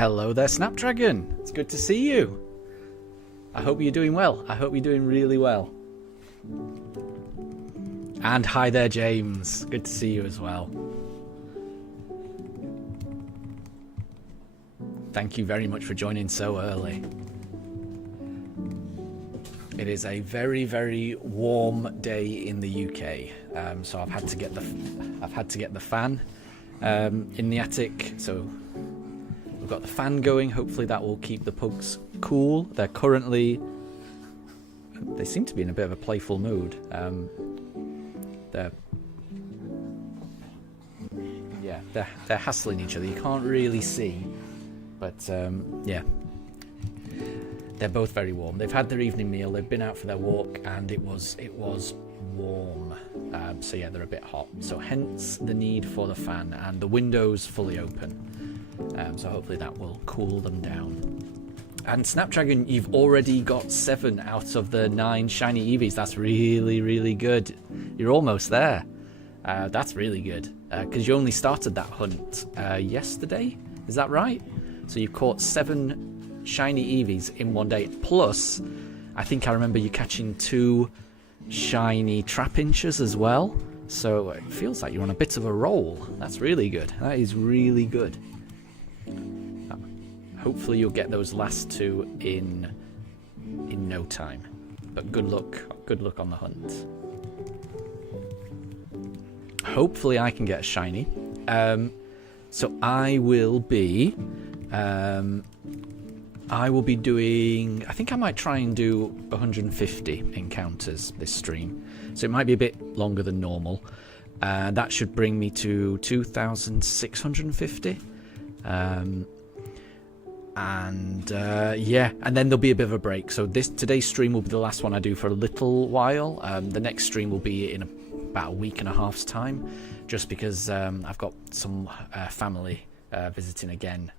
Hello there, Snapdragon. It's good to see you. I hope you're doing well. I hope you're doing really well. And hi there, James. Good to see you as well. Thank you very much for joining so early. It is a very, very warm day in the UK, so I've had to get the fan in the attic. So we've got the fan going. Hopefully that will keep the pugs cool. They seem to be in a bit of a playful mood. They're hassling each other. You can't really see, but yeah. They're both very warm. They've had their evening meal. They've been out for their walk, and it was warm. So yeah, they're a bit hot. So hence the need for the fan, and the windows fully open. So hopefully that will cool them down. And Snapdragon, you've already got 7 out of the 9 shiny Eevees. That's really, really good. You're almost there. That's really good, because you only started that hunt yesterday. Is that right? So you caught 7 shiny Eevees in one day, plus I think I remember you catching 2 shiny Trapinches as well, so it feels like you're on a bit of a roll. That's really good. That is really good. Hopefully you'll get those last 2 in no time, but good luck on the hunt. Hopefully I can get a shiny. So I will be doing, I think I might try and do 150 encounters this stream. So it might be a bit longer than normal. That should bring me to 2,650. Yeah, and then there'll be a bit of a break. So today's stream will be the last one I do for a little while. The next stream will be in about a week and a half's time, just because I've got some family visiting again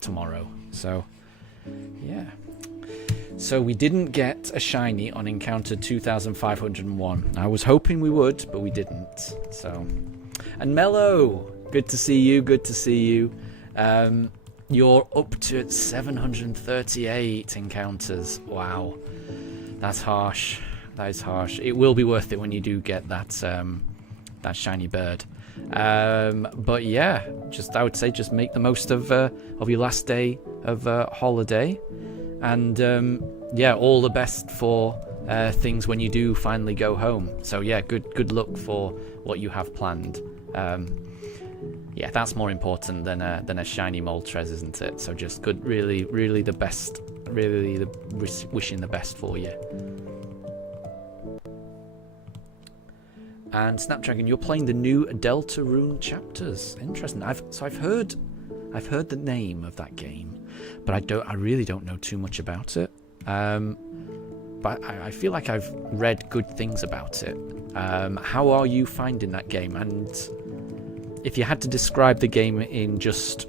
tomorrow. So yeah, so we didn't get a shiny on encounter 2501. I was hoping we would, but we didn't. So, and Mello, good to see you, you're up to 738 encounters. Wow, that's harsh. That is harsh. It will be worth it when you do get that shiny bird. But yeah, I would say just make the most of your last day of holiday, and yeah, all the best for things when you do finally go home. So yeah, good luck for what you have planned. Yeah, that's more important than a shiny Moltres, isn't it? So just good, really the best, wishing the best for you. And Snapdragon, you're playing the new Deltarune chapters. Interesting. I've heard the name of that game, but I really don't know too much about it. But I feel like I've read good things about it. How are you finding that game? And if you had to describe the game in just,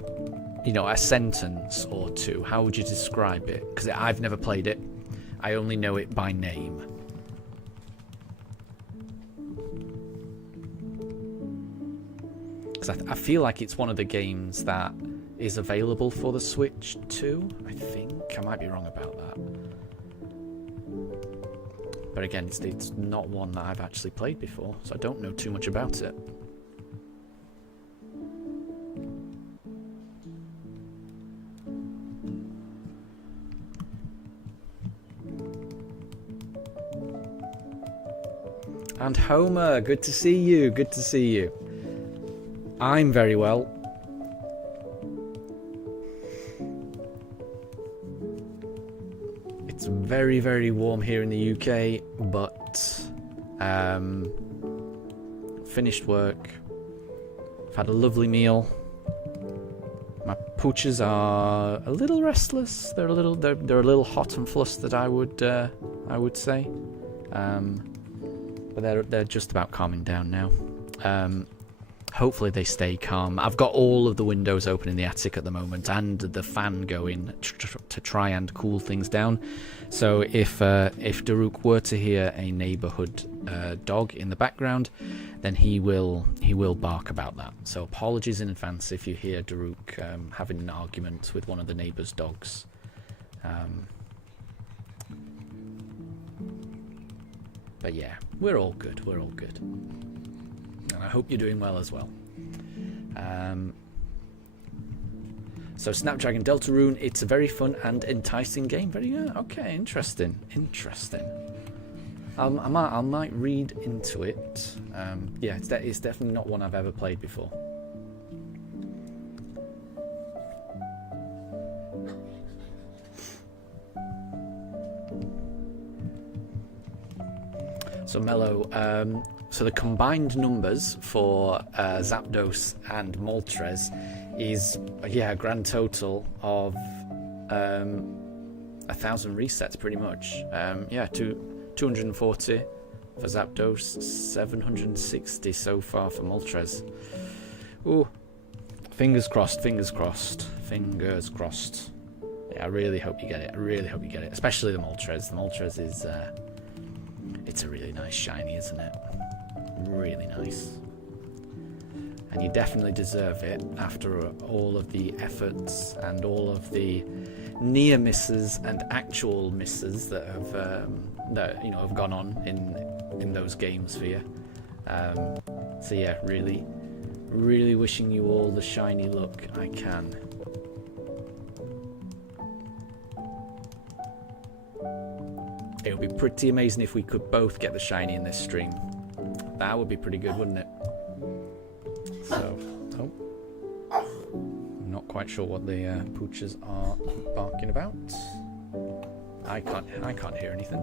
a sentence or two, how would you describe it? Because I've never played it. I only know it by name. I feel like it's one of the games that is available for the Switch too. I think I might be wrong about that, but again, it's not one that I've actually played before, so I don't know too much about it. And Homer, good to see you. I'm very well. It's very, very warm here in the UK, but finished work. I've had a lovely meal. My pooches are a little restless. They're a little hot and flustered, I would say. But they're just about calming down now. hopefully they stay calm. I've got all of the windows open in the attic at the moment and the fan going to try and cool things down. So if Daruk were to hear a neighborhood dog in the background, then he will bark about that. So apologies in advance if you hear Daruk having an argument with one of the neighbor's dogs. But yeah, we're all good. We're all good. And I hope you're doing well as well. So Snapdragon Deltarune, it's a very fun and enticing game. Very good. Okay, interesting. I might read into it. Yeah, it's definitely not one I've ever played before. So Mello, so the combined numbers for Zapdos and Moltres is a grand total of 1,000 resets pretty much. 240 for Zapdos, 760 so far for Moltres. Ooh, fingers crossed. Yeah, I really hope you get it. Especially the Moltres. The Moltres is it's a really nice shiny, isn't it? Really nice. And you definitely deserve it after all of the efforts and all of the near misses and actual misses that have gone on in those games for you. So yeah, really wishing you all the shiny luck I can. It would be pretty amazing if we could both get the shiny in this stream. That would be pretty good, wouldn't it? So, I'm not quite sure what the pooches are barking about. I can't hear anything.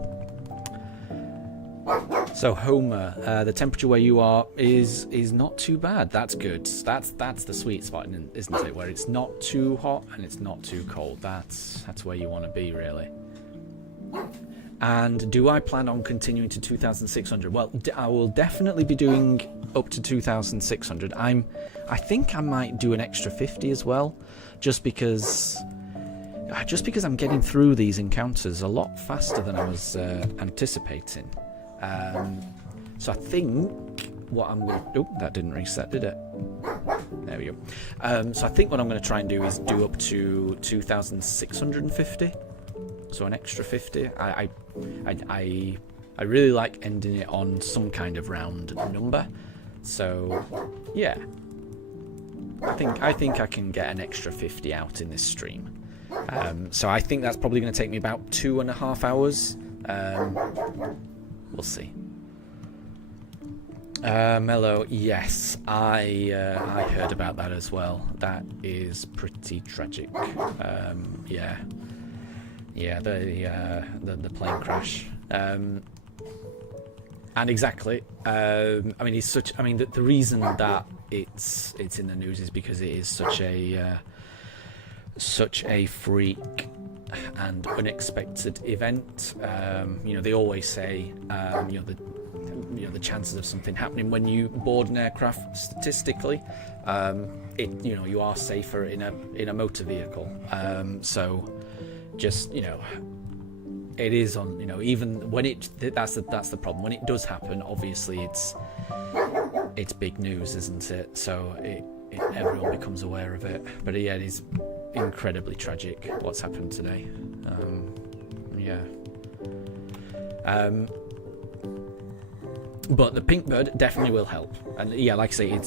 So Homer, the temperature where you are is not too bad. That's good. That's the sweet spot, isn't it? Where it's not too hot and it's not too cold. That's where you want to be, really. And do I plan on continuing to 2,600? Well, I will definitely be doing up to 2,600. I think I might do an extra 50 as well, just because I'm getting through these encounters a lot faster than I was anticipating. So I think what I'm going to... Oh, that didn't reset, did it? There we go. So I think what I'm going to try and do is do up to 2,650. So an extra 50. I really like ending it on some kind of round number. So yeah, I think I can get an extra 50 out in this stream. So I think that's probably going to take me about 2.5 hours. We'll see. Mello, yes, I heard about that as well. That is pretty tragic. Yeah, the plane crash. And exactly. I mean, he's such. I mean, the reason that it's in the news is because it is such a freak and unexpected event. They always say, the chances of something happening when you board an aircraft statistically, you are safer in a motor vehicle. So. Just it is on. Even when that's the problem. When it does happen, obviously it's big news, isn't it? So everyone becomes aware of it. But yeah, it is incredibly tragic what's happened today. But the pink bird definitely will help. And yeah, like I say,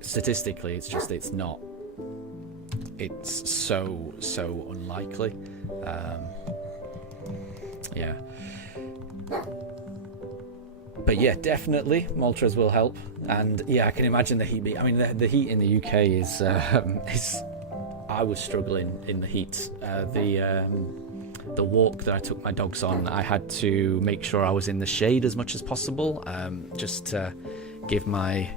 statistically, it's so unlikely. But yeah, definitely Moltres will help, and yeah, I can imagine the heat. I mean, the heat in the UK is. I was struggling in the heat. The walk that I took my dogs on, I had to make sure I was in the shade as much as possible, just to give my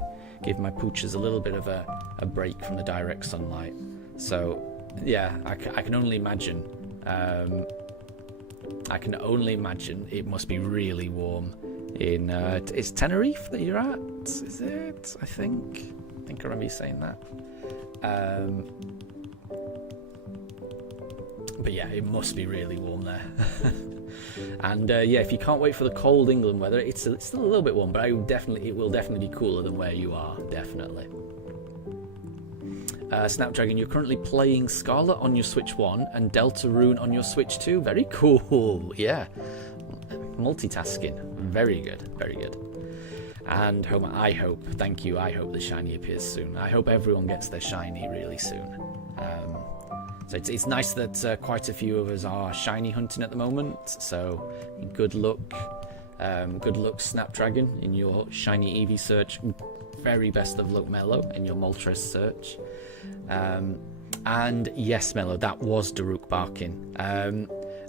pooches a little bit of a break from the direct sunlight. So yeah, I can only imagine. I can only imagine it must be really warm in. It's Tenerife that you're at, is it? I think. think I remember you saying that. But yeah, it must be really warm there. And yeah, if you can't wait for the cold England weather, it's still a little bit warm, but it will definitely be cooler than where you are, definitely. Snapdragon, you're currently playing Scarlet on your Switch 1 and Deltarune on your Switch 2. Very cool. Yeah. Multitasking. Very good. Very good. And Homer, I hope the shiny appears soon. I hope everyone gets their shiny really soon. So it's nice that quite a few of us are shiny hunting at the moment. So good luck, Snapdragon, in your shiny Eevee search. Very best of luck, Mello, in your Moltres search. And yes, Mello, that was Daruk barking.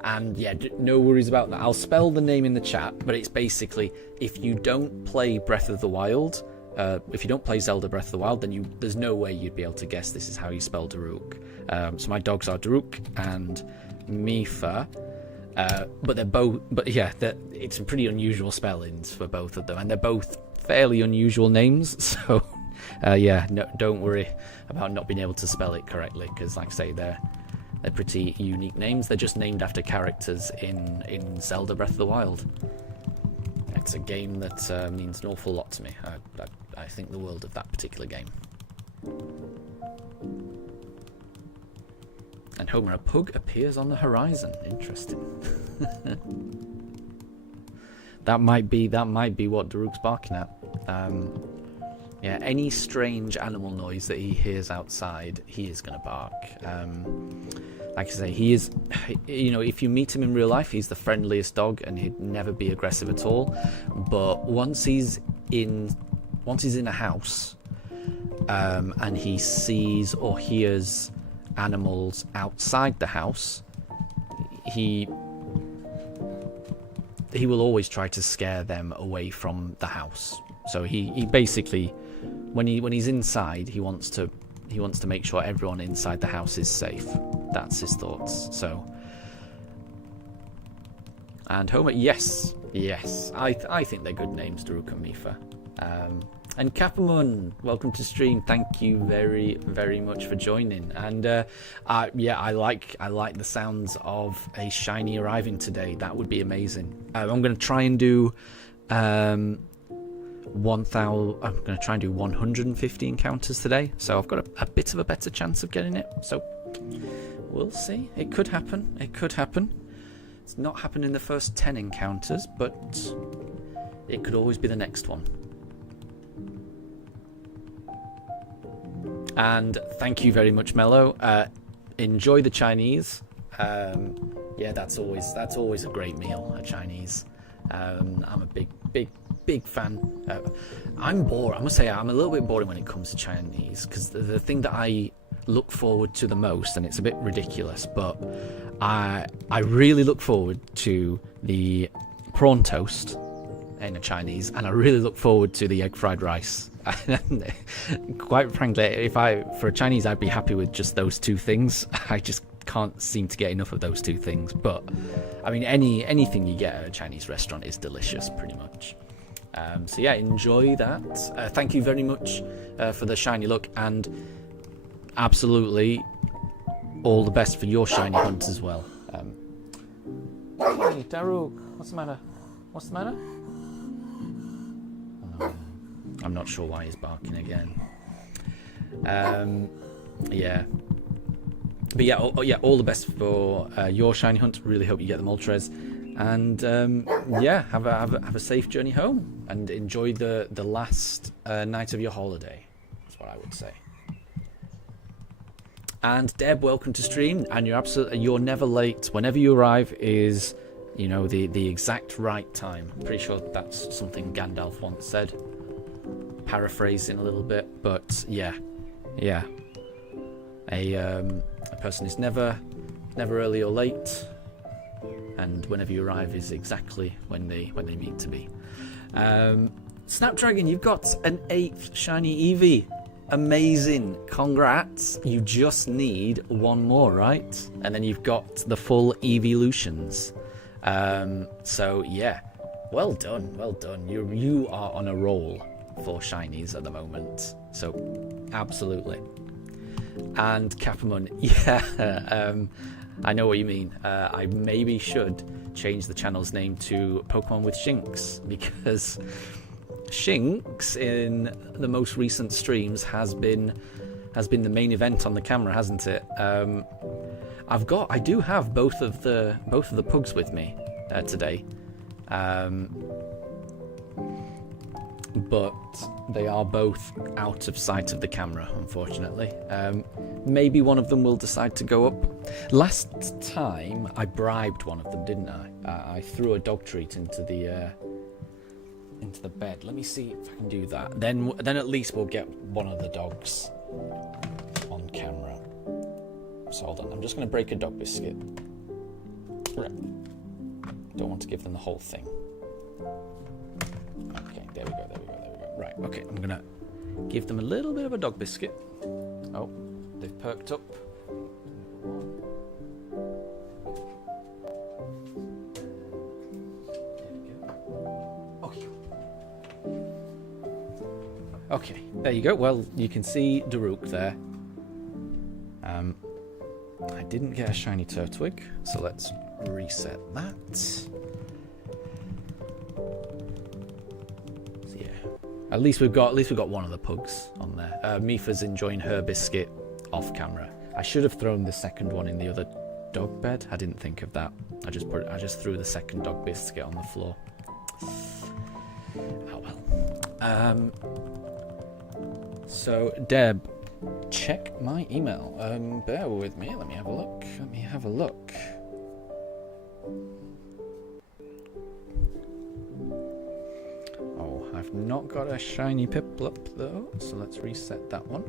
And yeah, no worries about that. I'll spell the name in the chat, but it's basically, if you don't play Breath of the Wild, if you don't play Zelda Breath of the Wild, then there's no way you'd be able to guess this is how you spell Daruk. So my dogs are Daruk and Mifa, but it's pretty unusual spellings for both of them, and they're both fairly unusual names. So yeah, no, don't worry about not being able to spell it correctly, because like I say, they're pretty unique names. They're just named after characters in Zelda Breath of the Wild. It's a game that means an awful lot to me. I think the world of that particular game. And Homer, a pug appears on the horizon. Interesting. That might be what Daruk's barking at. Yeah, any strange animal noise that he hears outside, he is going to bark. Like I say, he is, you know, if you meet him in real life, he's the friendliest dog and he'd never be aggressive at all. But once he's in a house, and he sees or hears animals outside the house, he will always try to scare them away from the house. So he basically, when he's inside, he wants to make sure everyone inside the house is safe. That's his thoughts. So, and Homer, yes, I think they're good names, Daruk and Mifa. And Kapamun, welcome to stream. Thank you very, very much for joining. And yeah, I like the sounds of a shiny arriving today. That would be amazing. I'm going to try and do 150 encounters today, so I've got a bit of a better chance of getting it. So we'll see. It could happen. It's not happened in the first 10 encounters, but it could always be the next one. And thank you very much, Mello. Enjoy the Chinese. Yeah, that's always a great meal, a Chinese. I'm a big fan. I'm bored. I must say, I'm a little bit boring when it comes to Chinese, because the thing that I look forward to the most, and it's a bit ridiculous, but I really look forward to the prawn toast in a Chinese, and I really look forward to the egg fried rice. Quite frankly, for a Chinese, I'd be happy with just those two things. I just can't seem to get enough of those two things. But I mean, anything you get at a Chinese restaurant is delicious, pretty much. So yeah, enjoy that. Thank you very much for the shiny look, and absolutely all the best for your shiny hunt as well. Hey, Daruk, what's the matter? I'm not sure why he's barking again. Yeah. But yeah, all the best for your shiny hunt. Really hope you get the Moltres. And yeah, have a safe journey home and enjoy the last night of your holiday. That's what I would say. And Deb, welcome to stream. And you're never late. Whenever you arrive is, you know, the exact right time. Pretty sure that's something Gandalf once said. Paraphrasing a little bit, but yeah. A person is never early or late, and whenever you arrive is exactly when they mean to be. Snapdragon, you've got an 8th shiny Eevee. Amazing, congrats. You just need one more, right? And then you've got the full evolutions. So yeah, well done. You are on a roll. for shinies at the moment. So, absolutely. And Capamon, yeah, I know what you mean. I maybe should change the channel's name to Pokemon with Shinx, because Shinx in the most recent streams has been the main event on the camera, hasn't it? I do have both of the pugs with me today, but they are both out of sight of the camera, unfortunately. Maybe one of them will decide to go up. Last time I bribed one of them, didn't I? I threw a dog treat into the bed. Let me see if I can do that. Then at least we'll get one of the dogs on camera. So hold on, I'm just going to break a dog biscuit. Right. Don't want to give them the whole thing. Okay, there we go. Right, okay, I'm going to give them a little bit of a dog biscuit. Oh, they've perked up. Okay, there you go. Well, you can see Daruk there. I didn't get a shiny Turtwig, so let's reset that. So yeah, at least we've got one of the pugs on there. Mifa's enjoying her biscuit off camera. I should have thrown the second one in the other dog bed. I didn't think of that. I just threw the second dog biscuit on the floor. Oh well. So Deb, check my email. Bear with me. Let me have a look. Oh, I've not got a shiny Piplup though, so let's reset that one.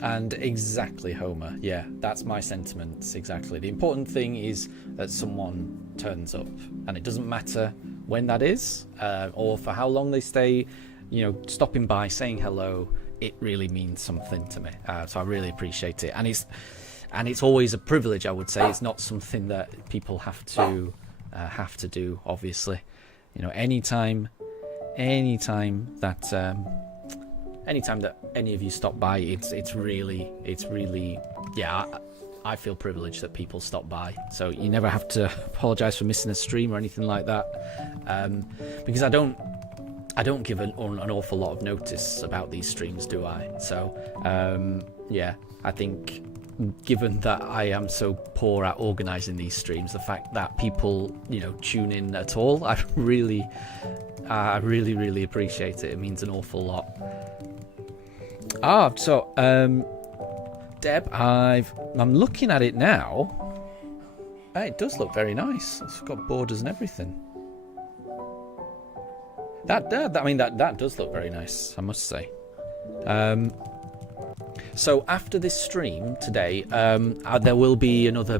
And exactly, Homer. Yeah, that's my sentiments, exactly. The important thing is that someone turns up, and it doesn't matter when that is, or for how long they stay, stopping by, saying hello, it really means something to me. So I really appreciate it. And it's always a privilege, I would say. It's not something that people have to do, obviously. Anytime that any of you stop by, it's really, yeah, I feel privileged that people stop by. So you never have to apologize for missing a stream or anything like that, because I don't give an awful lot of notice about these streams, do I? So yeah, I think given that I am so poor at organizing these streams, the fact that people tune in at all, I really appreciate it. It means an awful lot. So Deb, I'm looking at it now. It does look very nice. It's got borders and everything. That does look very nice, I must say. So after this stream today, there will be another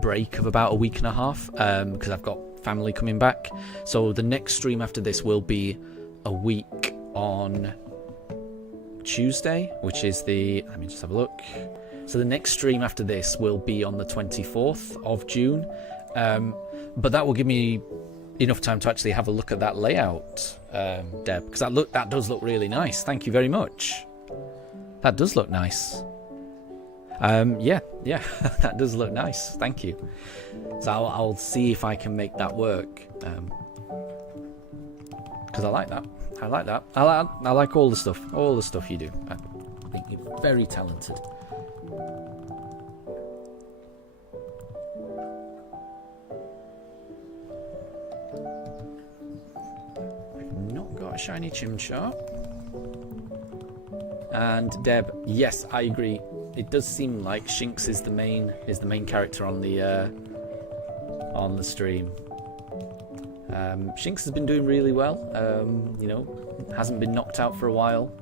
break of about a week and a half, because I've got family coming back. So the next stream after this will be a week on Tuesday, which is let me just have a look. So the next stream after this will be on the 24th of June, but that will give me enough time to actually have a look at that layout, Deb, because that does look really nice. Thank you very much. That does look nice. Yeah, that does look nice. Thank you. So I'll see if I can make that work, because I like that. I like all the stuff you do. I think you're very talented. I've not got a shiny Chimchar. And Deb, yes, I agree. It does seem like Shinx is the main character on the stream. Shinx has been doing really well. Hasn't been knocked out for a while.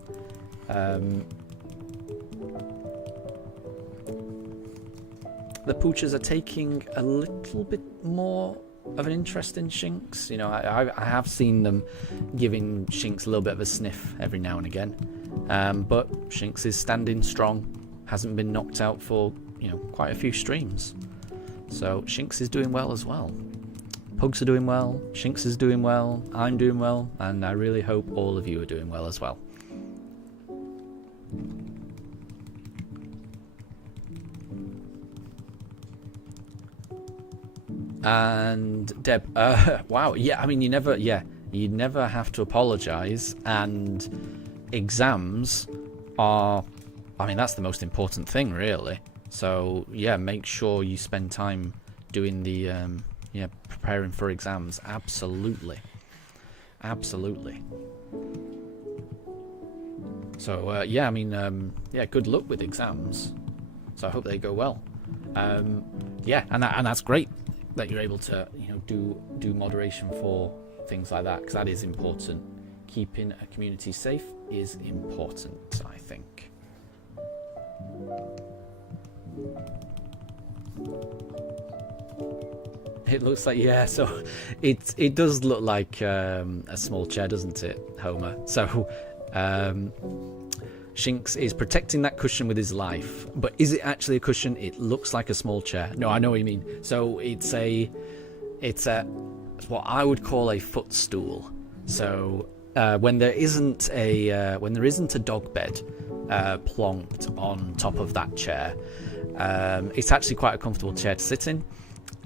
The Poochers are taking a little bit more of an interest in Shinx. I have seen them giving Shinx a little bit of a sniff every now and again. But Shinx is standing strong. Hasn't been knocked out for quite a few streams. So Shinx is doing well as well. Pugs are doing well, Shinx is doing well, I'm doing well, and I really hope all of you are doing well as well. And Deb, wow, yeah, I mean, you never have to apologise, and exams are, I mean, that's the most important thing, really. So, yeah, make sure you spend time doing the, preparing for exams. Absolutely. Absolutely. So, yeah, I mean, good luck with exams. So I hope they go well. Yeah, and that's great that you're able to, do moderation for things like that, because that is important. Keeping a community safe is important, I think. It looks like, yeah, so it does look like a small chair, doesn't it, Homer? So Shinx is protecting that cushion with his life, but is it actually a cushion? It looks like a small chair. No, I know what you mean. So it's what I would call a footstool. So when there isn't a dog bed plonked on top of that chair, it's actually quite a comfortable chair to sit in,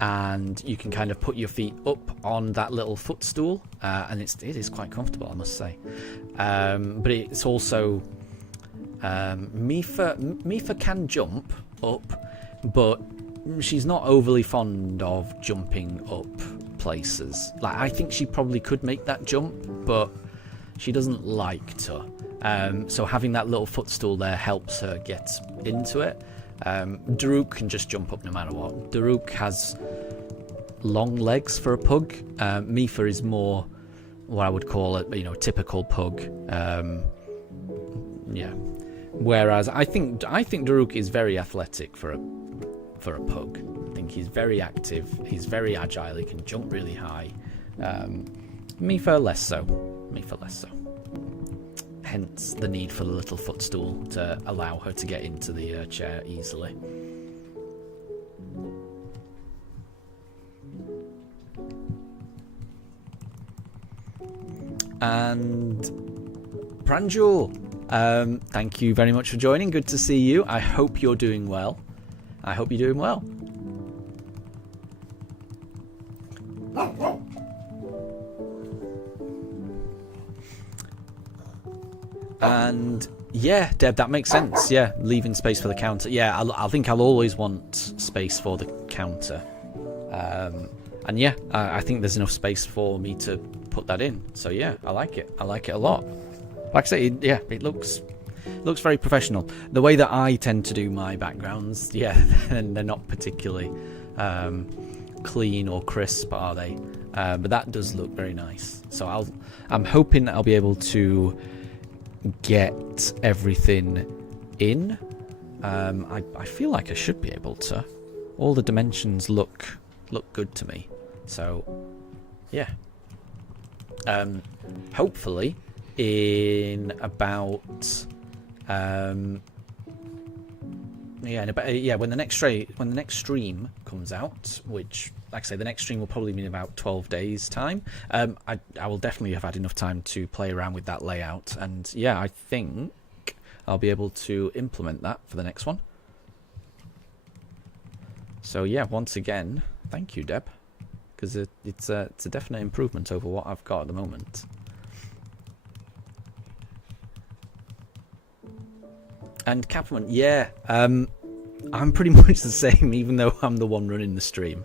and you can kind of put your feet up on that little footstool, and it is quite comfortable, I must say. But it's also Mifa can jump up, but she's not overly fond of jumping up places. Like, I think she probably could make that jump, but she doesn't like to. So having that little footstool there helps her get into it. Daruk can just jump up no matter what. Daruk has long legs for a pug. Mifa is more what I would call a typical pug. Yeah. Whereas I think Daruk is very athletic for a pug. I think he's very active. He's very agile. He can jump really high. Mifa less so. Hence the need for the little footstool to allow her to get into the chair easily. And Pranjul, thank you very much for joining. Good to see you. I hope you're doing well. And yeah, Deb, that makes sense. Yeah, leaving space for the counter. Yeah, I think I'll always want space for the counter. And yeah, I think there's enough space for me to put that in. So yeah, I like it. I like it a lot. Like I say, it looks very professional. The way that I tend to do my backgrounds, yeah, and they're not particularly clean or crisp, are they? But that does look very nice. So I'm hoping that I'll be able to get everything in. I feel like I should be able to. All the dimensions look good to me. So yeah. Hopefully in about when the next stream comes out, which, like I say, the next stream will probably be in about 12 days time. I will definitely have had enough time to play around with that layout, and yeah, I think I'll be able to implement that for the next one. So yeah, once again, thank you, Deb, because it's a definite improvement over what I've got at the moment. And Capman, yeah, I'm pretty much the same, even though I'm the one running the stream.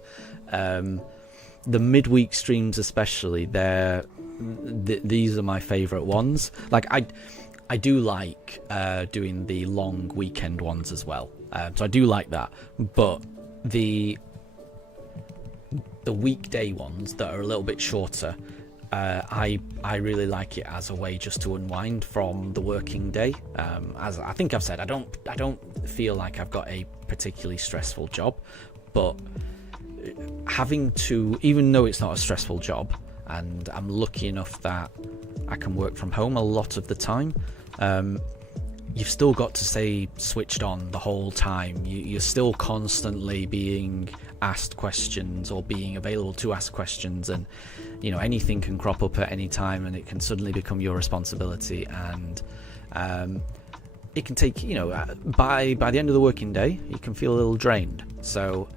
The midweek streams especially, these are my favourite ones. Like, I do like doing the long weekend ones as well. So I do like that. But the weekday ones that are a little bit shorter, I really like it as a way just to unwind from the working day. As I think I've said, I don't feel like I've got a particularly stressful job, but having to, even though it's not a stressful job, and I'm lucky enough that I can work from home a lot of the time, you've still got to stay switched on the whole time. You're still constantly being asked questions or being available to ask questions, and anything can crop up at any time, and it can suddenly become your responsibility. And it can take, by the end of the working day, you can feel a little drained. So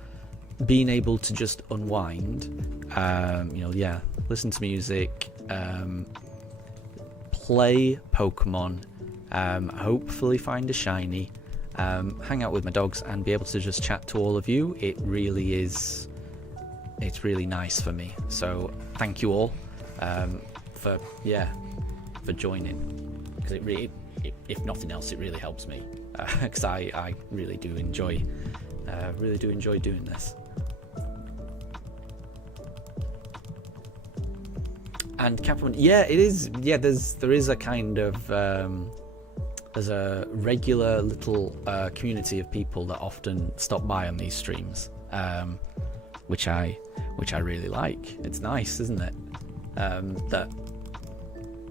being able to just unwind, listen to music, play Pokemon, hopefully find a shiny, hang out with my dogs, and be able to just chat to all of you, it's really nice for me. So thank you all for joining, because it really, if nothing else, it really helps me, because I really do enjoy doing this. And Captain, it is. Yeah, there is a kind of there's a regular little community of people that often stop by on these streams, which I really like. It's nice, isn't it? That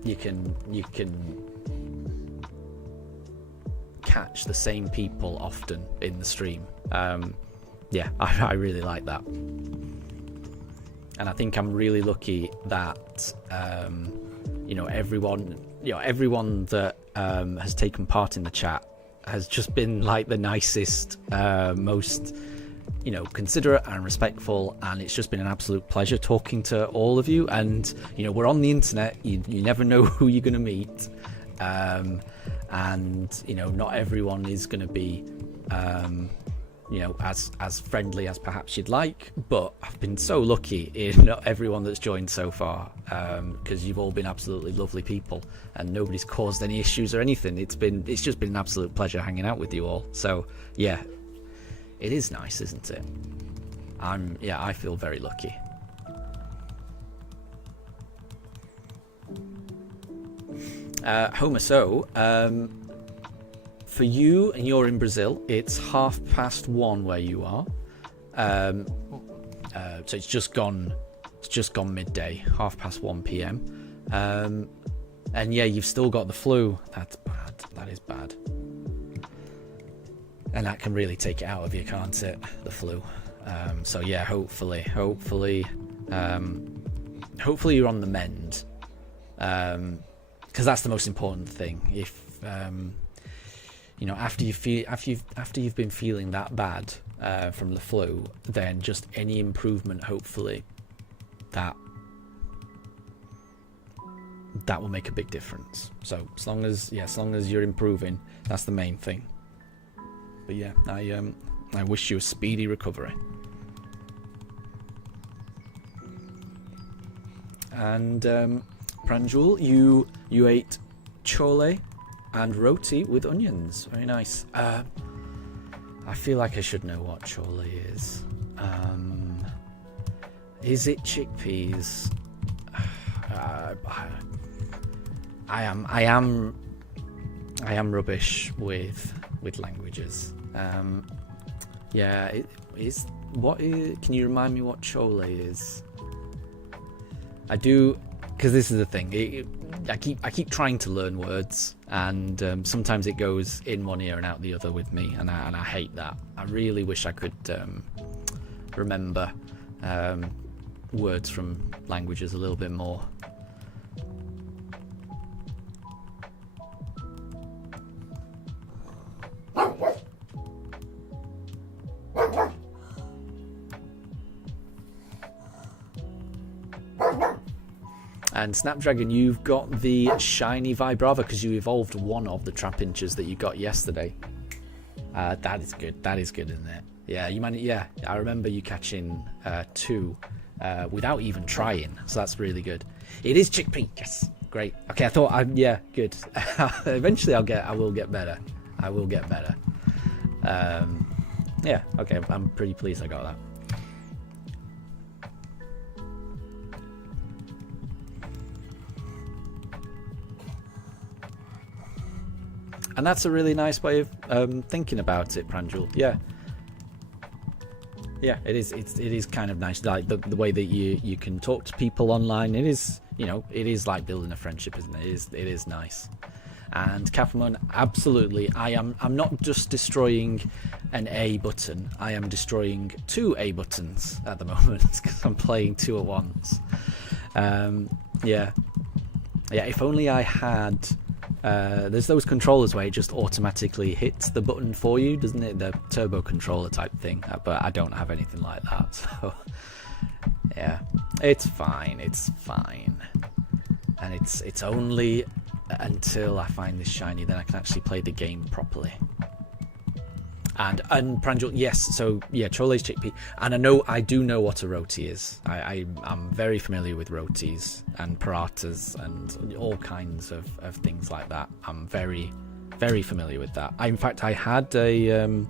you can catch the same people often in the stream. I really like that. And I think I'm really lucky that everyone that has taken part in the chat has just been like the nicest, most considerate and respectful, and it's just been an absolute pleasure talking to all of you. And we're on the internet, you never know who you're going to meet, and not everyone is going to be as friendly as perhaps you'd like, but I've been so lucky in everyone that's joined so far, because you've all been absolutely lovely people, and nobody's caused any issues or anything. It's just been an absolute pleasure hanging out with you all. So yeah, it is nice, isn't it? I feel very lucky. Homer, so for you, and you're in Brazil, it's 1:30 where you are. So it's just gone midday, 1:30 p.m. And yeah, you've still got the flu. That's bad. That is bad. And that can really take it out of you, can't it? The flu. So yeah, hopefully you're on the mend. Because that's the most important thing. If after you've been feeling that bad from the flu, then just any improvement, hopefully, that will make a big difference. So as long as you're improving, that's the main thing. But yeah, I wish you a speedy recovery. And Pranjul, you ate chole and roti with onions. Very nice. I feel like I should know what chole is. Is it chickpeas? I am rubbish with languages. It is. What is? Can you remind me what chole is? I do, because this is the thing. I keep trying to learn words, and sometimes it goes in one ear and out the other with me, and I hate that. I really wish I could remember words from languages a little bit more. And Snapdragon, you've got the shiny Vibrava because you evolved one of the Trapinches that you got yesterday. That is good. That is good, isn't it? Yeah, you managed. Yeah, I remember you catching 2 without even trying. So that's really good. It is chickpea. Yes, great. Okay, I thought. Yeah, good. Eventually, I will get better. I will get better. Yeah. Okay, I'm pretty pleased I got that. And that's a really nice way of thinking about it, Pranjul. Yeah, it is. It is kind of nice, like the way that you can talk to people online. It is, it is like building a friendship, isn't it? It is nice. And Kappelman, absolutely, I'm not just destroying an A button, I am destroying 2 A buttons at the moment because I'm playing 2 at once. Yeah, if only I had... there's those controllers where it just automatically hits the button for you, doesn't it? The turbo controller type thing, but I don't have anything like that, so... Yeah, it's fine, and it's only until I find this shiny then I can actually play the game properly. And Pranjul, yes, so yeah, Trolle's chickpea, and I do know what a roti is. I'm very familiar with rotis and paratas and all kinds of things like that. I'm very, very familiar with that. In fact, I had a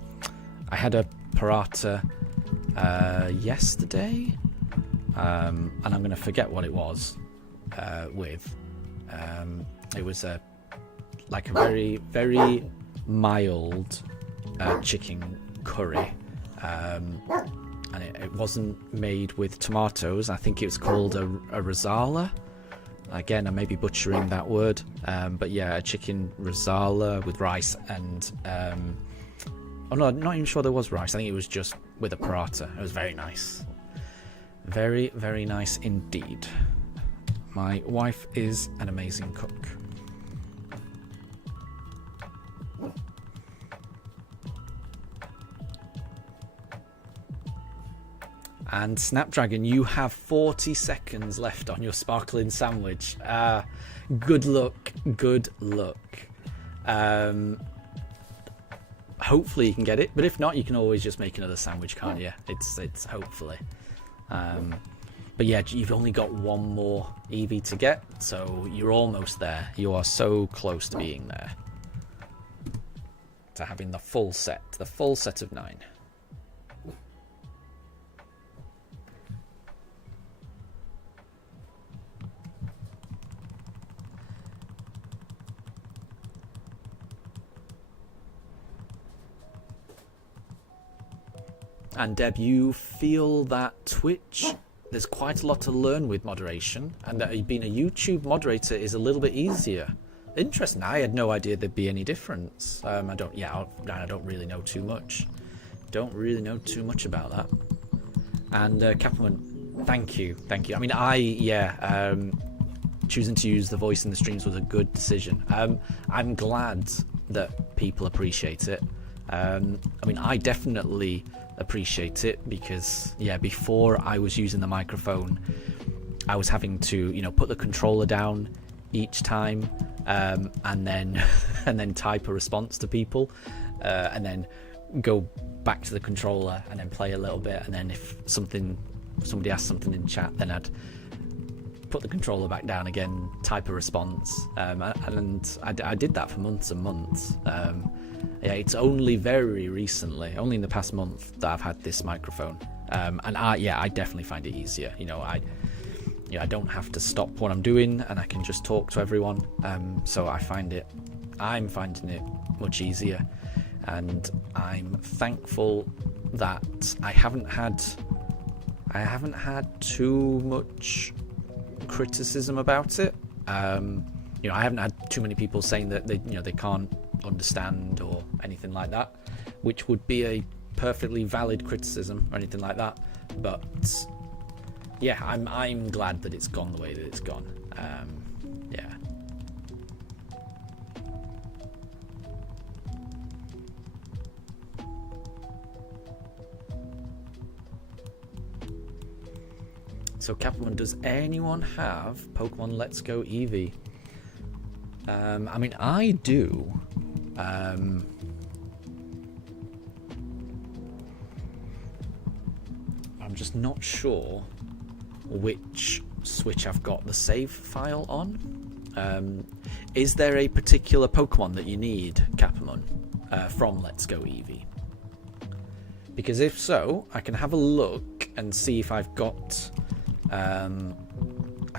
parata yesterday, and I'm going to forget what it was with. It was a very, very mild chicken curry, and it wasn't made with tomatoes. I think it was called a risala. Again, I may be butchering that word, but yeah, a chicken risala with rice and oh no, I'm not even sure there was rice. I think it was just with a paratha. It was very nice, very, very nice indeed. My wife is an amazing cook. And Snapdragon, you have 40 seconds left on your sparkling sandwich. Good luck, good luck. Hopefully you can get it, but if not, you can always just make another sandwich, can't you? It's hopefully. But yeah, you've only got one more Eevee to get, so you're almost there. You are so close to being there. To having the full set of 9. And Deb, you feel that Twitch, there's quite a lot to learn with moderation, and that being a YouTube moderator is a little bit easier. Interesting. I had no idea there'd be any difference. I don't really know too much. Don't really know too much about that. And Kappelman, thank you. I mean, choosing to use the voice in the streams was a good decision. I'm glad that people appreciate it. I mean, I definitely appreciate it because, yeah, before I was using the microphone, I was having to, put the controller down each time, and then type a response to people, and then go back to the controller and then play a little bit, and then if somebody asked something in chat, then I'd put the controller back down again, type a response, and I did that for months and months. Yeah, it's only very recently, only in the past month, that I've had this microphone, and I definitely find it easier. I don't have to stop what I'm doing, and I can just talk to everyone. So I'm finding it much easier, and I'm thankful that I haven't had too much criticism about it. I haven't had too many people saying that they can't understand or anything like that, which would be a perfectly valid criticism or anything like that. But yeah, I'm glad that it's gone the way that it's gone. Yeah. So Kappelman, does anyone have Pokemon Let's Go Eevee? I mean, I do. I'm just not sure which Switch I've got the save file on. Is there a particular Pokemon that you need, Kappelman, from Let's Go Eevee? Because if so, I can have a look and see if I've got... I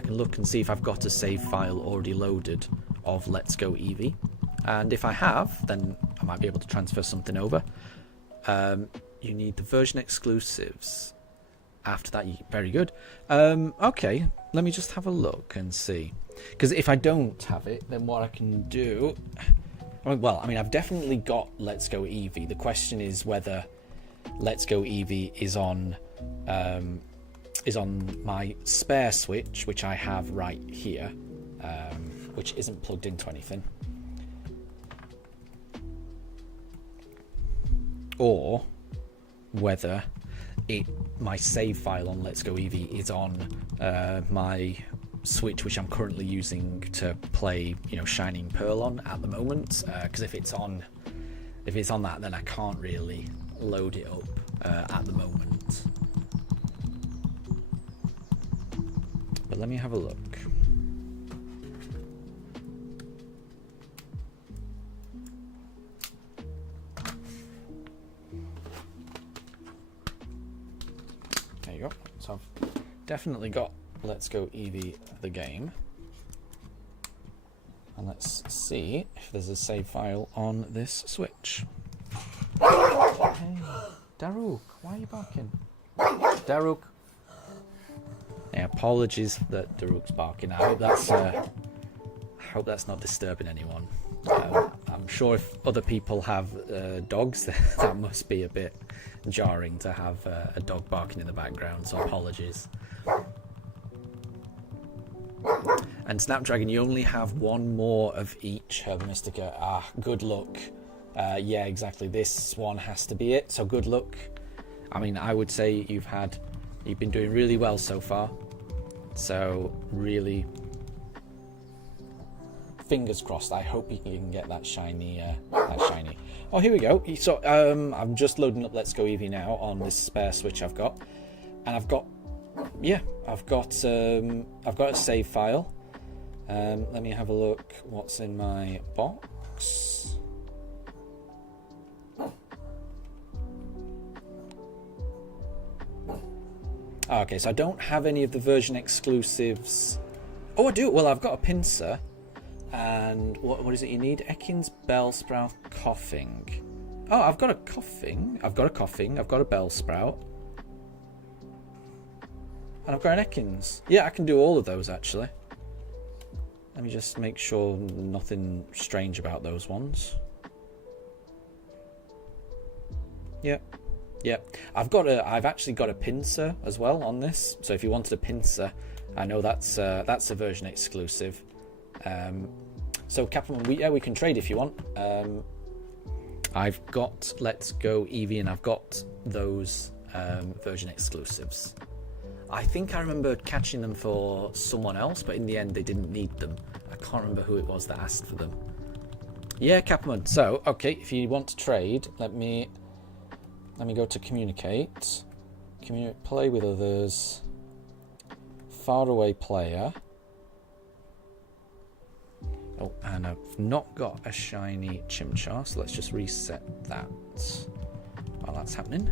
can look and see if I've got a save file already loaded of Let's Go Eevee, and if I have, then I might be able to transfer something over. You need the version exclusives, after that. Very good. Okay, let me just have a look and see. Because if I don't have it, then what I can do... Well, I mean, I've definitely got Let's Go Eevee. The question is whether Let's Go Eevee is on my spare Switch, which I have right here, which isn't plugged into anything. Or whether my save file on Let's Go Eevee is on my Switch, which I'm currently using to play, Shining Pearl on at the moment. Because if it's on that, then I can't really load it up at the moment. But let me have a look. There you go. So I've definitely got Let's Go Eevee the game. And let's see if there's a save file on this Switch. Hey, Daruk, why are you barking? Daruk. Yeah, apologies that Daruk's barking. I hope that's not disturbing anyone. I'm sure if other people have dogs, that must be a bit jarring to have a dog barking in the background, so apologies. And Snapdragon, you only have one more of each Herba Mystica. Ah, good luck. Yeah, exactly. This one has to be it, so good luck. I mean, I would say you've been doing really well so far. So, really, fingers crossed. I hope you can get that shiny. Oh, here we go. So, I'm just loading up Let's Go Eevee now on this spare Switch I've got, and I've got a save file. Let me have a look. What's in my box? Okay, so I don't have any of the version exclusives. Oh, I do. Well, I've got a pincer. And what is it you need? Ekans, Bellsprout, Coughing. Oh, I've got a Coughing. I've got a Bellsprout. And I've got an Ekans. Yeah, I can do all of those, actually. Let me just make sure nothing strange about those ones. Yep. Yep. I've actually got a pincer as well on this. So if you wanted a pincer, I know that's a version exclusive. So Captain, we can trade if you want. I've got Let's Go Eevee, and I've got those version exclusives. I think I remember catching them for someone else, but in the end they didn't need them. I can't remember who it was that asked for them. Yeah, Captain. So, okay, if you want to trade, let me go to communicate. Play with others. Faraway player. Oh, and I've not got a shiny Chimchar, so let's just reset that while that's happening.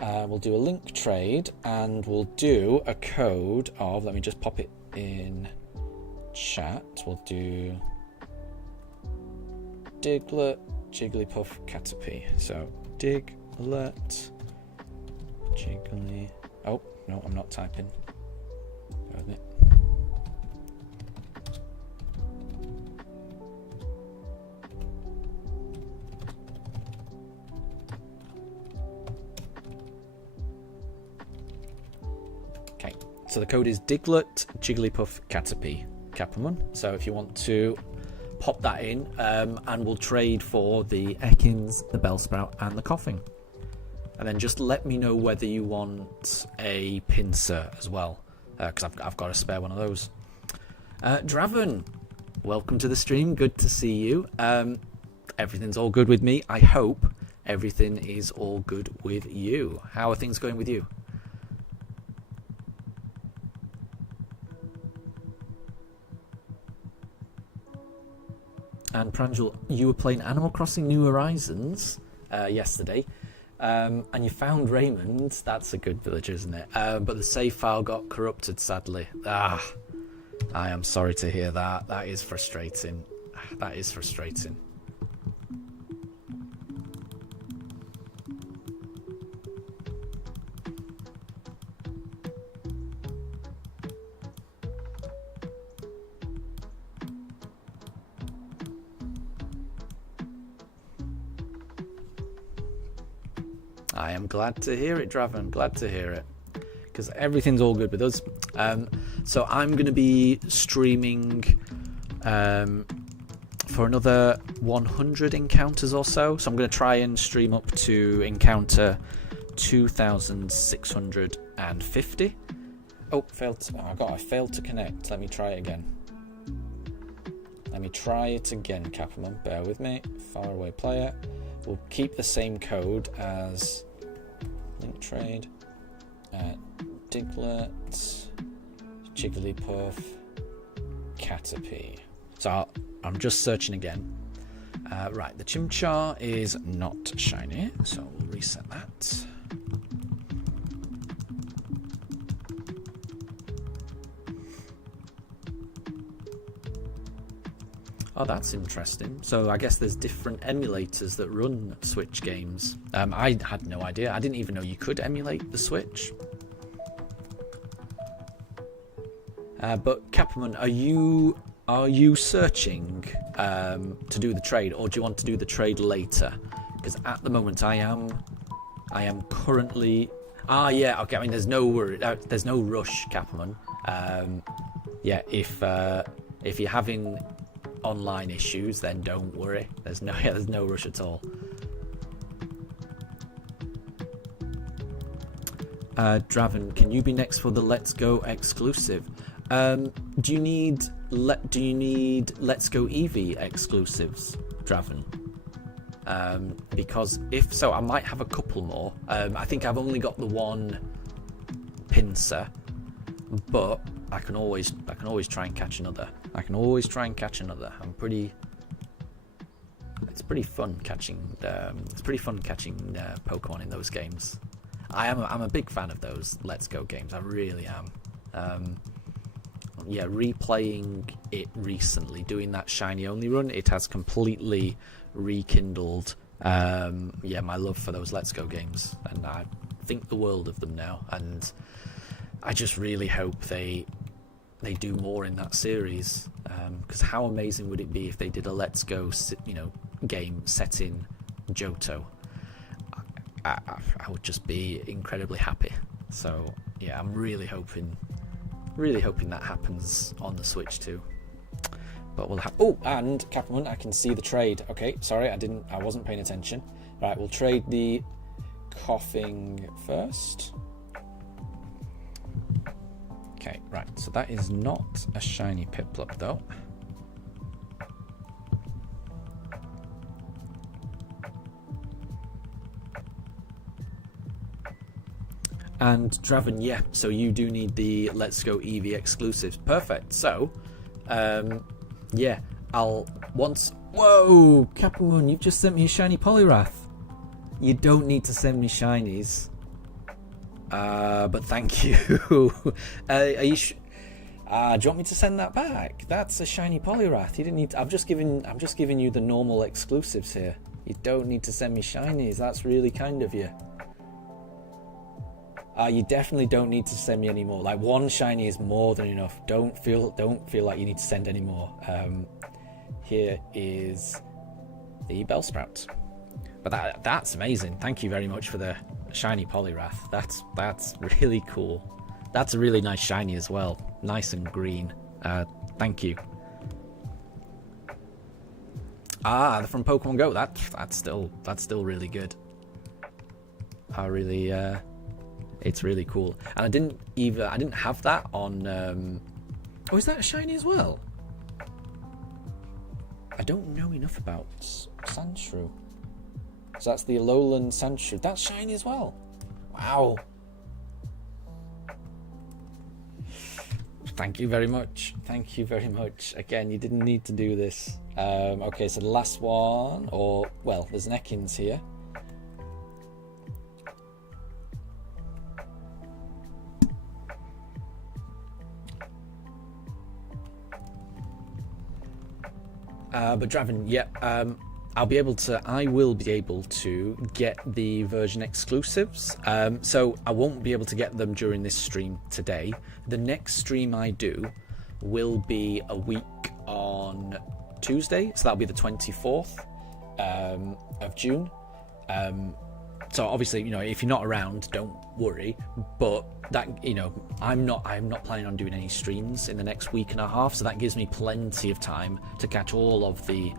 We'll do a link trade, and we'll do a code of, let me just pop it in chat. We'll do Diglett, Jigglypuff, Caterpie. So Diglett, Jiggly. Oh, no, I'm not typing. Go with it. So the code is Diglett, Jigglypuff, Caterpie, Capamon. So if you want to pop that in, and we'll trade for the Ekans, the Bellsprout, and the Coughing. And then just let me know whether you want a pincer as well, because I've got a spare one of those. Draven, welcome to the stream. Good to see you. Everything's all good with me. I hope everything is all good with you. How are things going with you? And Pranjul, you were playing Animal Crossing New Horizons yesterday, and you found Raymond. That's a good villager, isn't it? But the save file got corrupted, sadly. I am sorry to hear that. That is frustrating. That is frustrating. I am glad to hear it, Draven. Glad to hear it. Because everything's all good with us. So I'm going to be streaming for another 100 encounters or so. So I'm going to try and stream up to encounter 2,650. Oh, I failed to connect. Let me try it again. Let me try it again, Capamon. Bear with me. Faraway player. We'll keep the same code as Link Trade, Diglett, Jigglypuff, Caterpie. So I'm just searching again. Right, the Chimchar is not shiny, so we'll reset that. Oh, that's interesting. So I guess there's different emulators that run Switch games. I had no idea. I didn't even know you could emulate the Switch. But Capamon, are you searching to do the trade, or do you want to do the trade later? Because at the moment I am currently. Yeah. Okay. I mean, there's no worry. There's no rush, Capamon. Yeah. If you're having online issues, then don't worry. There's no rush at all. Draven, can you be next for the Let's Go exclusive? Do you need Let's Go Eevee exclusives, Draven? Because if so, I might have a couple more. I think I've only got the one pincer, but I can always try and catch another. It's pretty fun catching. It's pretty fun catching Pokemon in those games. I'm a big fan of those Let's Go games. I really am. Yeah, replaying it recently, doing that shiny only run, it has completely rekindled my love for those Let's Go games, and I think the world of them now. And I just really hope they do more in that series, because how amazing would it be if they did a Let's Go game set in Johto? I would just be incredibly happy. So yeah, I'm really hoping that happens on the Switch too. But we'll have. Oh, and Capamon, I can see the trade. Okay, sorry, I wasn't paying attention. Right, we'll trade the coughing first. Okay, right, so that is not a shiny Piplup though. And Draven, yeah, so you do need the Let's Go Eevee exclusives. Perfect. So, yeah, Whoa, Capamon, you've just sent me a shiny Poliwrath. You don't need to send me shinies. But thank you. Are you do you want me to send that back? That's a shiny Poliwrath. You didn't need to, I'm just giving you the normal exclusives here. You don't need to send me shinies. That's really kind of you. You definitely don't need to send me any more. Like, one shiny is more than enough. Don't feel like you need to send any more. Here is the Bellsprout. But that's amazing. Thank you very much for the shiny Poliwrath. That's really cool. That's a really nice shiny as well. Nice and green. Thank you. From Pokemon Go. That's still really good. It's really cool. And I didn't have that on. Oh, is that a shiny as well? I don't know enough about Sandshrew. So that's the Alolan Sandshrew. That's shiny as well. Wow. Thank you very much. Thank you very much. Again, you didn't need to do this. Okay, so the last one, there's an Ekans here. But Draven, yeah, I will be able to get the version exclusives. So I won't be able to get them during this stream today. The next stream I do will be a week on Tuesday, so that'll be the 24th of June. So obviously, if you're not around, don't worry. But that, I'm not planning on doing any streams in the next week and a half, so that gives me plenty of time to catch all of the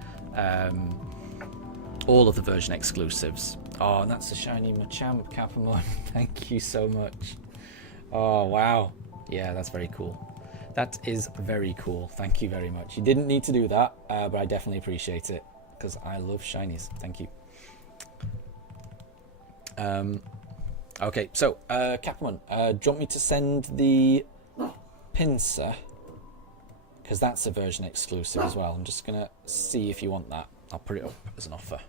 version exclusives. Oh, and that's a shiny Machamp, Capamon. Thank you so much. Oh wow, yeah, that's very cool. That is very cool. Thank you very much. You didn't need to do that, but I definitely appreciate it because I love shinies. Thank you. Okay, so Capamon, do you want me to send the pincer? Because that's a version exclusive as well. I'm just gonna see if you want that. I'll put it up as an offer.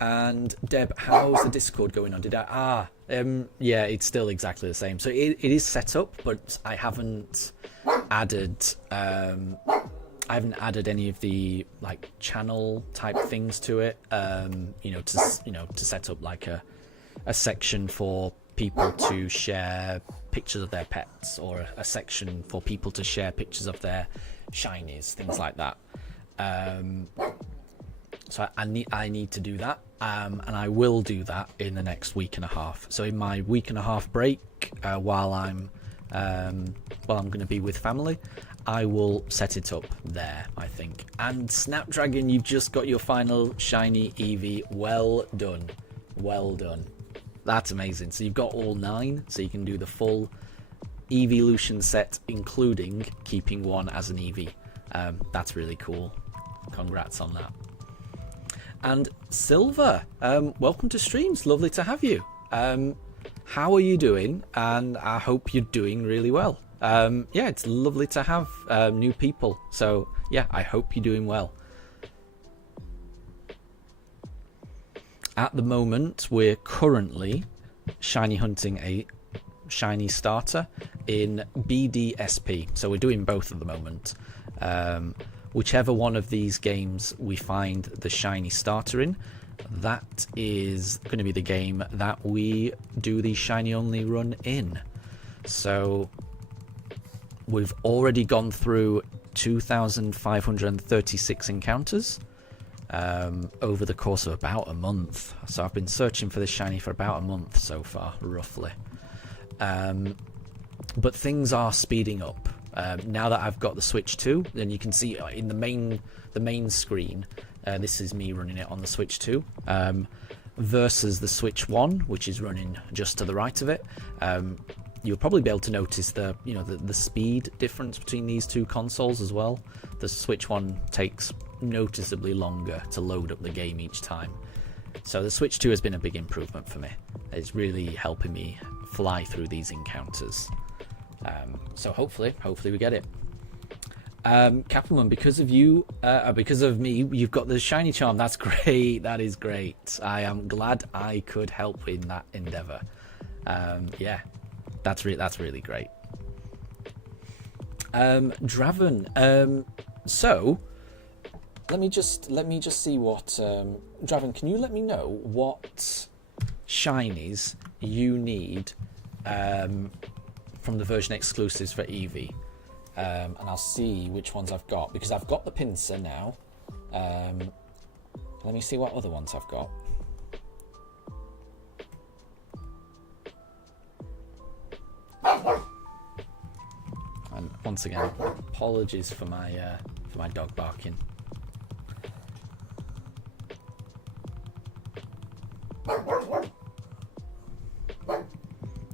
And Deb, how's the Discord going on? Yeah, it's still exactly the same. So it is set up, but I haven't added any of the like channel type things to it. To set up like a section for people to share pictures of their pets, or a section for people to share pictures of their shinies, things like that. So I need to do that, and I will do that in the next week and a half. So in my week and a half break, while I'm going to be with family, I will set it up there, I think. And Snapdragon, you've just got your final shiny Eevee. Well done, well done. That's amazing. So you've got all 9, so you can do the full Eeveelution set, including keeping one as an Eevee. That's really cool. Congrats on that. And Silver, welcome to streams. Lovely to have you. How are you doing? And I hope you're doing really well. Yeah, it's lovely to have new people. So yeah, I hope you're doing well. At the moment, we're currently shiny hunting a shiny starter in BDSP. So we're doing both at the moment. Whichever one of these games we find the shiny starter in, that is going to be the game that we do the shiny only run in. So we've already gone through 2,536 encounters over the course of about a month. So I've been searching for this shiny for about a month so far, roughly. But things are speeding up. Now that I've got the Switch 2, then you can see in the main screen, this is me running it on the Switch 2, versus the Switch 1, which is running just to the right of it. You'll probably be able to notice the speed difference between these two consoles as well. The Switch 1 takes noticeably longer to load up the game each time. So the Switch 2 has been a big improvement for me. It's really helping me fly through these encounters. So hopefully we get it. Capelman, because of you, because of me, you've got the shiny charm. That's great. That is great. I am glad I could help in that endeavor. Yeah, that's really great. Draven. So let me just see what Draven. Can you let me know what shinies you need from the version exclusives for Eevee? And I'll see which ones I've got, because I've got the pincer now. Let me see what other ones I've got. And once again, apologies for my dog barking.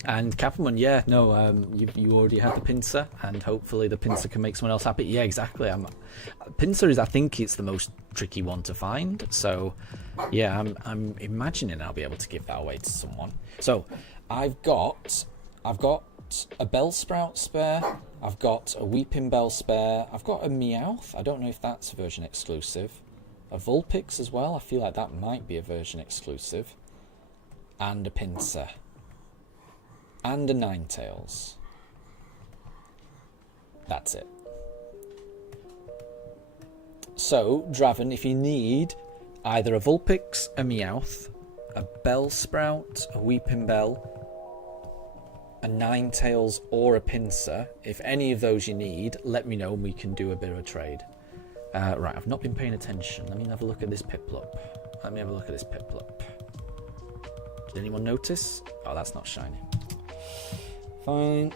And Capelman, yeah, no, you already had the pincer, and hopefully the pincer can make someone else happy. Yeah, exactly. Pincer is, I think, it's the most tricky one to find. So, yeah, I'm imagining I'll be able to give that away to someone. So, I've got a Bellsprout spare. I've got a Weeping Bell spare. I've got a Meowth. I don't know if that's a version exclusive. A Vulpix as well. I feel like that might be a version exclusive. And a pincer. And a Ninetales. That's it. So, Draven, if you need either a Vulpix, a Meowth, a Bellsprout, a Weeping Bell, a Ninetales, or a pincer, if any of those you need, let me know and we can do a bit of a trade. Right, I've not been paying attention. Let me have a look at this Piplup. Did anyone notice? Oh, that's not shiny. Fine.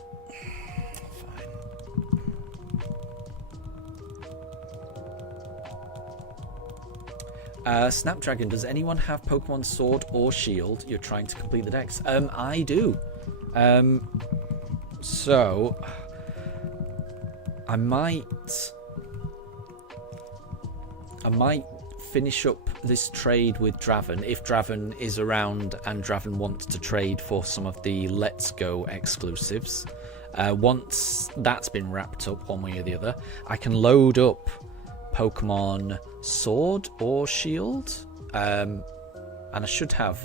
Snapdragon, does anyone have Pokemon Sword or Shield? You're trying to complete the decks. I do. So I might finish up this trade with Draven if Draven is around and Draven wants to trade for some of the Let's Go exclusives. Once that's been wrapped up one way or the other, I can load up Pokemon Sword or Shield, and I should have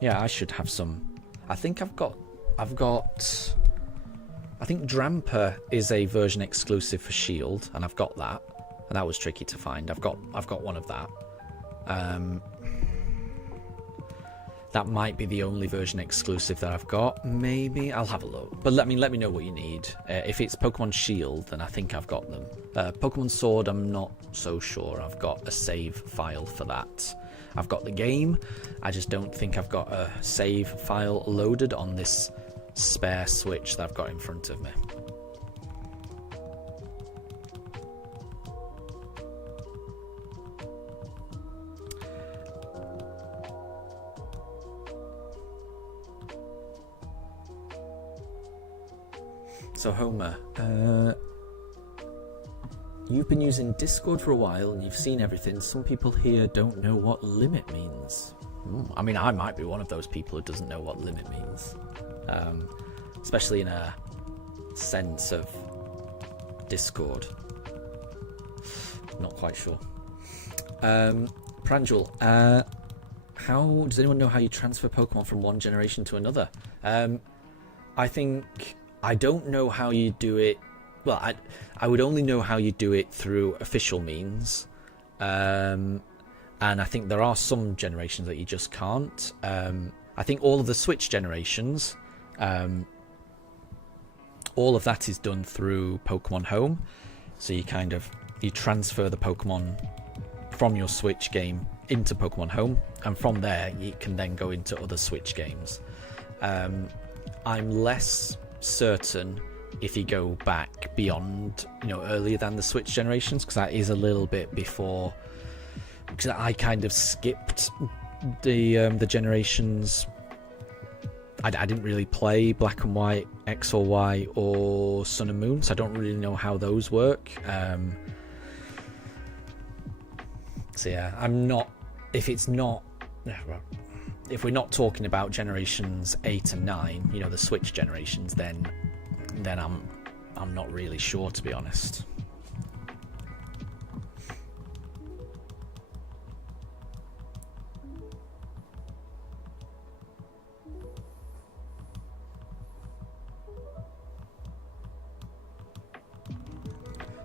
I should have some. I think I think Dramper is a version exclusive for Shield, and I've got that, and that was tricky to find. I've got one of that. That might be the only version exclusive that I've got. Maybe I'll have a look. But let me know what you need. If it's Pokemon Shield, then I think I've got them. Pokemon Sword, I'm not so sure. I've got a save file for that. I've got the game. I just don't think I've got a save file loaded on this spare Switch that I've got in front of me. So Homer, you've been using Discord for a while and you've seen everything. Some people here don't know what limit means. I mean, I might be one of those people who doesn't know what limit means. Especially in a sense of Discord. Not quite sure. Pranjul, how does anyone know how you transfer Pokemon from one generation to another? I don't know how you do it. Well, I would only know how you do it through official means. And I think there are some generations that you just can't. I think all of the Switch generations, all of that is done through Pokemon Home. So you transfer the Pokemon from your Switch game into Pokemon Home. And from there, you can then go into other Switch games. I'm less certain if you go back beyond, earlier than the Switch generations, because that is a little bit before, because I kind of skipped the generations. I didn't really play Black and White, X or Y, or Sun and Moon, so I don't really know how those work. So yeah, if we're not talking about generations 8 and 9, the Switch generations, then I'm not really sure, to be honest.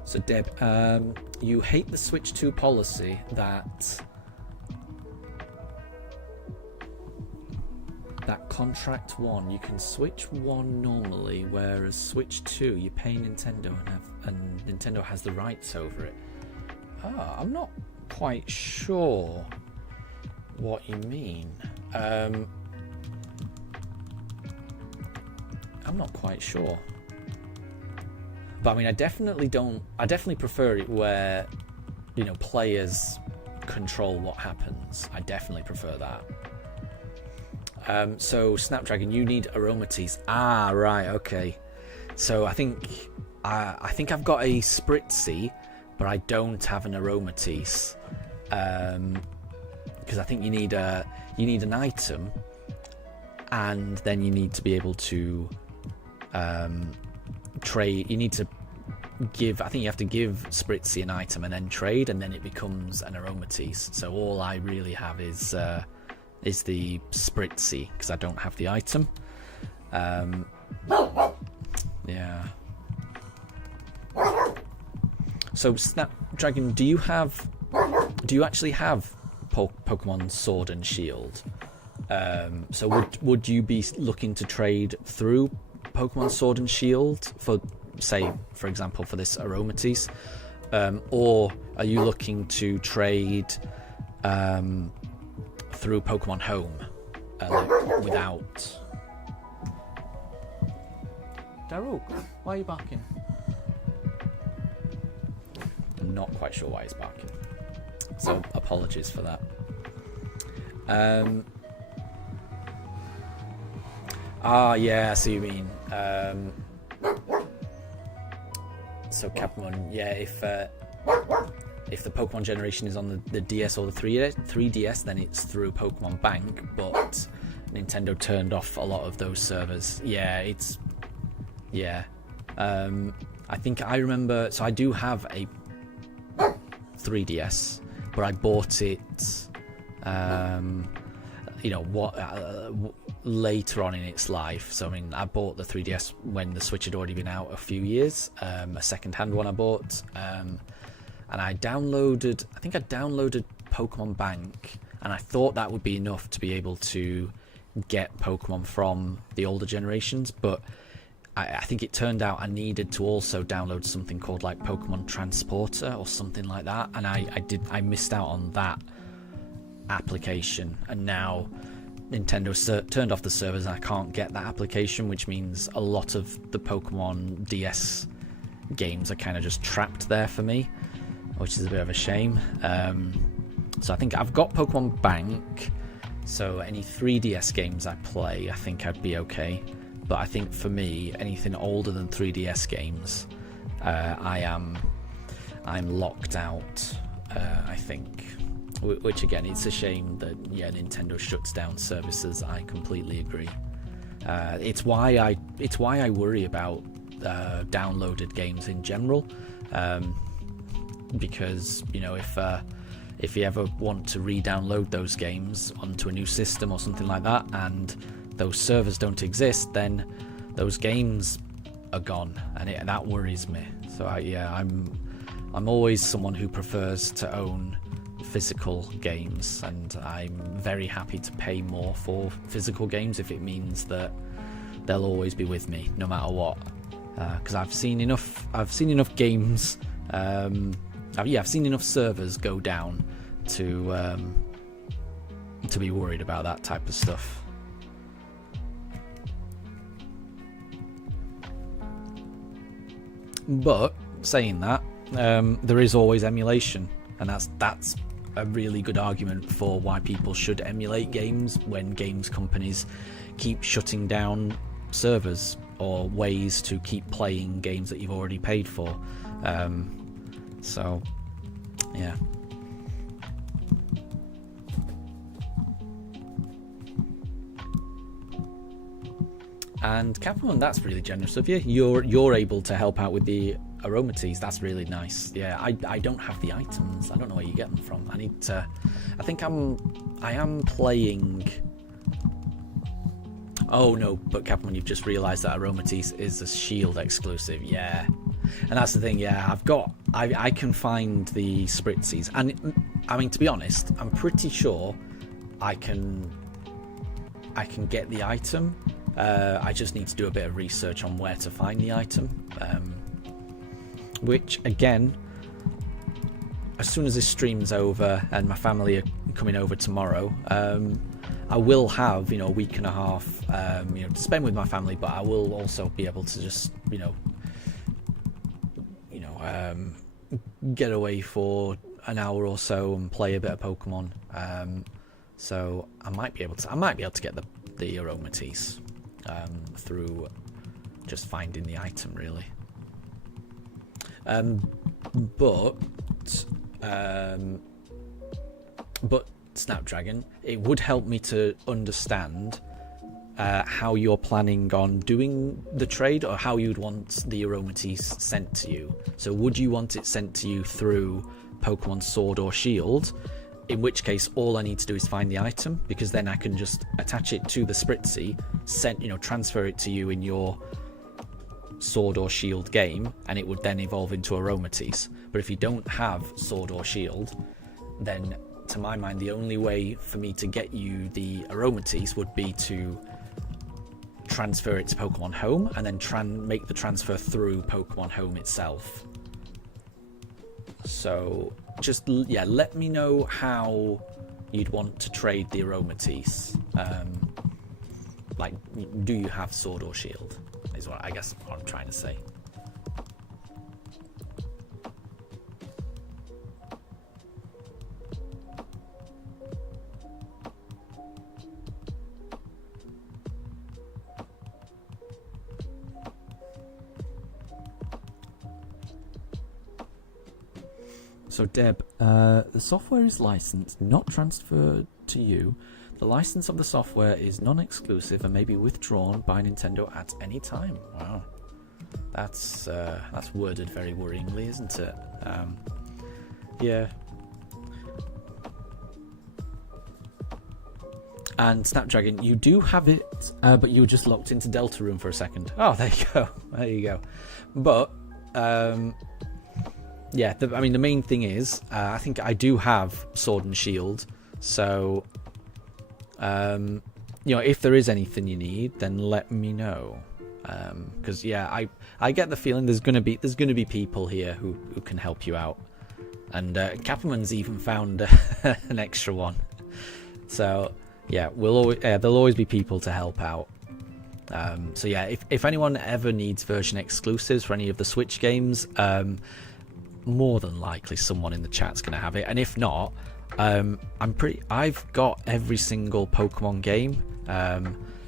So Deb, you hate the Switch 2 policy that contract 1, you can switch 1 normally, whereas switch 2 you pay Nintendo and Nintendo has the rights over it. I'm not quite sure what you mean. I'm not quite sure. But I mean, I definitely prefer it where, players control what happens. I definitely prefer that. So Snapdragon, you need Aromatisse. Ah, right, okay. So I think I've got a Spritzy, but I don't have an Aromatisse. Because I think you need an item, and then you need to be able to trade. You need to give. I think you have to give Spritzy an item and then trade, and then it becomes an Aromatisse. So all I really have is the Spritzy, because I don't have the item. Yeah. So Snapdragon, do you actually have Pokemon Sword and Shield? So would you be looking to trade through Pokemon Sword and Shield for, say, for example, for this Aromatisse? Or are you looking to trade through Pokemon Home, like without? Daruk, why are you barking? I'm not quite sure why he's barking, so apologies for that. Yeah, I see what you mean. So Capmon, yeah, if the Pokemon generation is on the DS or the 3DS, then it's through Pokemon Bank, but Nintendo turned off a lot of those servers. Yeah, I think I remember, so I do have a 3DS, but I bought it, later on in its life. So I mean, I bought the 3DS when the Switch had already been out a few years, a second-hand one I bought, and I downloaded Pokemon Bank, and I thought that would be enough to be able to get Pokemon from the older generations, but I think it turned out I needed to also download something called like Pokemon Transporter or something like that, and I missed out on that application, and now Nintendo turned off the servers and I can't get that application, which means a lot of the Pokemon DS games are kind of just trapped there for me, which is a bit of a shame. So I think I've got Pokemon Bank, so any 3DS games I play, I think I'd be okay. But I think for me, anything older than 3DS games, I'm locked out, I think. Which again, it's a shame that Nintendo shuts down services. I completely agree. It's why I worry about downloaded games in general, because if you ever want to re-download those games onto a new system or something like that, and those servers don't exist, then those games are gone, and that worries me. So I'm always someone who prefers to own physical games, and I'm very happy to pay more for physical games if it means that they'll always be with me no matter what. Because I've seen enough games. I've seen enough servers go down to be worried about that type of stuff. But saying that, there is always emulation, and that's a really good argument for why people should emulate games when games companies keep shutting down servers or ways to keep playing games that you've already paid for. So yeah. And Capcom, that's really generous of you. You're able to help out with the aromatics. That's really nice. Yeah, I don't have the items. I don't know where you get them from. I need to. I am playing. Oh no, but Capcom, you've just realised that aromatics is a Shield exclusive. Yeah, and that's the thing. Yeah, I can find the Spritzies, and I mean, to be honest, I'm pretty sure I can get the item. I just need to do a bit of research on where to find the item, which again, as soon as this stream's over and my family are coming over tomorrow, I will have a week and a half to spend with my family, but I will also be able to just get away for an hour or so and play a bit of Pokemon. So I might be able to get the aromatics through just finding the item, really. But Snapdragon, it would help me to understand how you're planning on doing the trade, or how you'd want the aromatics sent to you. So would you want it sent to you through Pokemon Sword or Shield? In which case, all I need to do is find the item, because then I can just attach it to the Spritzy, transfer it to you in your Sword or Shield game, and it would then evolve into aromatics. But if you don't have Sword or Shield, then to my mind, the only way for me to get you the aromatics would be to transfer it to Pokemon Home, and then make the transfer through Pokemon Home itself. So just yeah, let me know how you'd want to trade the aromatisse. Like, do you have sword or shield? Is what I guess what I'm trying to say. So Deb, the software is licensed, not transferred to you. The license of the software is non-exclusive and may be withdrawn by Nintendo at any time. Wow, that's worded very worryingly, isn't it? Yeah. And Snapdragon, you do have it, but you were just locked into Delta Room for a second. Oh, there you go. There you go. But yeah, I mean, the main thing is, I think I do have Sword and Shield, so, you know, if there is anything you need, then let me know, because yeah, I get the feeling there's gonna be people here who can help you out, and Capman's even found an extra one, so yeah, there'll always be people to help out. So yeah, if anyone ever needs version exclusives for any of the Switch games, more than likely someone in the chat's gonna have it, and if not, I've got every single Pokemon game.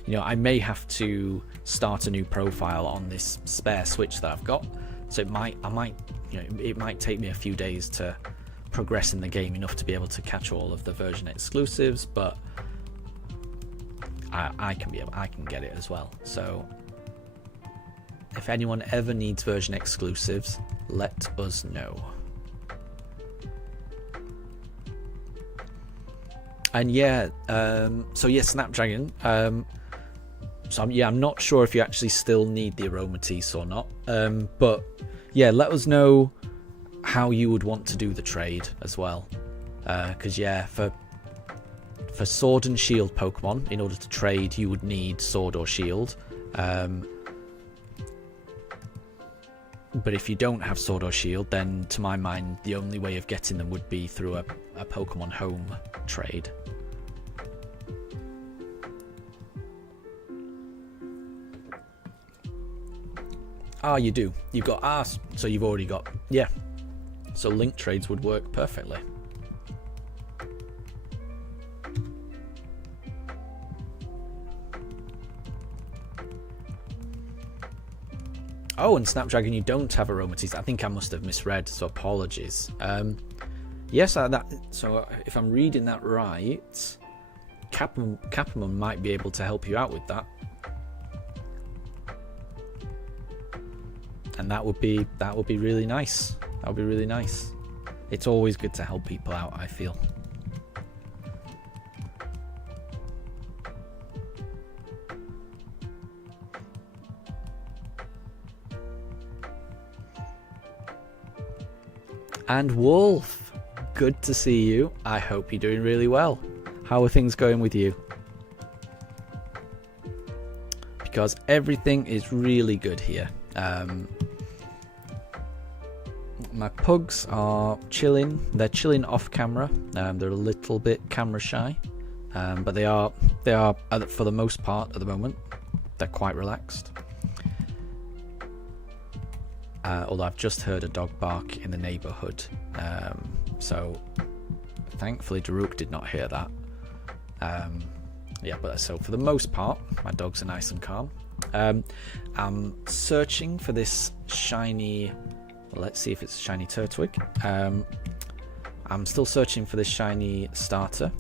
You know, I may have to start a new profile on this spare Switch that I've got, so it might take me a few days to progress in the game enough to be able to catch all of the version exclusives, but I can get it as well. So if anyone ever needs version exclusives, let us know. And yeah, so yeah, Snapdragon. So I'm not sure if you actually still need the aromatisse or not. But yeah, let us know how you would want to do the trade as well. Because yeah, for Sword and Shield Pokemon, in order to trade, you would need Sword or Shield. But if you don't have Sword or Shield, then to my mind, the only way of getting them would be through a Pokemon Home trade. Ah, you do. You've got so you've already got, yeah. So link trades would work perfectly. Oh, and Snapdragon, you don't have aromatisse. I think I must have misread, so apologies. Yes, so if I'm reading that right, Capman might be able to help you out with that. And that would be really nice. That would be really nice. It's always good to help people out, I feel. And Wolf, good to see you. I hope you're doing really well. How are things going with you? Because everything is really good here. My pugs are chilling. They're chilling off camera. They're a little bit camera shy, but they are for the most part at the moment. They're quite relaxed. Although I've just heard a dog bark in the neighbourhood, so thankfully Daruk did not hear that. Yeah, but so for the most part, my dogs are nice and calm. I'm searching for this shiny. Let's see if it's a shiny Turtwig. I'm still searching for this shiny starter.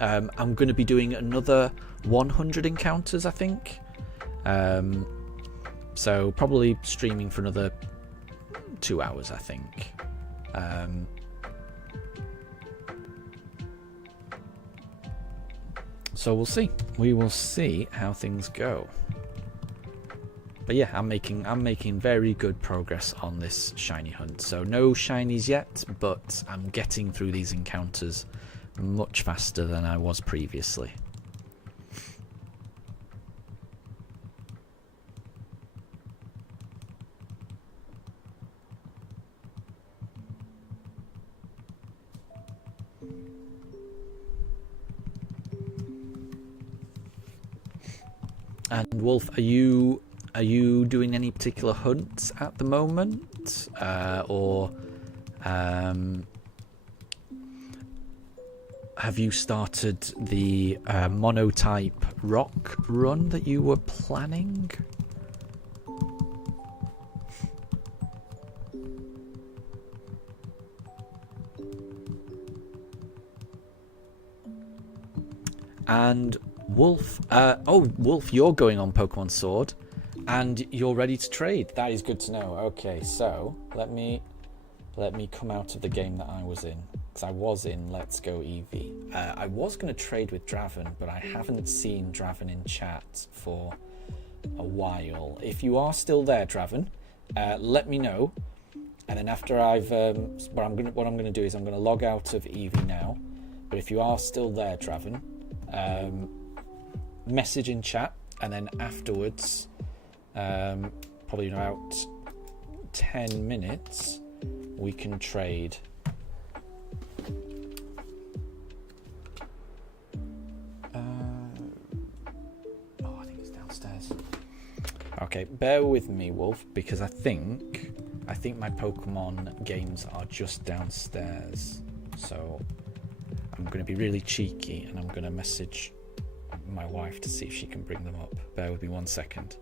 I'm going to be doing another 100 encounters, I think. So probably streaming for another 2 hours, I think. So we'll see. We will see how things go. But yeah, I'm making very good progress on this shiny hunt. So no shinies yet, but I'm getting through these encounters much faster than I was previously. And Wolf, are you doing any particular hunts at the moment, or have you started the monotype rock run that you were planning? And Wolf, Wolf, you're going on Pokemon Sword, and you're ready to trade. That is good to know. Okay, so let me come out of the game that I was in, because I was in Let's Go Eevee. I was going to trade with Draven, but I haven't seen Draven in chat for a while. If you are still there, Draven, let me know, and then after I've what I'm going to do is I'm going to log out of Eevee now. But if you are still there, Draven, message in chat, and then afterwards, probably in about 10 minutes, we can trade. I think it's downstairs. Okay, bear with me, Wolf, because I think my Pokemon games are just downstairs. So I'm going to be really cheeky, and I'm going to message my wife to see if she can bring them up. Bear with me 1 second.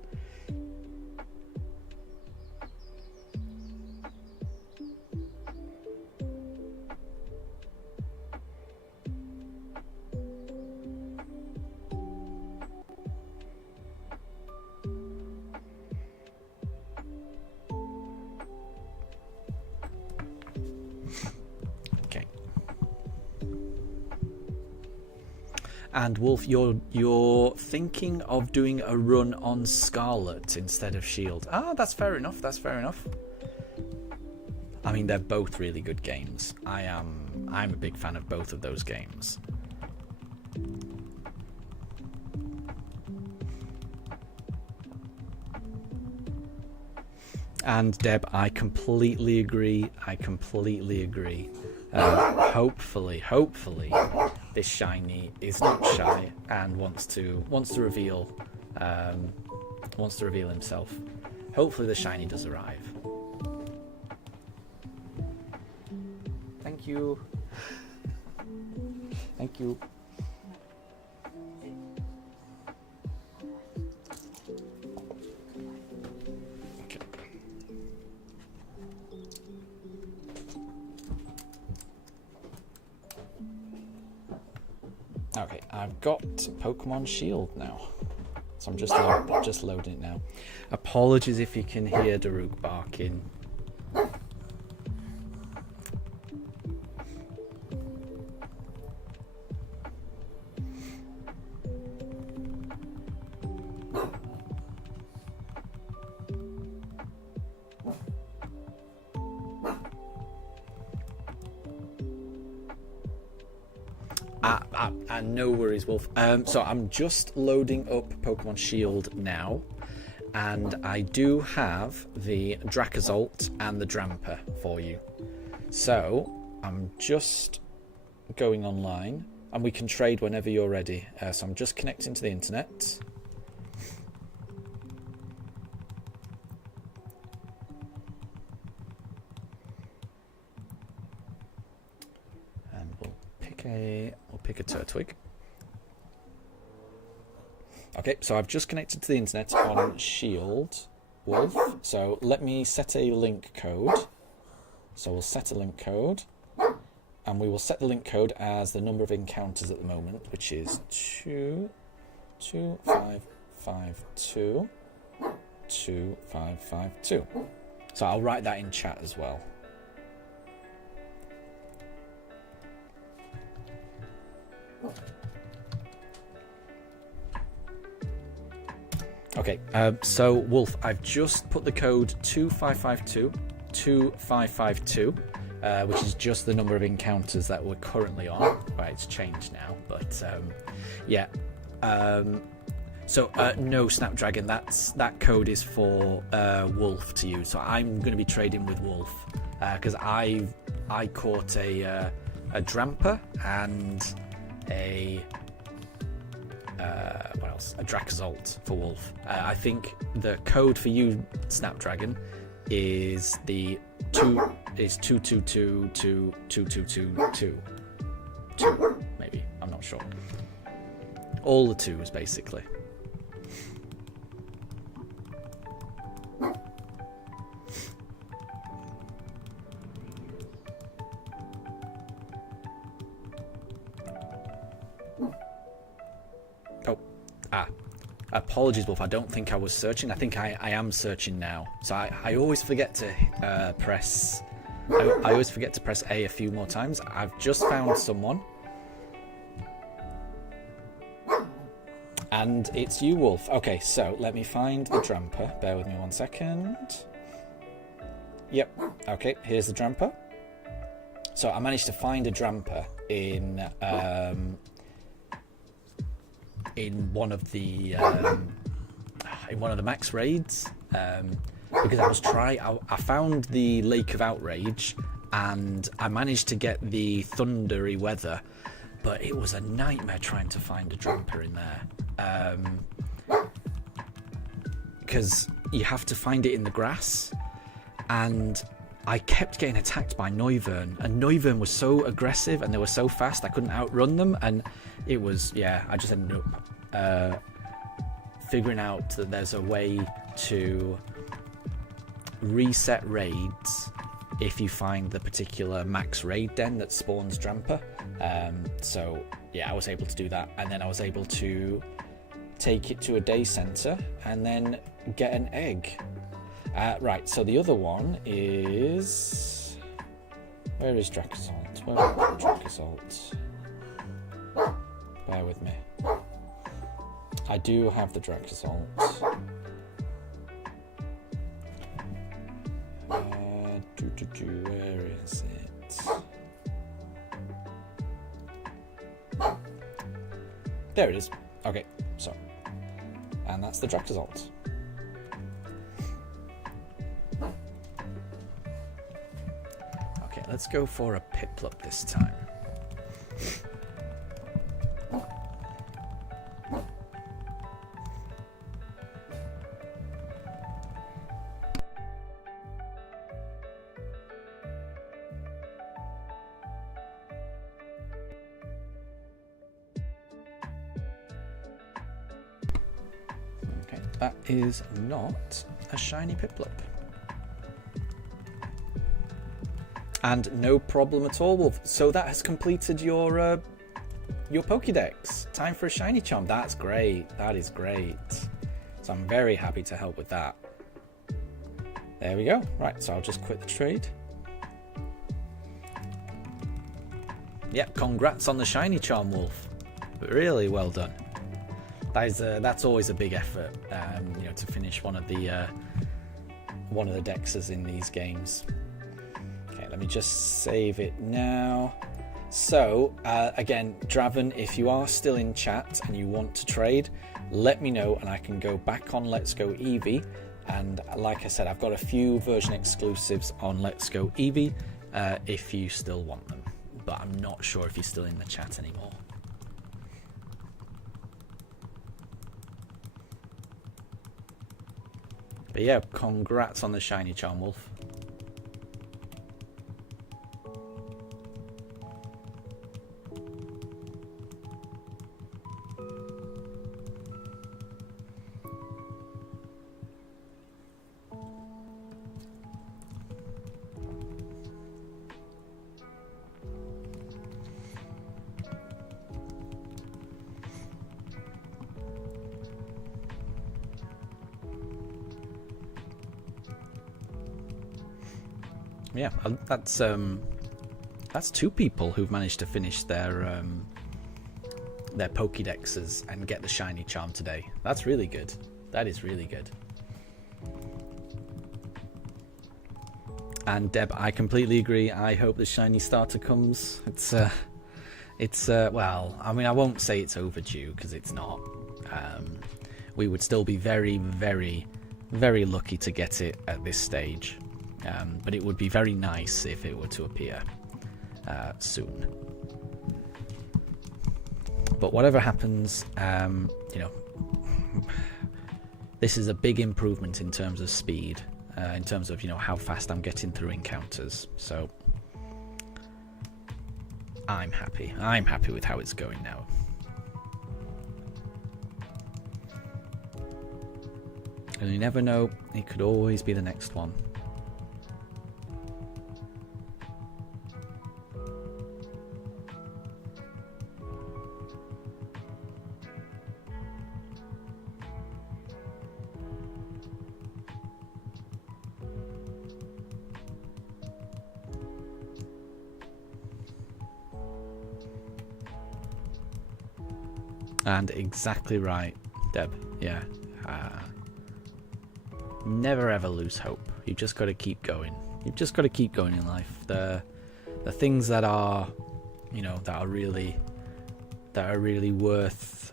And Wolf, you're thinking of doing a run on Scarlet instead of Shield. Ah, that's fair enough. That's fair enough. I mean, they're both really good games. I'm a big fan of both of those games. And Deb, I completely agree. Hopefully, this shiny is not shy and wants to reveal himself. Hopefully, the shiny does arrive. Thank you. Thank you. Okay, I've got Pokemon Shield now, so I'm just loading it now. Apologies if you can hear Daruk barking. No worries, Wolf. So I'm just loading up Pokemon Shield now, and I do have the Dracozolt and the Dramper for you. So I'm just going online, and we can trade whenever you're ready. So I'm just connecting to the internet. And we'll pick a Turtwig. Okay, so I've just connected to the internet on Shield, Wolf. So let me set a link code. So we'll set a link code, and we will set the link code as the number of encounters at the moment, which is 22552 2552. So I'll write that in chat as well. Okay, so Wolf, I've just put the code 2552, which is just the number of encounters that we're currently on. Right, it's changed now, but yeah. So no Snapdragon, that code is for Wolf to use. So I'm going to be trading with Wolf because I caught a Dramper and a what else? A Dracozolt for Wolf. I think the code for you, Snapdragon, is the 222222222. Maybe, I'm not sure. All the twos, basically. Apologies, Wolf. I don't think I was searching. I think I am searching now. So I always forget to press... I always forget to press A a few more times. I've just found someone. And it's you, Wolf. Okay, so let me find the Dramper. Bear with me 1 second. Yep. Okay, here's the Dramper. So I managed to find a Dramper in one of the max raids, because I found the Lake of Outrage and I managed to get the thundery weather, but it was a nightmare trying to find a Dramper in there, because you have to find it in the grass, and I kept getting attacked by Noivern, and Noivern was so aggressive and they were so fast I couldn't outrun them, and it was, yeah, I just ended up figuring out that there's a way to reset raids if you find the particular max raid den that spawns Dramper. So yeah, I was able to do that, and then I was able to take it to a day center and then get an egg. Right, so the other one is... Where is Dracozolt? Where is Dracozolt? Bear with me. I do have the Dracozolt. Where is it? There it is. Okay, so. And that's the Dracozolt. Okay, let's go for a Piplup this time. That is not a shiny Piplup. And no problem at all, Wolf. So that has completed your Pokédex. Time for a shiny charm. That's great. That is great. So I'm very happy to help with that. There we go. Right, so I'll just quit the trade. Yep, congrats on the shiny charm, Wolf. Really well done. That's always a big effort, you know, to finish one of the dexes in these games. Okay, let me just save it now. So again, Draven, if you are still in chat and you want to trade, let me know and I can go back on Let's Go Eevee. And like I said, I've got a few version exclusives on Let's Go Eevee if you still want them, but I'm not sure if you're still in the chat anymore. But yeah, congrats on the shiny charm, Wolf. Yeah, that's two people who've managed to finish their Pokédexes and get the shiny charm today. That's really good. That is really good. And Deb, I completely agree. I hope the shiny starter comes. It's well, I mean, I won't say it's overdue because it's not. We would still be very, very, very lucky to get it at this stage. But it would be very nice if it were to appear soon. But whatever happens, you know, this is a big improvement in terms of speed, in terms of, you know, how fast I'm getting through encounters. So I'm happy. I'm happy with how it's going now. And you never know, it could always be the next one. And exactly right, Deb. Yeah. Never ever lose hope. You've just got to keep going. You've just got to keep going in life. The things that are, you know, that are really worth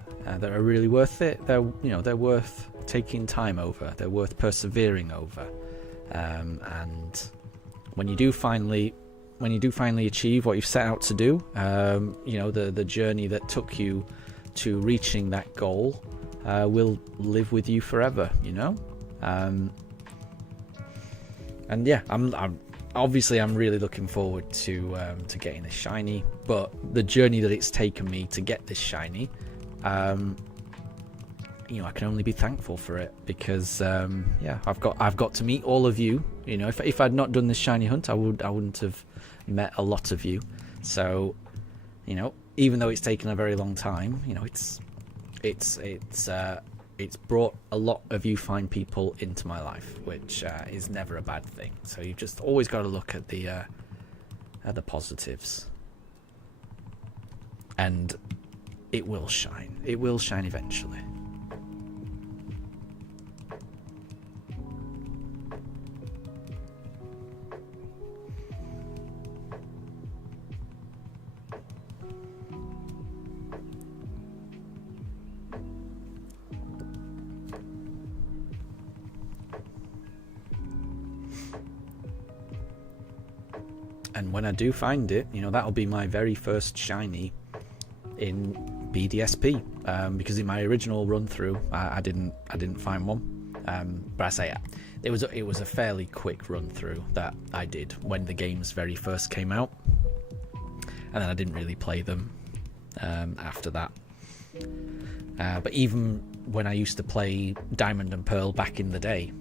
it. They're, you know, they're worth taking time over. They're worth persevering over. And when you do finally achieve what you've set out to do, you know, the journey that took you to reaching that goal will live with you forever, you know. And yeah, I'm obviously really looking forward to getting this shiny, but the journey that it's taken me to get this shiny, you know, I can only be thankful for it, because yeah, I've got to meet all of you. You know, if I'd not done this shiny hunt, I wouldn't have met a lot of you. So, you know, even though it's taken a very long time, you know, it's brought a lot of you fine people into my life, which is never a bad thing. So you've just always got to look at the positives, and it will shine. It will shine eventually. And when I do find it, you know, that'll be my very first shiny in BDSP, because in my original run through, I didn't find one. But I say it was a fairly quick run through that I did when the games very first came out, and then I didn't really play them after that. But even when I used to play Diamond and Pearl back in the day,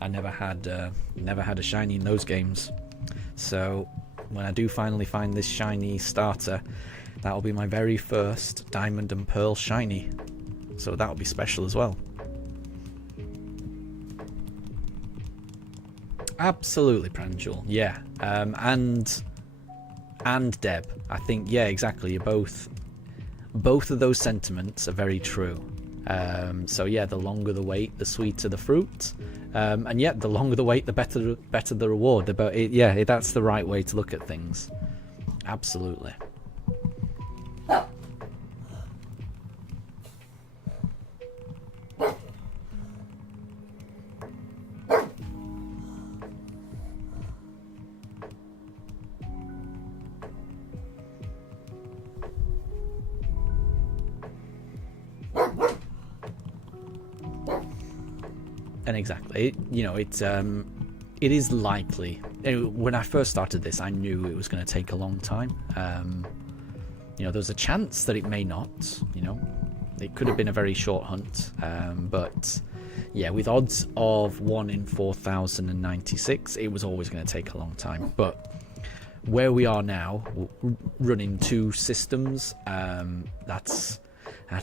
I never had a shiny in those games. So when I do finally find this shiny starter, that'll be my very first Diamond and Pearl shiny. So that'll be special as well. Absolutely, Pranjul. Yeah. And Deb. I think, yeah, exactly. You're both of those sentiments are very true. So yeah, the longer the wait, the sweeter the fruit. And yet, the longer the wait, the better the reward. That's the right way to look at things. Absolutely. And exactly, you know, it is likely. When I first started this, I knew it was going to take a long time. You know, there's a chance that it may not. You know, it could have been a very short hunt. But yeah, with odds of 1 in 4,096, it was always going to take a long time. But where we are now, running 2 systems, that's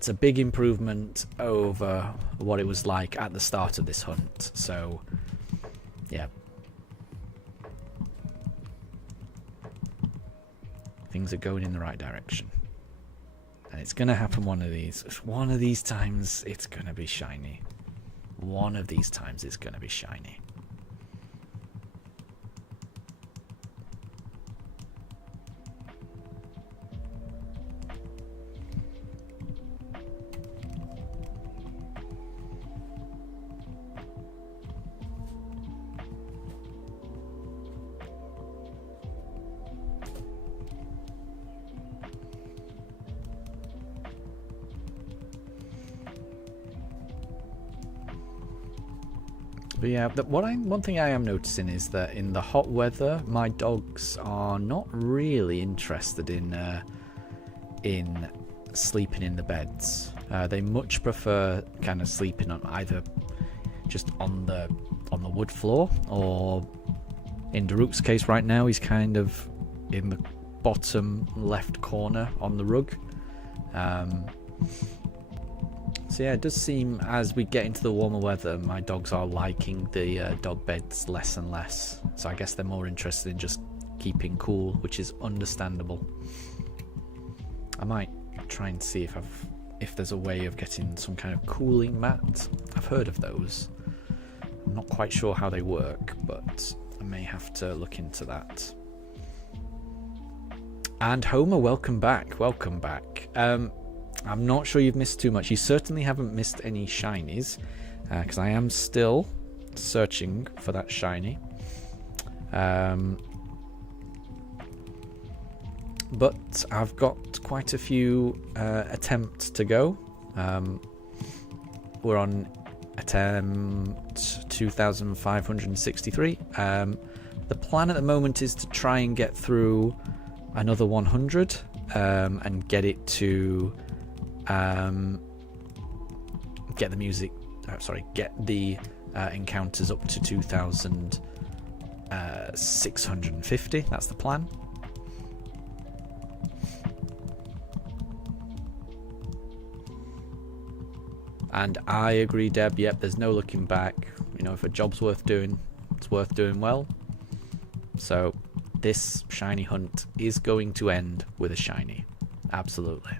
a big improvement over what it was like at the start of this hunt. So, yeah. Things are going in the right direction. And it's going to happen one of these. One of these times, it's going to be shiny. One of these times, it's going to be shiny. But yeah, one thing I am noticing is that in the hot weather, my dogs are not really interested in sleeping in the beds. They much prefer kind of sleeping on either just on the wood floor, or in Daruk's case right now, he's kind of in the bottom left corner on the rug. So yeah, it does seem as we get into the warmer weather, my dogs are liking the dog beds less and less. So I guess they're more interested in just keeping cool, which is understandable. I might try and see if there's a way of getting some kind of cooling mat. I've heard of those. I'm not quite sure how they work, but I may have to look into that. And Homer, welcome back. Welcome back. I'm not sure you've missed too much. You certainly haven't missed any shinies, because I am still searching for that shiny. But I've got quite a few attempts to go. We're on attempt 2563. The plan at the moment is to try and get through another 100 and get it to get the encounters up to 2650. That's the plan. And I agree, Deb. Yep, there's no looking back. You know, if a job's worth doing, it's worth doing well. So this shiny hunt is going to end with a shiny. Absolutely.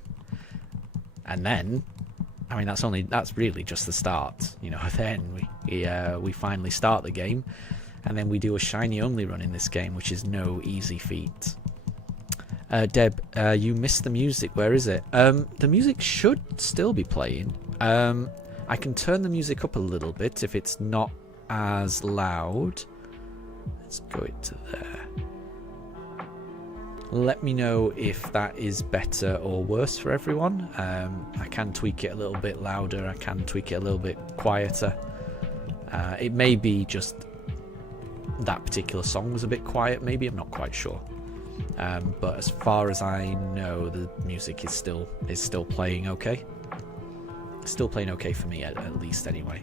And then, I mean, that's really just the start. You know, then we finally start the game, and then we do a shiny only run in this game, which is no easy feat. Deb, you missed the music. Where is it? The music should still be playing. I can turn the music up a little bit if it's not as loud. Let's go it to there. Let me know if that is better or worse for everyone. I can tweak it a little bit louder. I can tweak it a little bit quieter. It may be just that particular song was a bit quiet. Maybe, I'm not quite sure. But as far as I know, the music is still playing okay. Still playing okay for me, at least, anyway.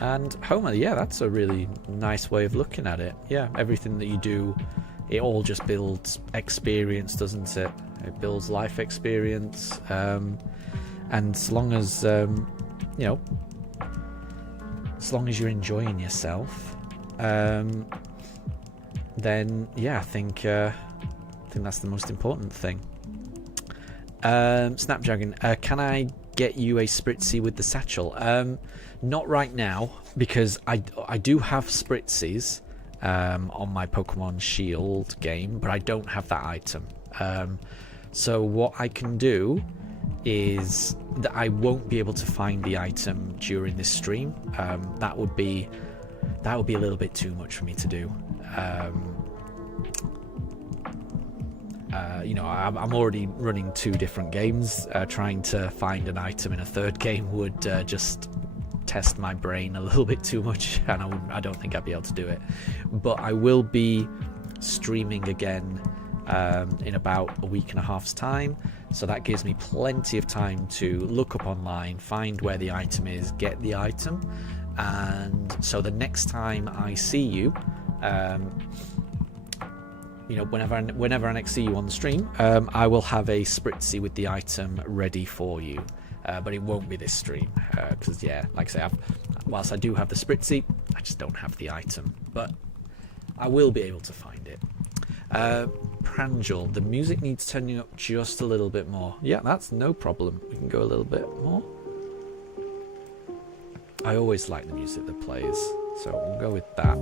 And Homer, yeah, that's a really nice way of looking at it. Yeah, everything that you do, it all just builds experience, doesn't it? It builds life experience. And as long as, you know, as long as you're enjoying yourself, then yeah, I think that's the most important thing. Snapdragon, can I get you a Spritzy with the satchel? Not right now, because I do have Spritzies on my Pokemon Shield game, but I don't have that item. So what I can do is that I won't be able to find the item during this stream. That would be a little bit too much for me to do. You know, I'm already running 2 different games. Trying to find an item in a 3rd game would just test my brain a little bit too much, and I don't think I'd be able to do it. But I will be streaming again in about a week and a half's time, so that gives me plenty of time to look up online, find where the item is, get the item, and so the next time I see you, you know, whenever I next see you on the stream, I will have a Spritzy with the item ready for you. But it won't be this stream, because yeah, like I say, whilst I do have the Spritzy, I just don't have the item, but I will be able to find it. Pranjal, the music needs turning up just a little bit more. Yeah, that's no problem. We can go a little bit more. I always like the music that plays, so we'll go with that.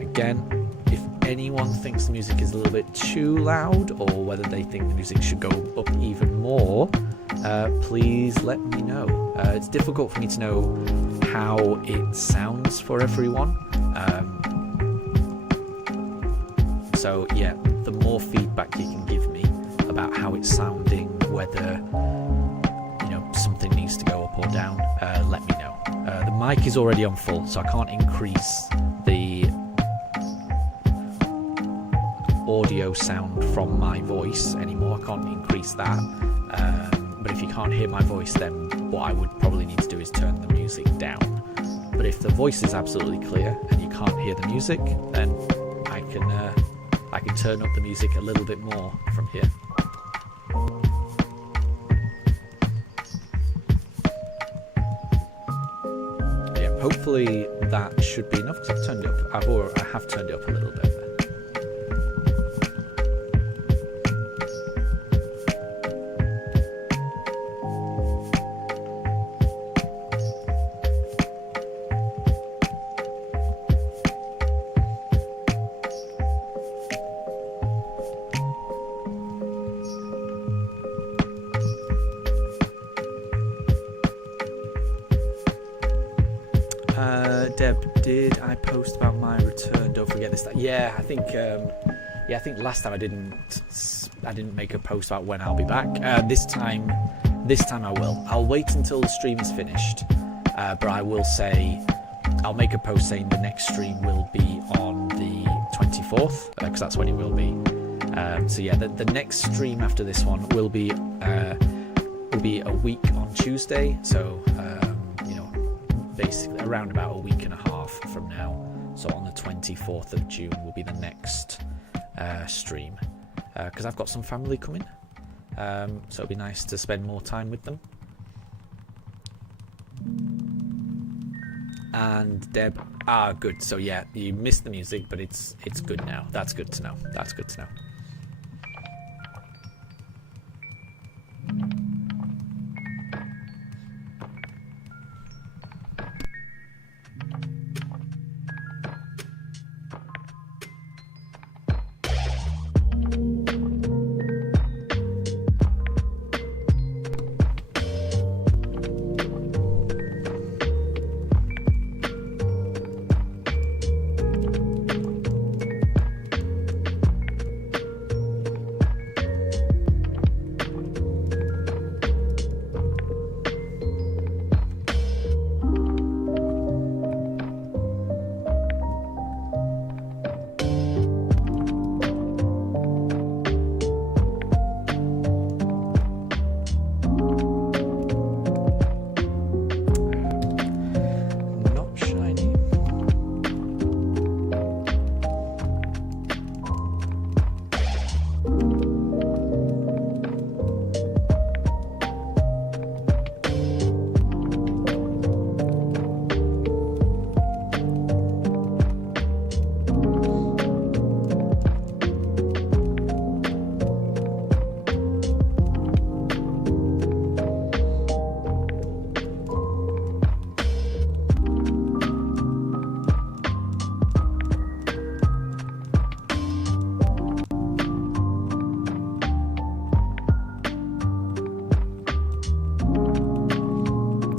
Again, if anyone thinks the music is a little bit too loud, or whether they think the music should go up even more, please let me know. It's difficult for me to know how it sounds for everyone. So yeah, the more feedback you can give me about how it's sounding, whether something needs to go up or down, let me know. The mic is already on full, so I can't increase the audio sound from my voice anymore. I can't increase that. But if you can't hear my voice, then what I would probably need to do is turn the music down. But if the voice is absolutely clear and you can't hear the music, then I can turn up the music a little bit more from here. Yeah, hopefully that should be enough, because I've turned it up. I have turned it up a little bit. Deb, did I post about my return? Don't forget this. Yeah, I think last time I didn't make a post about when I'll be back. This time I will. I'll wait until the stream is finished, but I will say I'll make a post saying the next stream will be on the 24th, because that's when it will be. So yeah, the next stream after this one will be a week on Tuesday. So. Basically around about a week and a half from now, so on the 24th of June will be the next stream, because I've got some family coming, so it'll be nice to spend more time with them. And Deb, good. So yeah, you missed the music, but it's good now. That's good to know. That's good to know.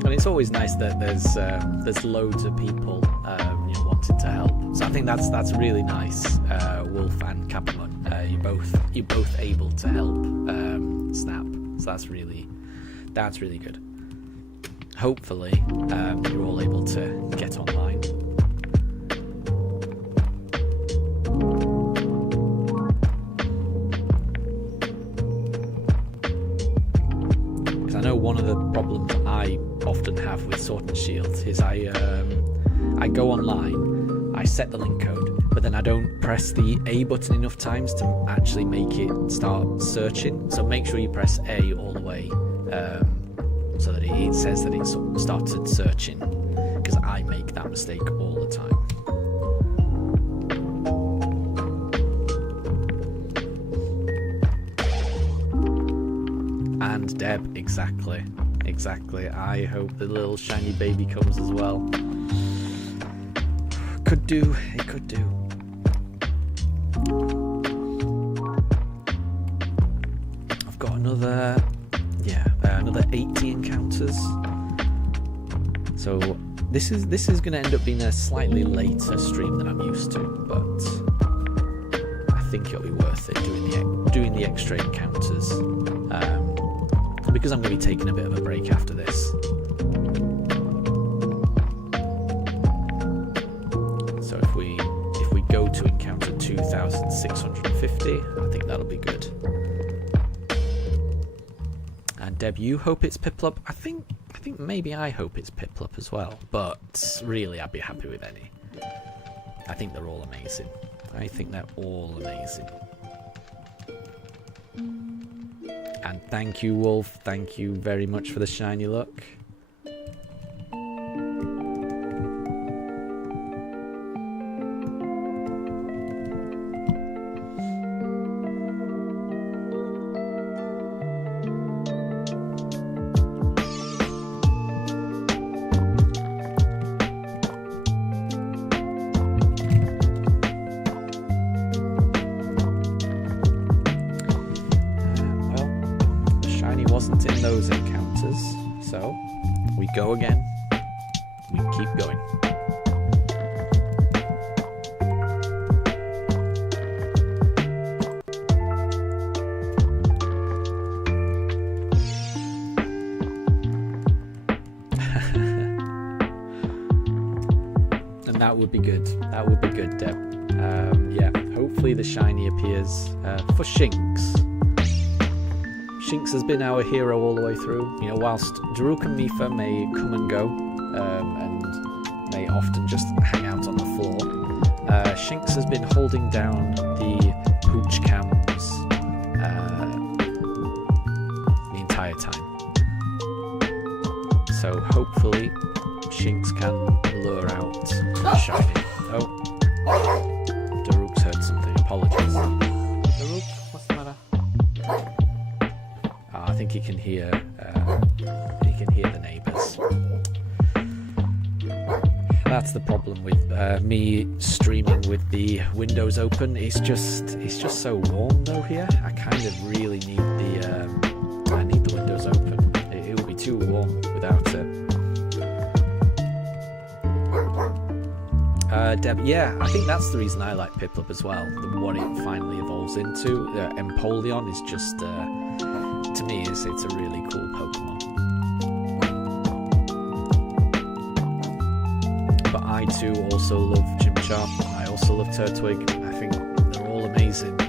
It's always nice that there's loads of people wanting to help. So I think that's really nice. Wolf and Capamon, you're both able to help Snap. So that's really good. Hopefully you're all able to get online. Because I know one of the problems I often have with Sword and Shield is I go online, I set the link code, but then I don't press the A button enough times to actually make it start searching. So make sure you press A all the way, so that it says that it's started searching, because I make that mistake all the time. And Deb, exactly. I hope the little shiny baby comes as well. It could do. I've got another 80 encounters. So this is going to end up being a slightly later stream than I'm used to, but I think it'll be worth it doing the extra encounters, because I'm going to be taking a bit of a break after this. So if we go to encounter 2650, I think that'll be good. And Deb, you hope it's Piplup? I think maybe I hope it's Piplup as well, but really I'd be happy with any. I think they're all amazing. I think they're all amazing. And thank you, Wolf. Thank you very much for the shiny look. Wasn't in those encounters, so we go again. We keep going. And that would be good. That would be good, Deb. Yeah, hopefully the shiny appears for Shinx. Shinx has been our hero all the way through. You know, whilst Daruk and Mifa may come and go, and may often just hang out on the floor, Shinx has been holding down the pooch cams the entire time. So hopefully Shinx can lure out Shiny. Oh, Daruk's heard something. Apologies. Daruk, what's the matter? I think he can hear the neighbours. That's the problem with me streaming with the windows open. It's just so warm though here. I kind of really need the windows open. It would be too warm without it. Deb, yeah, I think that's the reason I like Piplup as well. What it finally evolves into. Empoleon is just. To me, it's a really cool Pokemon. But I too also love Chimchar. I also love Turtwig. I think they're all amazing.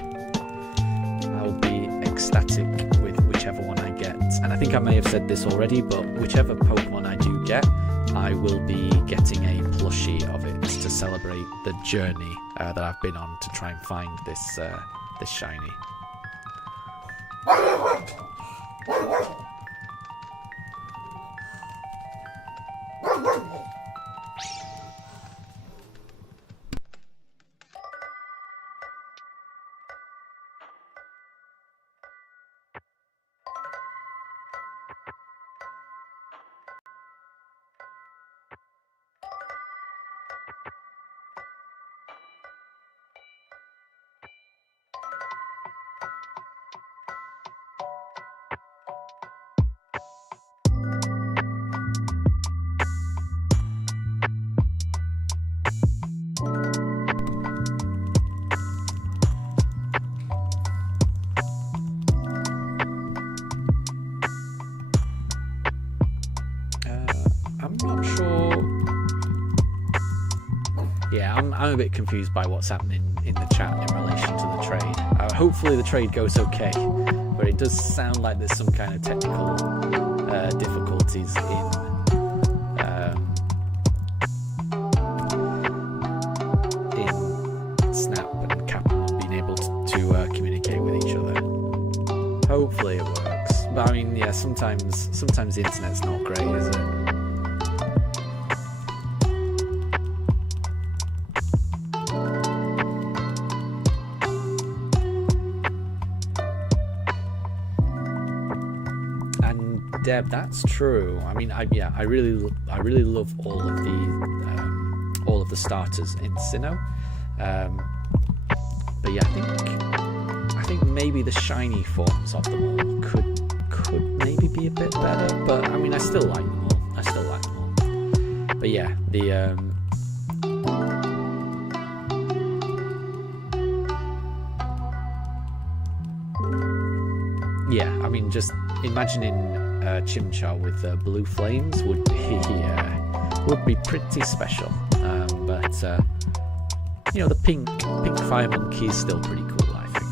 I'll be ecstatic with whichever one I get. And I think I may have said this already, but whichever Pokemon I do get, I will be getting a plushie of it to celebrate the journey that I've been on to try and find this shiny. Yeah, I'm a bit confused by what's happening in the chat in relation to the trade. Hopefully the trade goes okay, but it does sound like there's some kind of technical difficulties in Snap and Captain being able to communicate with each other. Hopefully it works. But I mean, yeah, sometimes the internet's not great, is it? Deb, that's true. I mean, I really love all of the starters in Sinnoh. But yeah, I think maybe the shiny forms of them all could maybe be a bit better. But I mean, I still like them all. But yeah, I mean, just imagining Chimchar with blue flames would be pretty special. But you know, the pink fire monkey is still pretty cool, I think.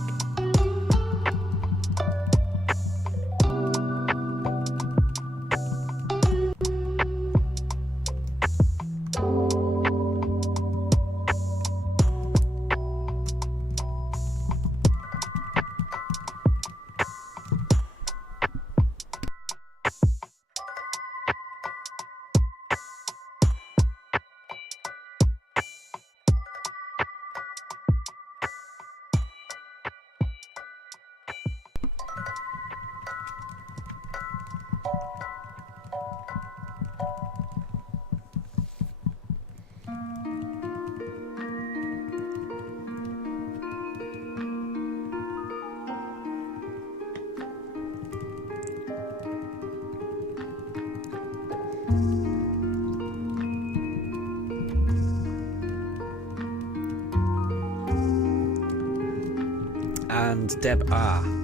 And Deb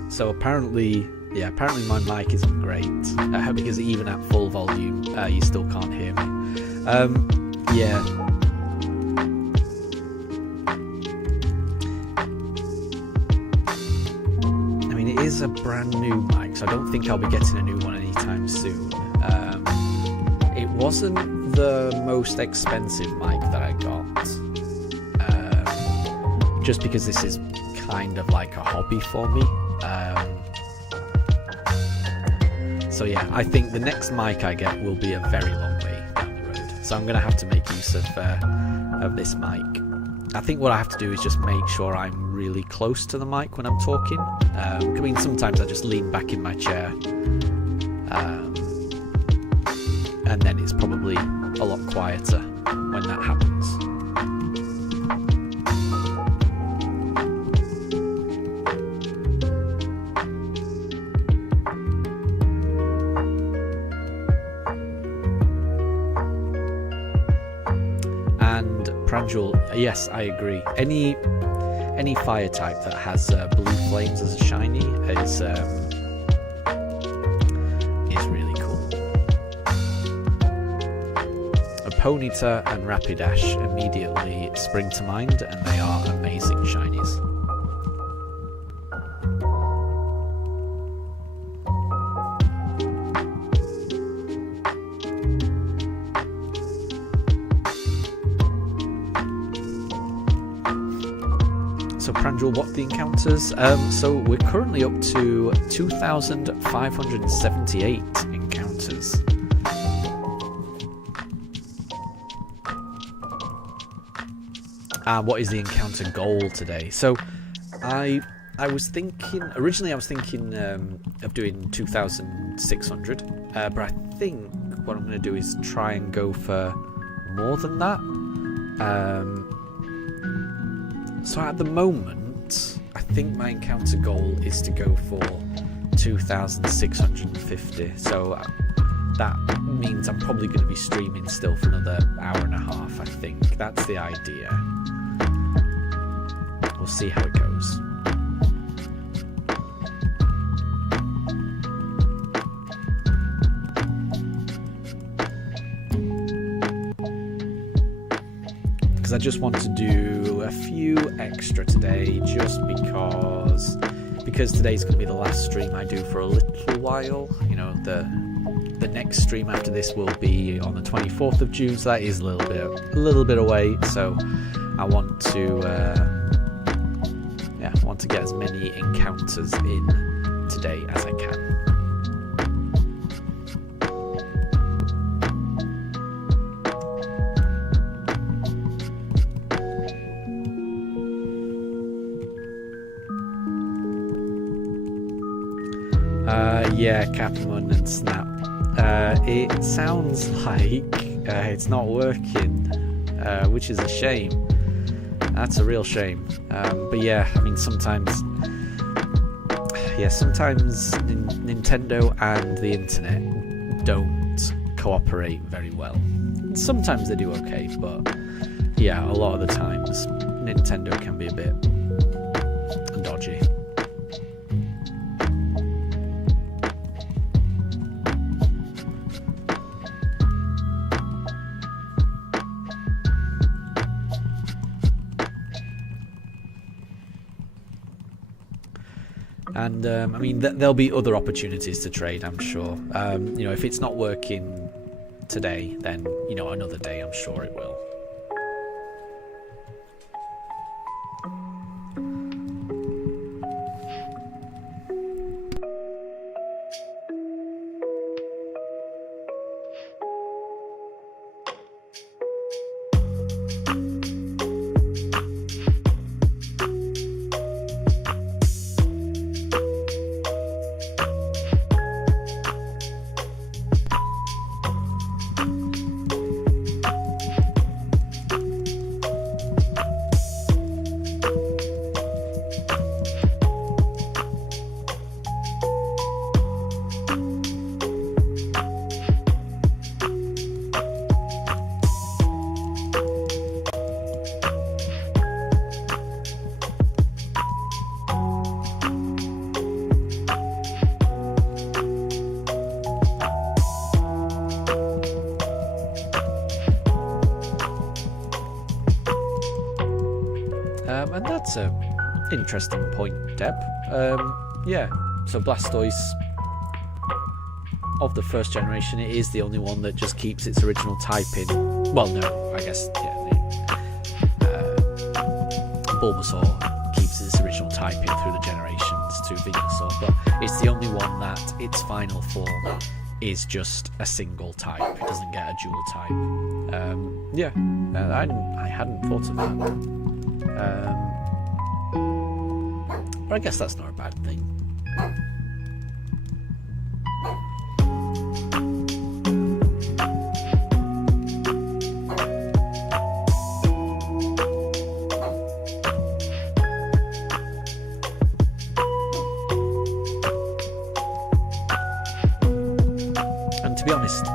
so apparently my mic isn't great because even at full volume you still can't hear me. Yeah. I mean, it is a brand new mic, so I don't think I'll be getting a new one anytime soon. It wasn't the most expensive mic that I got, just because this is kind of like a hobby for me. So yeah, I think the next mic I get will be a very long way down the road. So I'm going to have to make use of this mic. I think what I have to do is just make sure I'm really close to the mic when I'm talking. I mean, sometimes I just lean back in my chair, and then it's probably a lot quieter when that happens. Pranjul, yes, I agree. Any fire type that has blue flames as a shiny is really cool. A Ponyta and Rapidash immediately spring to mind, and they are amazing shinies. So Pranjul, what the encounters? So we're currently up to 2,578 encounters. What is the encounter goal today? So I was thinking, originally I was thinking of doing 2,600, but I think what I'm going to do is try and go for more than that. So at the moment, I think my encounter goal is to go for 2,650. So that means I'm probably going to be streaming still for another hour and a half, I think. That's the idea. We'll see how it goes. I just want to do a few extra today, just because today's going to be the last stream I do for a little while. You know, the next stream after this will be on the 24th of June, so that is a little bit away. So I want to get as many encounters in today as I can. Yeah, Capamon and Snap. It sounds like it's not working, which is a shame. That's a real shame. But yeah, I mean, sometimes Nintendo and the internet don't cooperate very well. Sometimes they do okay, but yeah, a lot of the times Nintendo can be a bit dodgy. And I mean, there'll be other opportunities to trade, I'm sure. You know, if it's not working today, then, you know, another day I'm sure it will. And that's a interesting point, Deb. Yeah, so Blastoise, of the first generation, it is the only one that just keeps its original typing. Well, no, I guess, yeah. Bulbasaur keeps its original typing through the generations to Venusaur, but it's the only one that its final form is just a single type. It doesn't get a dual type. Yeah, I hadn't thought of that. But I guess that's not a bad thing. And to be honest,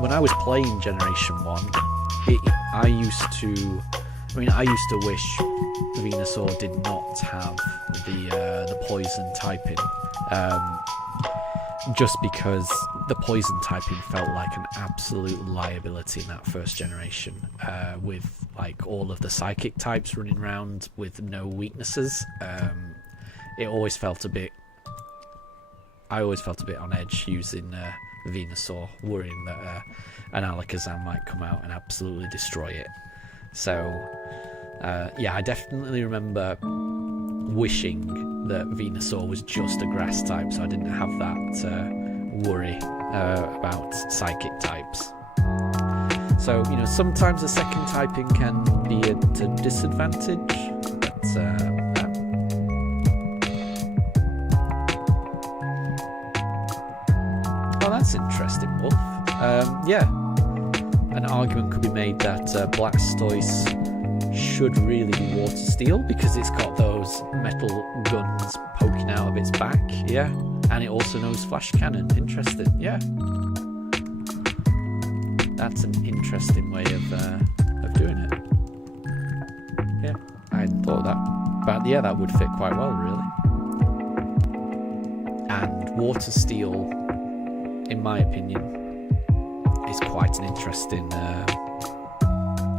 when I was playing Generation 1, I used to wish Venusaur did not have the poison typing, just because the poison typing felt like an absolute liability in that first generation, with like all of the psychic types running around with no weaknesses. I always felt a bit on edge using Venusaur, worrying that an Alakazam might come out and absolutely destroy it. So, yeah, I definitely remember wishing that Venusaur was just a grass type, so I didn't have that worry about psychic types. So, you know, sometimes the second typing can be a disadvantage, but well, that's interesting, Wolf. Yeah, an argument could be made that Blastoise should really be Water Steel because it's got those metal guns poking out of its back, yeah, and it also knows Flash Cannon. Interesting, yeah. That's an interesting way of doing it. Yeah, I hadn't thought of that, but yeah, that would fit quite well, really. And Water Steel, in my opinion, is quite an interesting.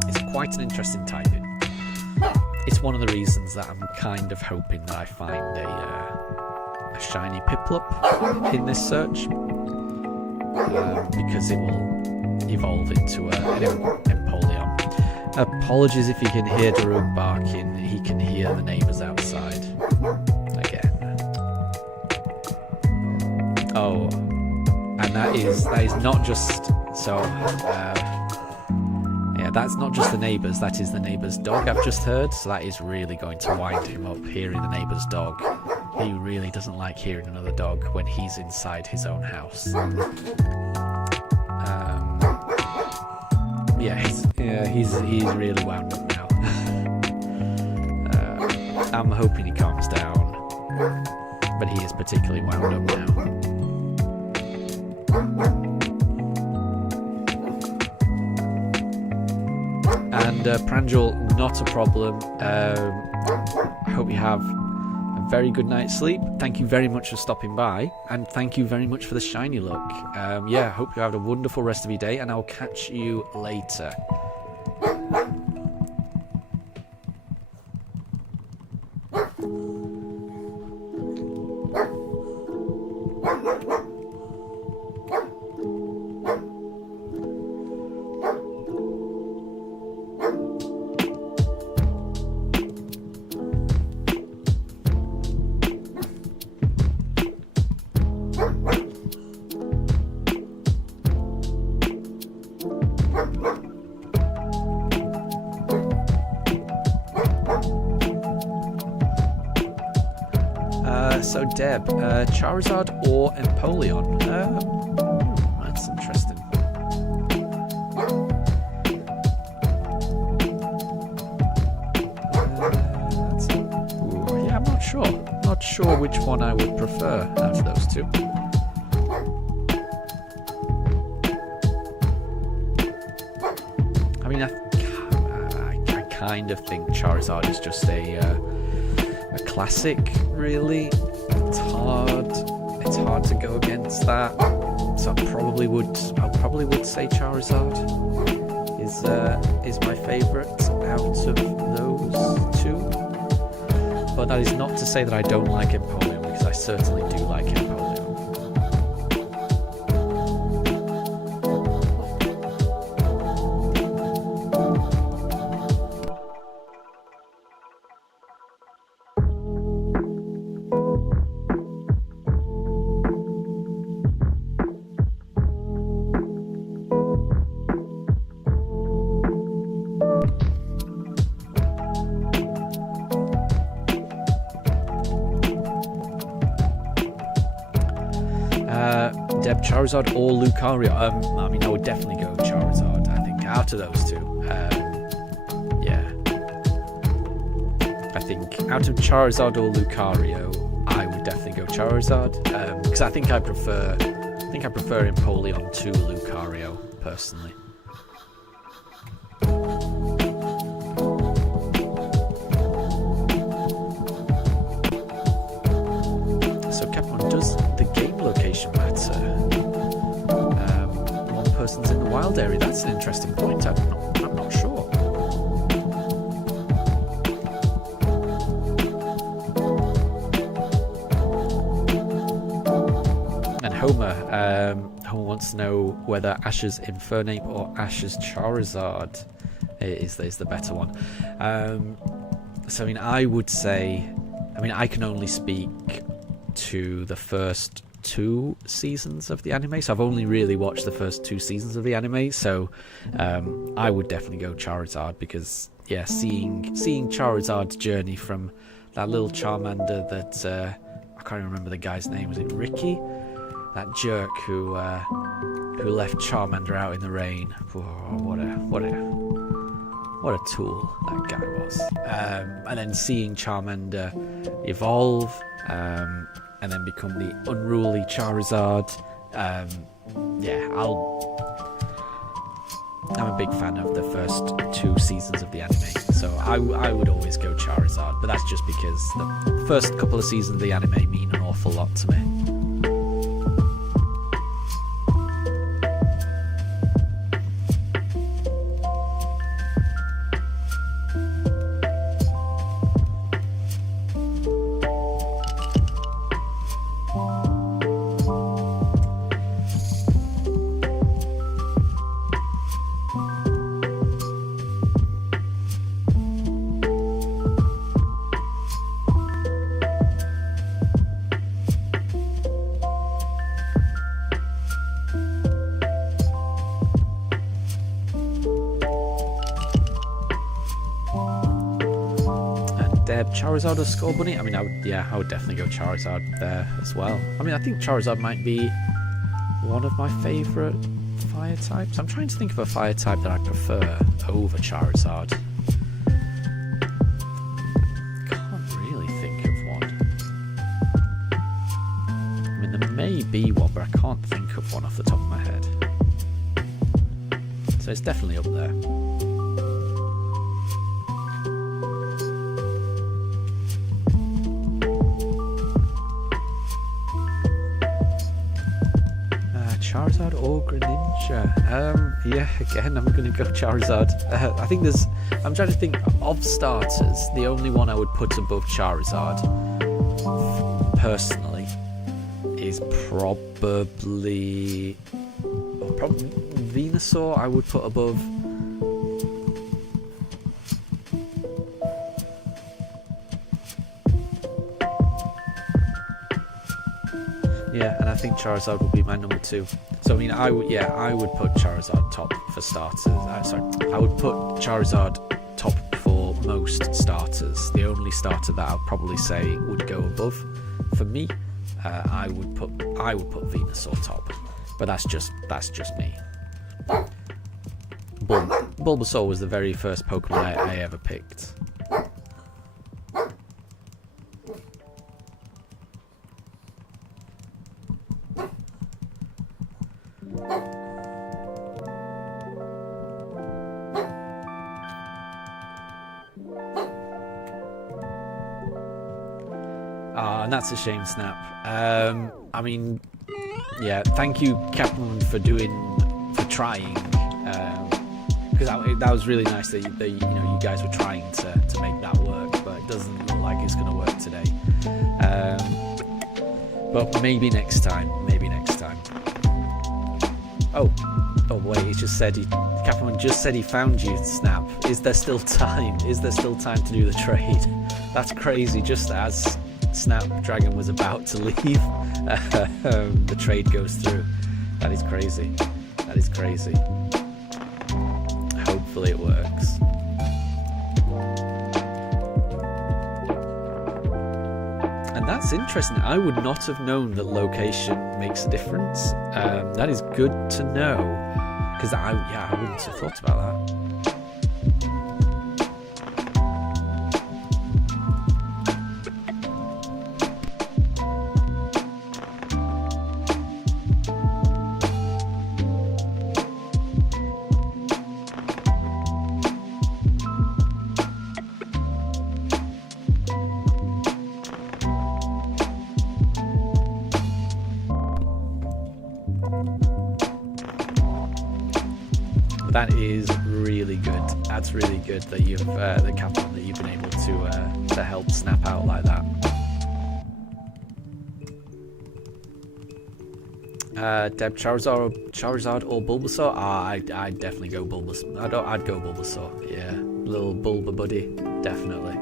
It's quite an interesting typing. It's one of the reasons that I'm kind of hoping that I find a shiny Piplup in this search, because it will evolve into an Empoleon. Apologies if you can hear Daruk barking. He can hear the neighbours outside again. Oh, and that is not just so. Yeah, that's not just the neighbours, that is the neighbour's dog I've just heard, so that is really going to wind him up, hearing the neighbour's dog. He really doesn't like hearing another dog when he's inside his own house. He's really wound up now. I'm hoping he calms down, but he is particularly wound up now. And Pranjal, not a problem. I hope you have a very good night's sleep. Thank you very much for stopping by, and thank you very much for the shiny look. Yeah, I hope you have a wonderful rest of your day, and I'll catch you later. So Deb, Charizard or Empoleon? That's interesting. Yeah, I'm not sure. Not sure which one I would prefer out of those two. I mean, I kind of think Charizard is just a classic, really. It's hard to go against that. So I probably would say Charizard is my favourite out of those two. But that is not to say that I don't like Empoleon, because I certainly do like Empoleon. Deb, Charizard or Lucario? I mean, I would definitely go Charizard. I think out of those two, yeah. I think out of Charizard or Lucario, I would definitely go Charizard, because I think I prefer Empoleon to Lucario personally. So Capcom, does the game location matter? One person's in the wild area. That's an interesting point. I'm not sure. And Homer wants to know whether Ash's Infernape or Ash's Charizard is the better one. So I mean, I would say, I mean, I can only speak to the first 2 seasons of the anime, so I've only really watched the first 2 seasons of the anime, so I would definitely go Charizard, because yeah, seeing Charizard's journey from that little Charmander that I can't even remember the guy's name, was it Ricky? That jerk who left Charmander out in the rain. Oh, what a tool that guy was. And then seeing Charmander evolve, and then become the unruly Charizard. Yeah, I'm a big fan of the first 2 seasons of the anime, so I would always go Charizard, but that's just because the first couple of seasons of the anime mean an awful lot to me. Charizard or Scorbunny? I mean, I would definitely go Charizard there as well. I mean, I think Charizard might be one of my favourite fire types. I'm trying to think of a fire type that I prefer over Charizard. Can't really think of one. I mean, there may be one, but I can't think of one off the top of my head. So it's definitely up there. Charizard or Greninja? Yeah, again, I'm going to go Charizard. I think I'm trying to think of starters. The only one I would put above Charizard, personally, is probably Venusaur. I would put above. Yeah, and I think Charizard would be my number 2. So I mean, I would put Charizard top for starters. I would put Charizard top for most starters. The only starter that I'd probably say would go above for me, I would put Venusaur top, but that's just me. Bulbasaur was the very first Pokemon I ever picked. And that's a shame, Snap. I mean, yeah, thank you, Captain, for trying. Because that was really nice that you guys were trying to make that work, but it doesn't look like it's going to work today. But maybe next time. Maybe next time. Oh wait, he just said Captain just said he found you, Snap. Is there still time? Is there still time to do the trade? That's crazy. Just as Snapdragon was about to leave, the trade goes through. That is crazy. That is crazy. Hopefully it works. And that's interesting. I would not have known that location makes a difference. That is good to know, because I wouldn't have thought about that. That is really good. That's really good that you've the Captain, that you've been able to help Snap out like that. Deb, Charizard or Bulbasaur? I'd definitely go Bulbasaur. I'd go Bulbasaur. Yeah, little Bulba buddy, definitely.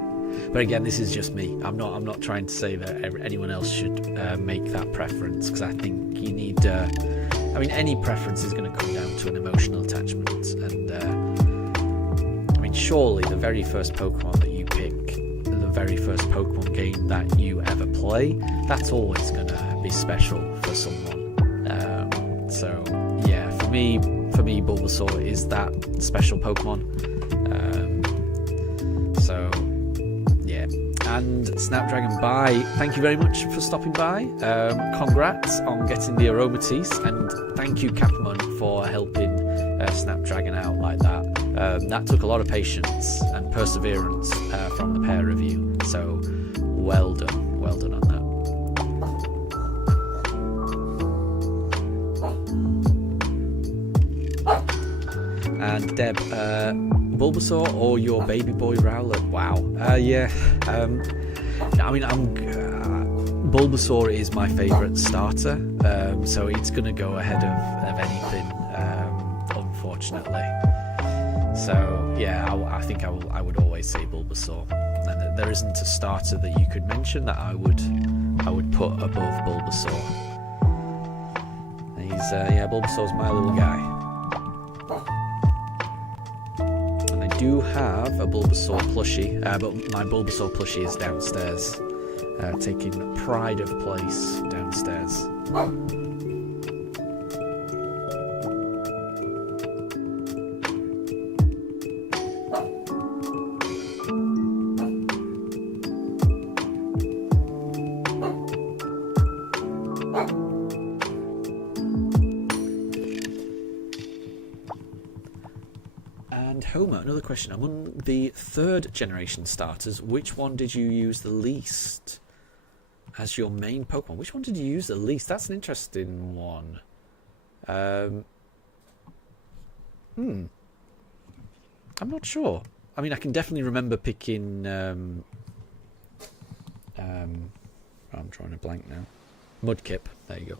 But again, this is just me. I'm not trying to say that anyone else should make that preference, because I think you need. I mean, any preference is going to come down to an emotional attachment, and I mean, surely the very first Pokemon that you pick, the very first Pokemon game that you ever play, that's always going to be special for someone. So yeah, for me, Bulbasaur is that special Pokemon. So yeah. And Snapdragon, bye. Thank you very much for stopping by. Congrats on getting the Aromatisse, and thank you, Capmon, for helping Snapdragon out like that. That took a lot of patience and perseverance from the pair of you. So well done on that. And Deb, Bulbasaur or your baby boy Rowlet? Wow. Yeah. I mean, Bulbasaur is my favourite starter, so it's going to go ahead of anything, unfortunately. So yeah, I think I would always say Bulbasaur. And there isn't a starter that you could mention that I would put above Bulbasaur. He's Bulbasaur's my little guy. Do have a Bulbasaur plushie, but my Bulbasaur plushie is downstairs, taking pride of place downstairs. Homer, another question. Among the third generation starters, which one did you use the least as your main Pokemon? Which one did you use the least? That's an interesting one. I'm not sure. I mean, I can definitely remember picking I'm drawing a blank now. Mudkip. There you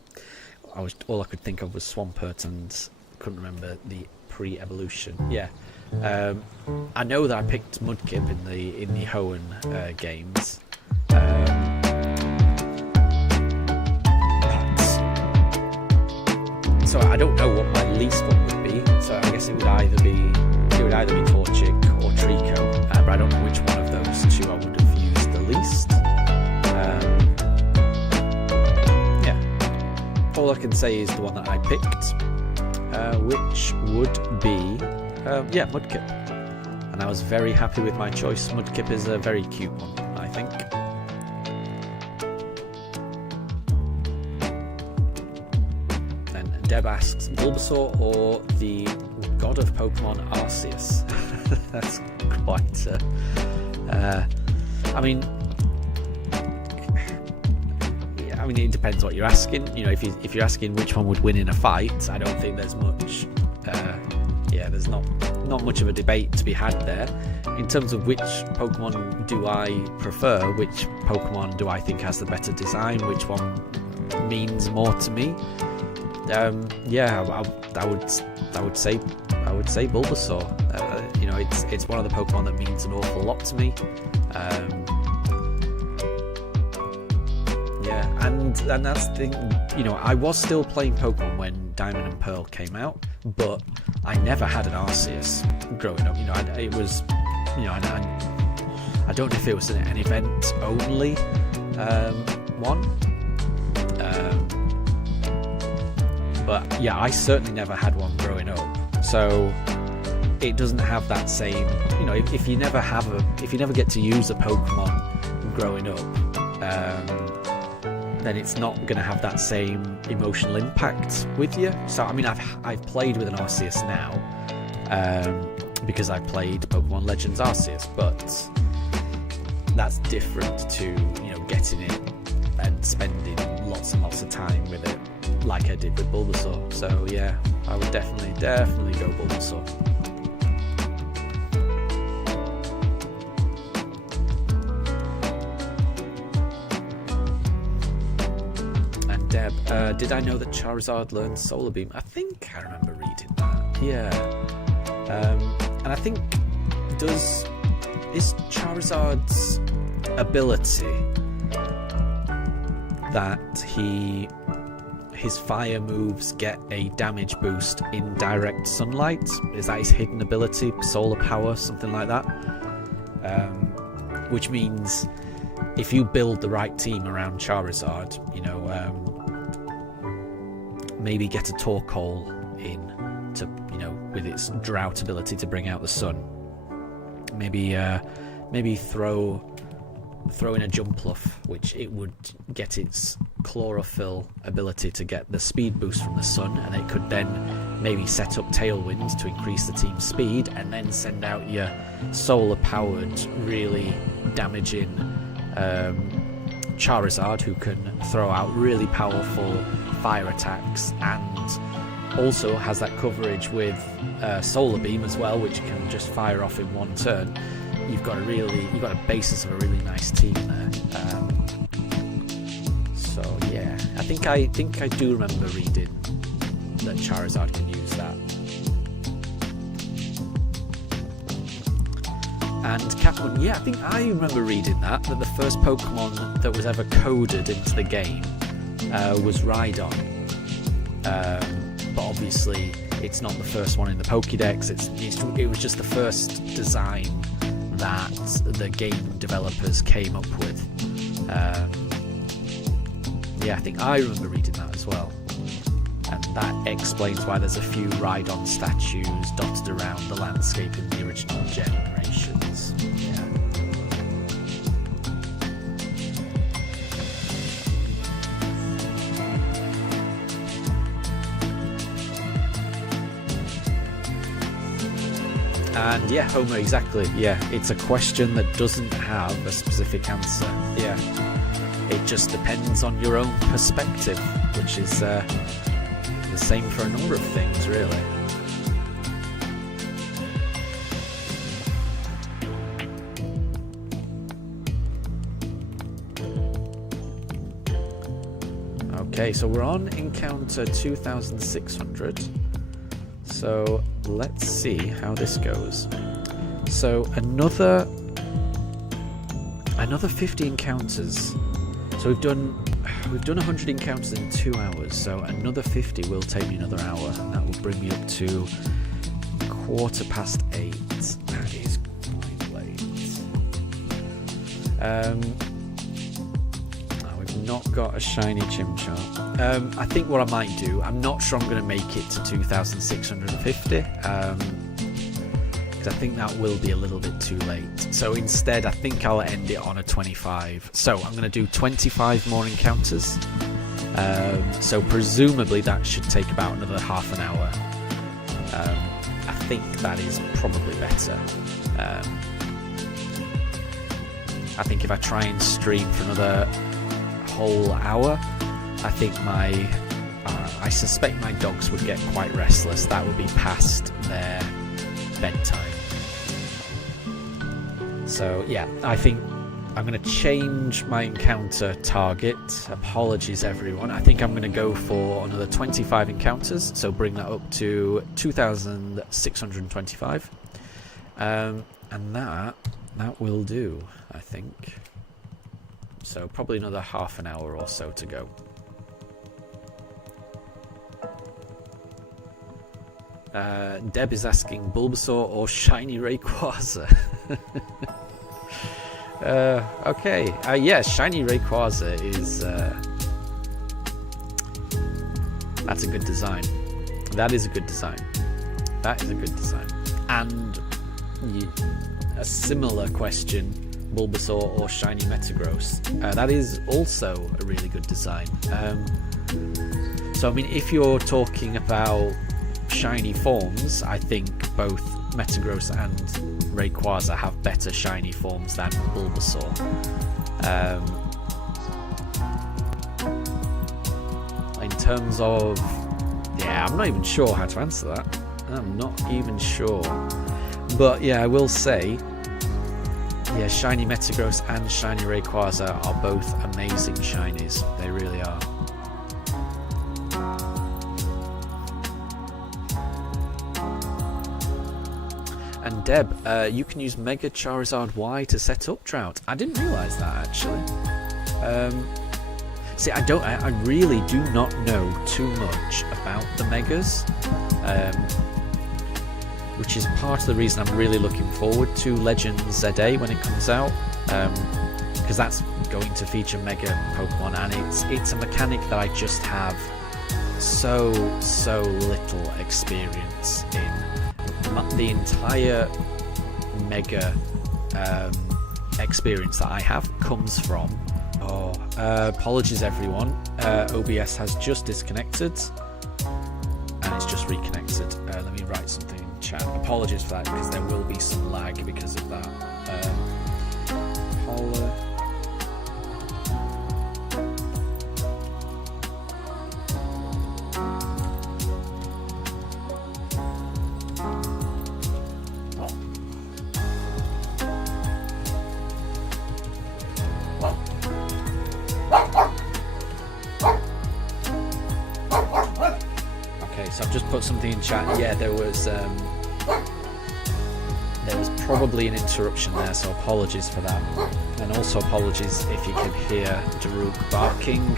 go. All I could think of was Swampert and couldn't remember the pre-evolution. Yeah. I know that I picked Mudkip in the Hoenn games. So I don't know what my least one would be. So I guess it would either be Torchic or Trico, but I don't know which one of those two I would have used the least. can say is the one that I picked, which would be, Mudkip. And I was very happy with my choice. Mudkip is a very cute one, I think. And Deb asks, Bulbasaur or the god of Pokemon, Arceus? That's quite... I mean, it depends what you're asking. You know, if you're asking which one would win in a fight, I don't think there's much. There's not much of a debate to be had there. In terms of which Pokemon do I prefer, which Pokemon do I think has the better design, which one means more to me? I would say Bulbasaur. It's one of the Pokemon that means an awful lot to me. And that's the thing, I was still playing Pokemon when Diamond and Pearl came out, but I never had an Arceus growing up. It was, I don't know if it was an event only one, but yeah, I certainly never had one growing up. So it doesn't have that same, if you never get to use a Pokemon growing up, then it's not going to have that same emotional impact with you. So I mean, I've played with an Arceus now, because I played Pokemon Legends Arceus, but that's different to getting it and spending lots and lots of time with it, like I did with Bulbasaur. So yeah, I would definitely go Bulbasaur. Deb, did I know that Charizard learned Solar Beam? I think I remember reading that. Yeah. And I think is Charizard's ability that his fire moves get a damage boost in direct sunlight? Is that his hidden ability? Solar power, something like that? Which means if you build the right team around Charizard, maybe get a Torkoal in to, with its drought ability to bring out the sun. Maybe throw in a Jumpluff, which it would get its chlorophyll ability to get the speed boost from the sun, and it could then maybe set up Tailwind to increase the team's speed, and then send out your solar-powered, really damaging Charizard, who can throw out really powerful fire attacks, and also has that coverage with Solar Beam as well, which can just fire off in one turn. You've got a basis of a really nice team there. So yeah, I think I do remember reading that Charizard can use that. And Catwoman, yeah, I think I remember reading that the first Pokemon that was ever coded into the game was Rhydon. But obviously it's not the first one in the Pokédex. It was just the first design that the game developers came up with. I think I remember reading that as well. And that explains why there's a few Rhydon statues dotted around the landscape in the original generations. Yeah. And yeah, Homer, exactly. Yeah, it's a question that doesn't have a specific answer. Yeah. It just depends on your own perspective, which is the same for a number of things, really. Okay, so we're on encounter 2600. So let's see how this goes. So another 50 encounters. So we've done 100 encounters in 2 hours. So another 50 will take me another hour, and that will bring me up to 8:15. That is quite late. We've not got a shiny Chimchar. I think what I might do, I'm not sure I'm going to make it to 2,650. I think that will be a little bit too late. So instead, I think I'll end it on a 25. So I'm going to do 25 more encounters. So presumably that should take about another half an hour. I think that is probably better. I think if I try and stream for another whole hour, I think I suspect my dogs would get quite restless. That would be past their bedtime. So yeah, I think I'm going to change my encounter target. Apologies everyone. I think I'm going to go for another 25 encounters, so bring that up to 2,625. And that will do, I think. So probably another half an hour or so to go. Deb is asking Bulbasaur or Shiny Rayquaza. Okay. Yeah, Shiny Rayquaza is... that's a good design. That is a good design. That is a good design. And a similar question, Bulbasaur or Shiny Metagross. That is also a really good design. So, I mean, if you're talking about shiny forms, I think both Metagross and Rayquaza have better shiny forms than Bulbasaur. In terms of... yeah, I'm not even sure how to answer that. I'm not even sure. But yeah, I will say, yeah, Shiny Metagross and Shiny Rayquaza are both amazing shinies. They really are. And Deb, you can use Mega Charizard Y to set up Drought. I didn't realise that actually. See, I really do not know too much about the Megas, which is part of the reason I'm really looking forward to Legends ZA when it comes out, because that's going to feature Mega Pokemon, and it's a mechanic that I just have so little experience in. The entire Mega experience that I have comes from... oh, apologies everyone, OBS has just disconnected and it's just reconnected. Let me write something in chat. Apologies for that, because there will be some lag because of that. So I've just put something in chat. Yeah, there was probably an interruption there, so apologies for that. And also apologies if you could hear Daruk barking.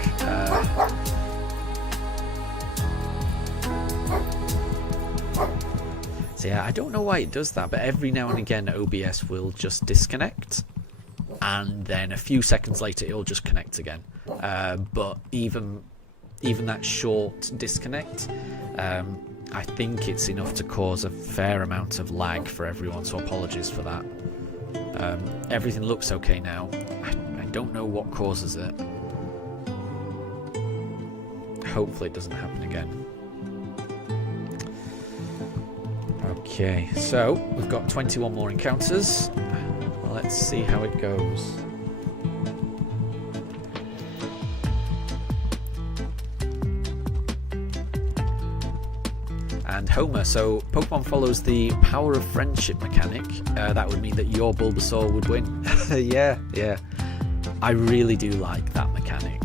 So yeah, I don't know why it does that, but every now and again OBS will just disconnect, and then a few seconds later it'll just connect again. But even that short disconnect, I think it's enough to cause a fair amount of lag for everyone, so apologies for that. Everything looks okay now. I don't know what causes it. Hopefully it doesn't happen again. Okay, so we've got 21 more encounters. Let's see how it goes. And Homer, so Pokemon follows the power of friendship mechanic. That would mean that your Bulbasaur would win. Yeah. I really do like that mechanic.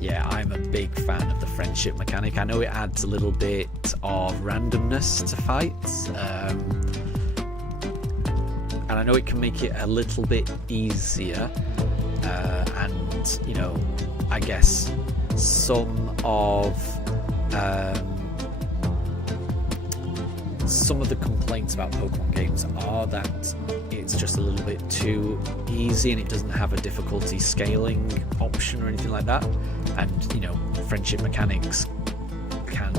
Yeah, I'm a big fan of the friendship mechanic. I know it adds a little bit of randomness to fights. And I know it can make it a little bit easier. And, you know, I guess some of some of the complaints about Pokemon games are that it's just a little bit too easy and it doesn't have a difficulty scaling option or anything like that. And, you know, friendship mechanics can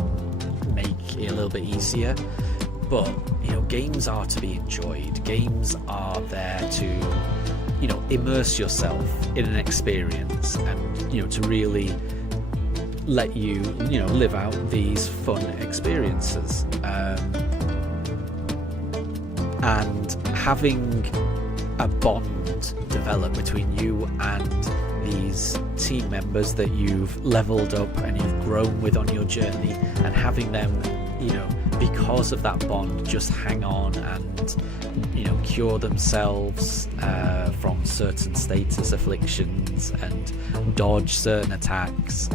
make it a little bit easier. But, you know, games are to be enjoyed. Games are there to, you know, immerse yourself in an experience and, you know, to really let you, you know, live out these fun experiences. And having a bond develop between you and these team members that you've leveled up and you've grown with on your journey, and having them, you know, because of that bond, just hang on and, you know, cure themselves from certain status afflictions and dodge certain attacks.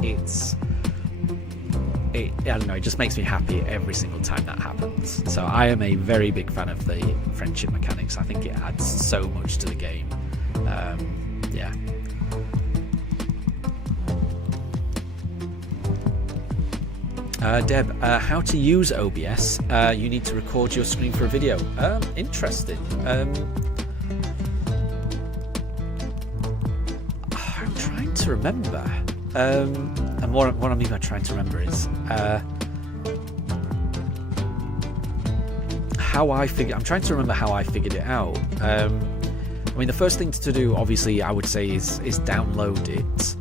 I don't know, it just makes me happy every single time that happens. So I am a very big fan of the friendship mechanics. I think it adds so much to the game. Yeah. Deb, how to use OBS? You need to record your screen for a video. Interesting. I'm trying to remember. And what I mean by trying to remember is how I figured. I'm trying to remember how I figured it out. I mean, the first thing to do, obviously, I would say is download it,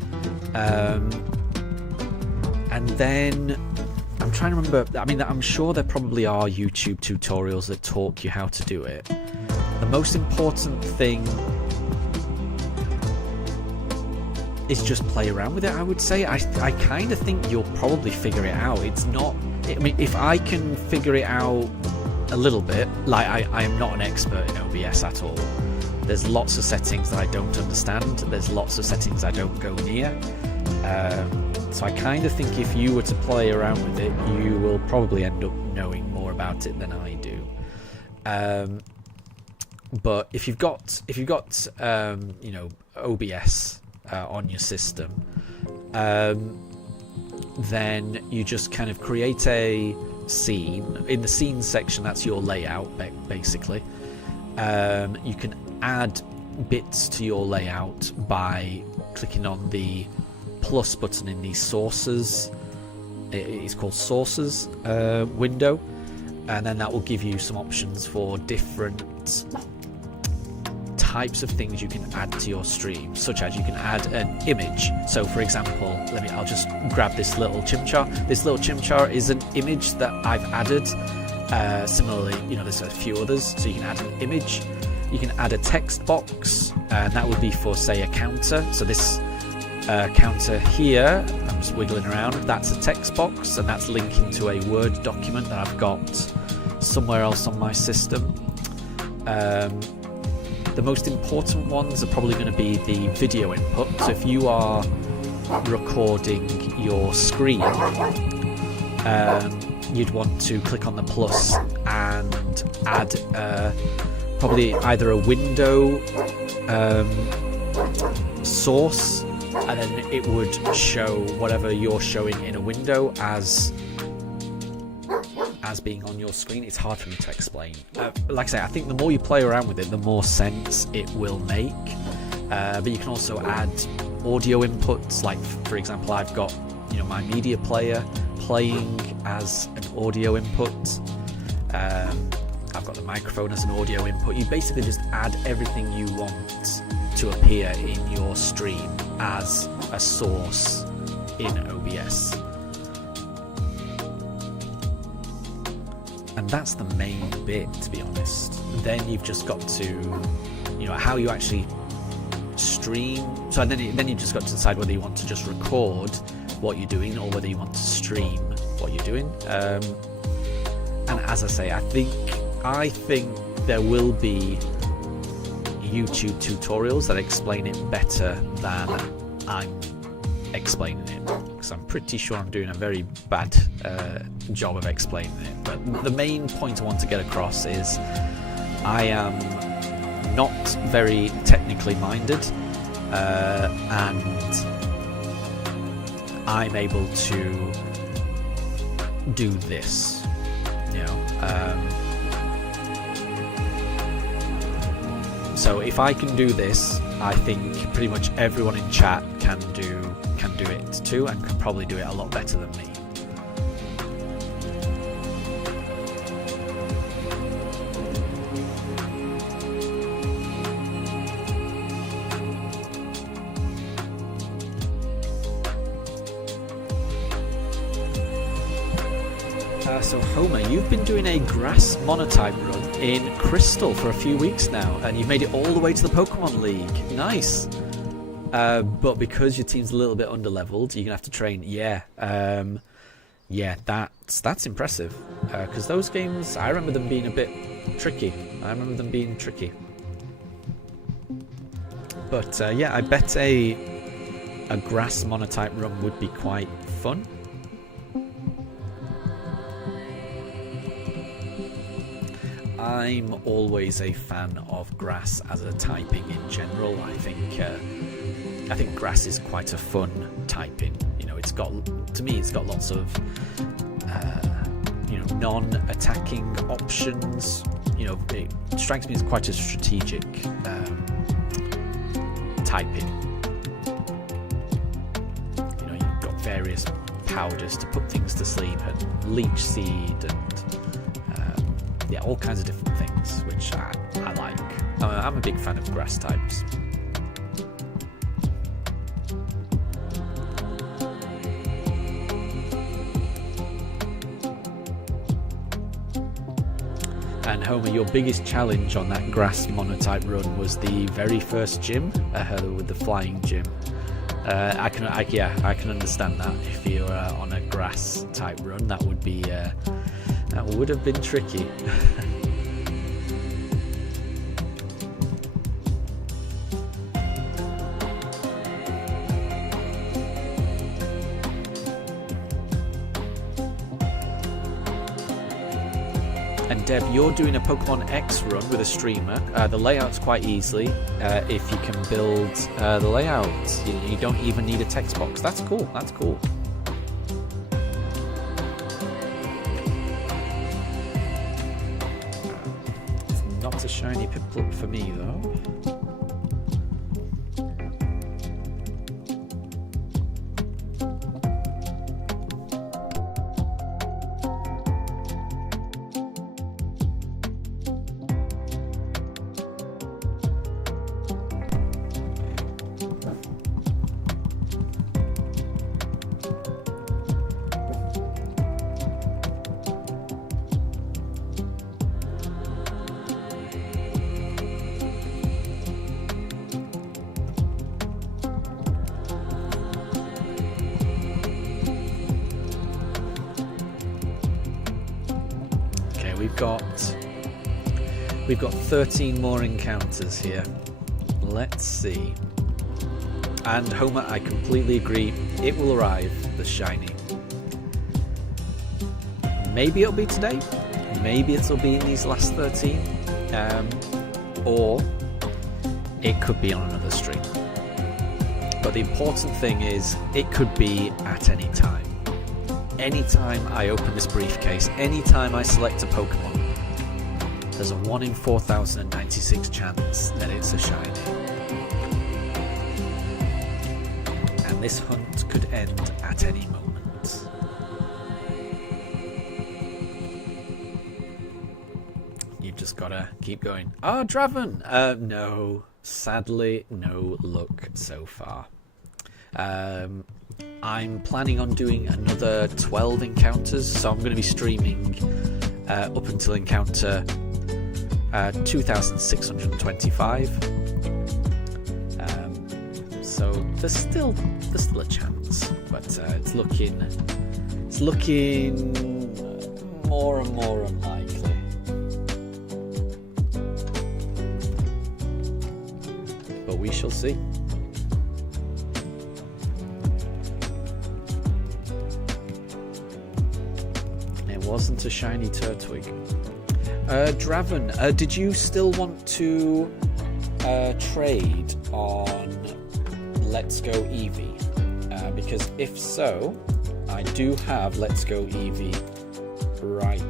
and then I'm trying to remember. I mean, I'm sure there probably are YouTube tutorials that taught you how to do it. The most important thing is just play around with it, I would say. I kind of think you'll probably figure it out. It's not... I mean, if I can figure it out a little bit, like I am not an expert in OBS at all. There's lots of settings that I don't understand. There's lots of settings I don't go near. So I kind of think if you were to play around with it, you will probably end up knowing more about it than I do. But if you've got you know, OBS on your system, then you just kind of create a scene. In the scene section, that's your layout, basically. You can add bits to your layout by clicking on the plus button in the sources. It's called sources window, and then that will give you some options for different types of things you can add to your stream, such as you can add an image. So for example, I'll just grab this little Chimchar. This little Chimchar is an image that I've added. Similarly, you know, there's a few others, so you can add an image. You can add a text box, and that would be for, say, a counter. So this counter here, I'm just wiggling around, that's a text box, and that's linking to a Word document that I've got somewhere else on my system. The most important ones are probably going to be the video input. So if you are recording your screen, you'd want to click on the plus and add probably either a window source, and then it would show whatever you're showing in a window as being on your screen. It's hard for me to explain. Like I say, I think the more you play around with it, the more sense it will make. But you can also add audio inputs. Like, for example, I've got, you know, my media player playing as an audio input. I've got the microphone as an audio input. You basically just add everything you want to appear in your stream as a source in OBS. And that's the main bit, to be honest. Then you've just got to, you know, how you actually stream. So then you just got to decide whether you want to just record what you're doing or whether you want to stream what you're doing. And as I say, I think there will be YouTube tutorials that explain it better than I'm explaining it, because I'm pretty sure I'm doing a very bad job of explaining it. But the main point I want to get across is I am not very technically minded, and I'm able to do this. You know, so if I can do this, I think pretty much everyone in chat can do it too, and can probably do it a lot better than me. So Homer, you've been doing a grass monotype run in Crystal for a few weeks now, and you've made it all the way to the Pokemon League. Nice. But because your team's a little bit underleveled, you're gonna have to train. Yeah, yeah, that's impressive. Because those games, I remember them being a bit tricky. But yeah, I bet a grass monotype run would be quite fun. I'm always a fan of grass as a typing in general. I think grass is quite a fun typing. You know, to me it's got lots of non-attacking options. You know, it strikes me as quite a strategic typing. You know, you've got various powders to put things to sleep, and leech seed, and yeah, all kinds of different things, which I like. I'm a big fan of grass types. And Homer, your biggest challenge on that grass monotype run was the very first gym, with the flying gym. I can understand that. If you're on a grass type run, that would be that would have been tricky. And Deb, you're doing a Pokemon X run with a streamer. The layout's quite easy if you can build the layout. You don't even need a text box. That's cool. That's cool. It's not a shiny Piplup for me though. We've got 13 more encounters here. Let's see. And Homer, I completely agree. It will arrive, the shiny. Maybe it'll be today. Maybe it'll be in these last 13. Or it could be on another stream. But the important thing is, it could be at any time. Anytime I open this briefcase, anytime I select a Pokemon, there's a 1 in 4,096 chance that it's a shiny. And this hunt could end at any moment. You've just gotta keep going. Oh, Draven! No. Sadly, no luck so far. I'm planning on doing another 12 encounters, so I'm going to be streaming up until encounter 2,625. So there's still a chance, but it's looking more and more unlikely. But we shall see. Wasn't a shiny Turtwig. Draven, did you still want to trade on Let's Go Eevee? Because if so, I do have Let's Go Eevee right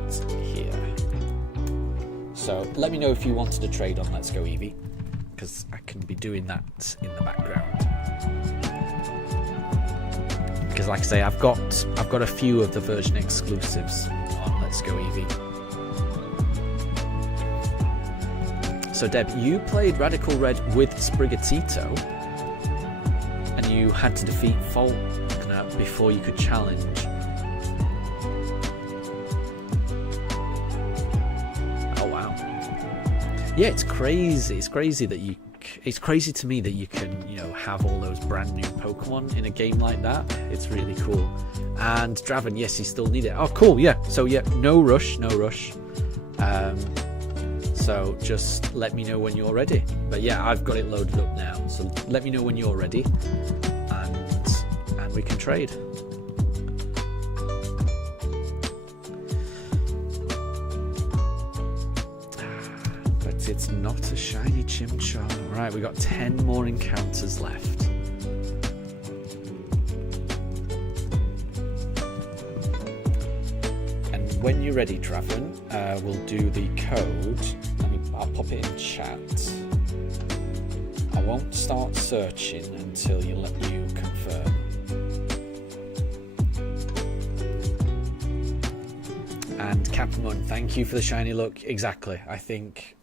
here. So let me know if you wanted to trade on Let's Go Eevee, because I can be doing that in the background. Because like I say, I've got a few of the version exclusives on Let's Go Eevee. So Deb, you played Radical Red with Sprigatito, and you had to defeat Faulkner before you could challenge. Oh wow! Yeah, it's crazy. It's crazy that you. It's crazy to me that you can, you know, have all those brand new Pokemon in a game like that. It's really cool. And Draven, yes, you still need it. Oh, cool. Yeah. So yeah, no rush, no rush. So just let me know when you're ready. But yeah, I've got it loaded up now. So let me know when you're ready, and we can trade. But it's not a shiny Chimchar. Right, we've got 10 more encounters left. And when you're ready, Draven, we'll do the code. I'll pop it in chat. I won't start searching until you confirm. And Capamon, thank you for the shiny look. Exactly. I think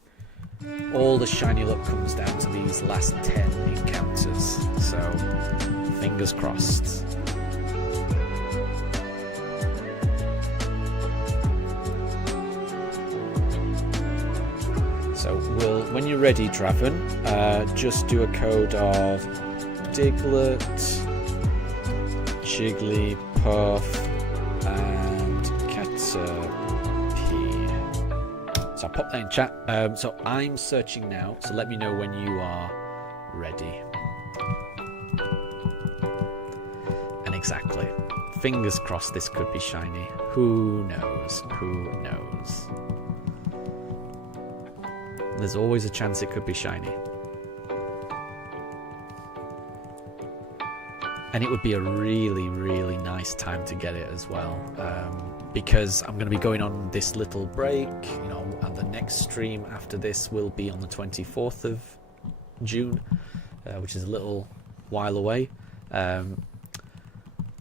all the shiny look comes down to these last 10 encounters. So, fingers crossed. So when you're ready, Draven, just do a code of Diglett, Jigglypuff, and Caterpie. So I'll pop that in chat. So I'm searching now, so let me know when you are ready. And exactly. Fingers crossed this could be shiny. Who knows? Who knows? There's always a chance it could be shiny. And it would be a really, really nice time to get it as well. Because I'm going to be going on this little break, you know, and the next stream after this will be on the 24th of June, which is a little while away.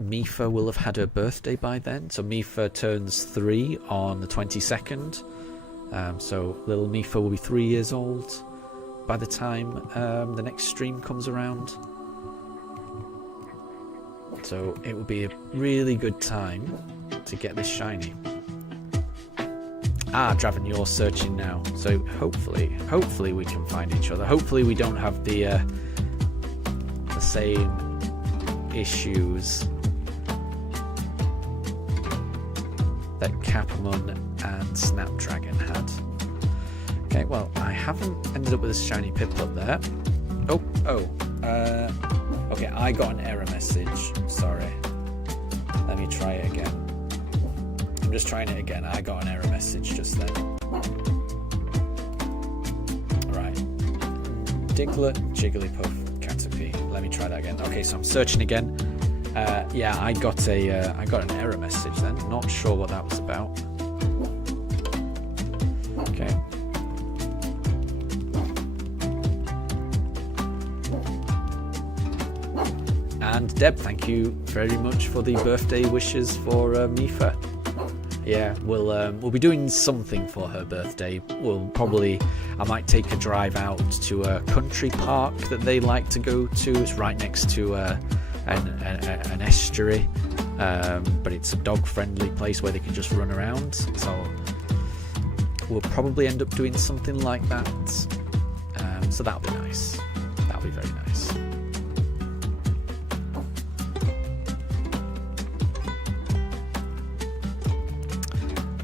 Mifa will have had her birthday by then. So Mifa turns 3 on the 22nd. So little Mifa will be 3 years old by the time the next stream comes around. So it will be a really good time to get this shiny. Draven, you're searching now. So hopefully we can find each other. Hopefully we don't have the same issues that Capamon and Snapdragon had. Okay, well, I haven't ended up with a shiny Piplup there. Okay, I got an error message. Sorry. Let me try it again. I'm just trying it again. I got an error message just then. Right. Diglett, Jigglypuff, Caterpie. Let me try that again. Okay, so I'm searching again. Yeah, I got an error message then. Not sure what that was about. Okay. And Deb, thank you very much for the birthday wishes for Mifa. Yeah, we'll be doing something for her birthday. I might take a drive out to a country park that they like to go to. It's right next to an estuary, but it's a dog-friendly place where they can just run around. So we'll probably end up doing something like that. So that'll be nice. That'll be very nice.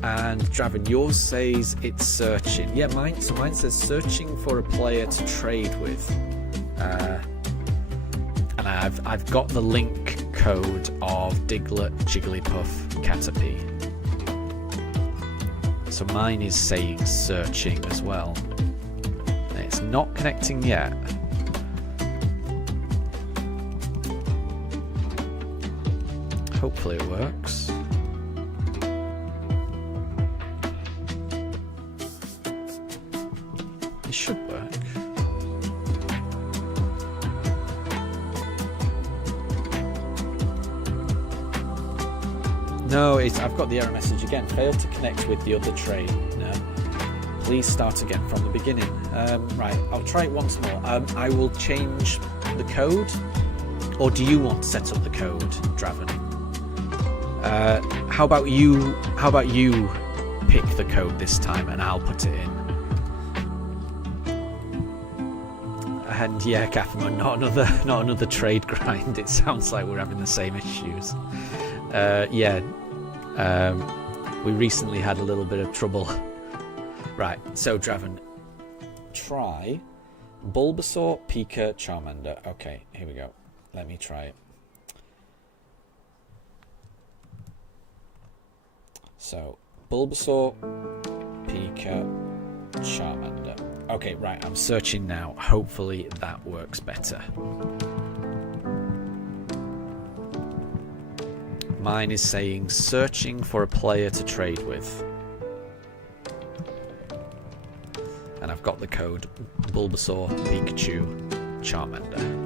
And Draven, yours says it's searching. Yeah, mine says searching for a player to trade with. And I've got the link code of Diglett, Jigglypuff, Caterpie. So mine is saying searching as well. And it's not connecting yet. Hopefully it works. It should work. No, I've got the error message again. Failed to connect with the other train. No. Please start again from the beginning. Right, I'll try it once more. I will change the code. Or do you want to set up the code, Draven? How about you pick the code this time and I'll put it in? And yeah, Kathman, not another trade grind. It sounds like we're having the same issues. We recently had a little bit of trouble. Right, so Draven, try Bulbasaur, Pika, Charmander. Okay, here we go. Let me try it. So, Bulbasaur, Pika, Charmander. Okay, right, I'm searching now. Hopefully that works better. Mine is saying searching for a player to trade with. And I've got the code Bulbasaur, Pikachu, Charmander.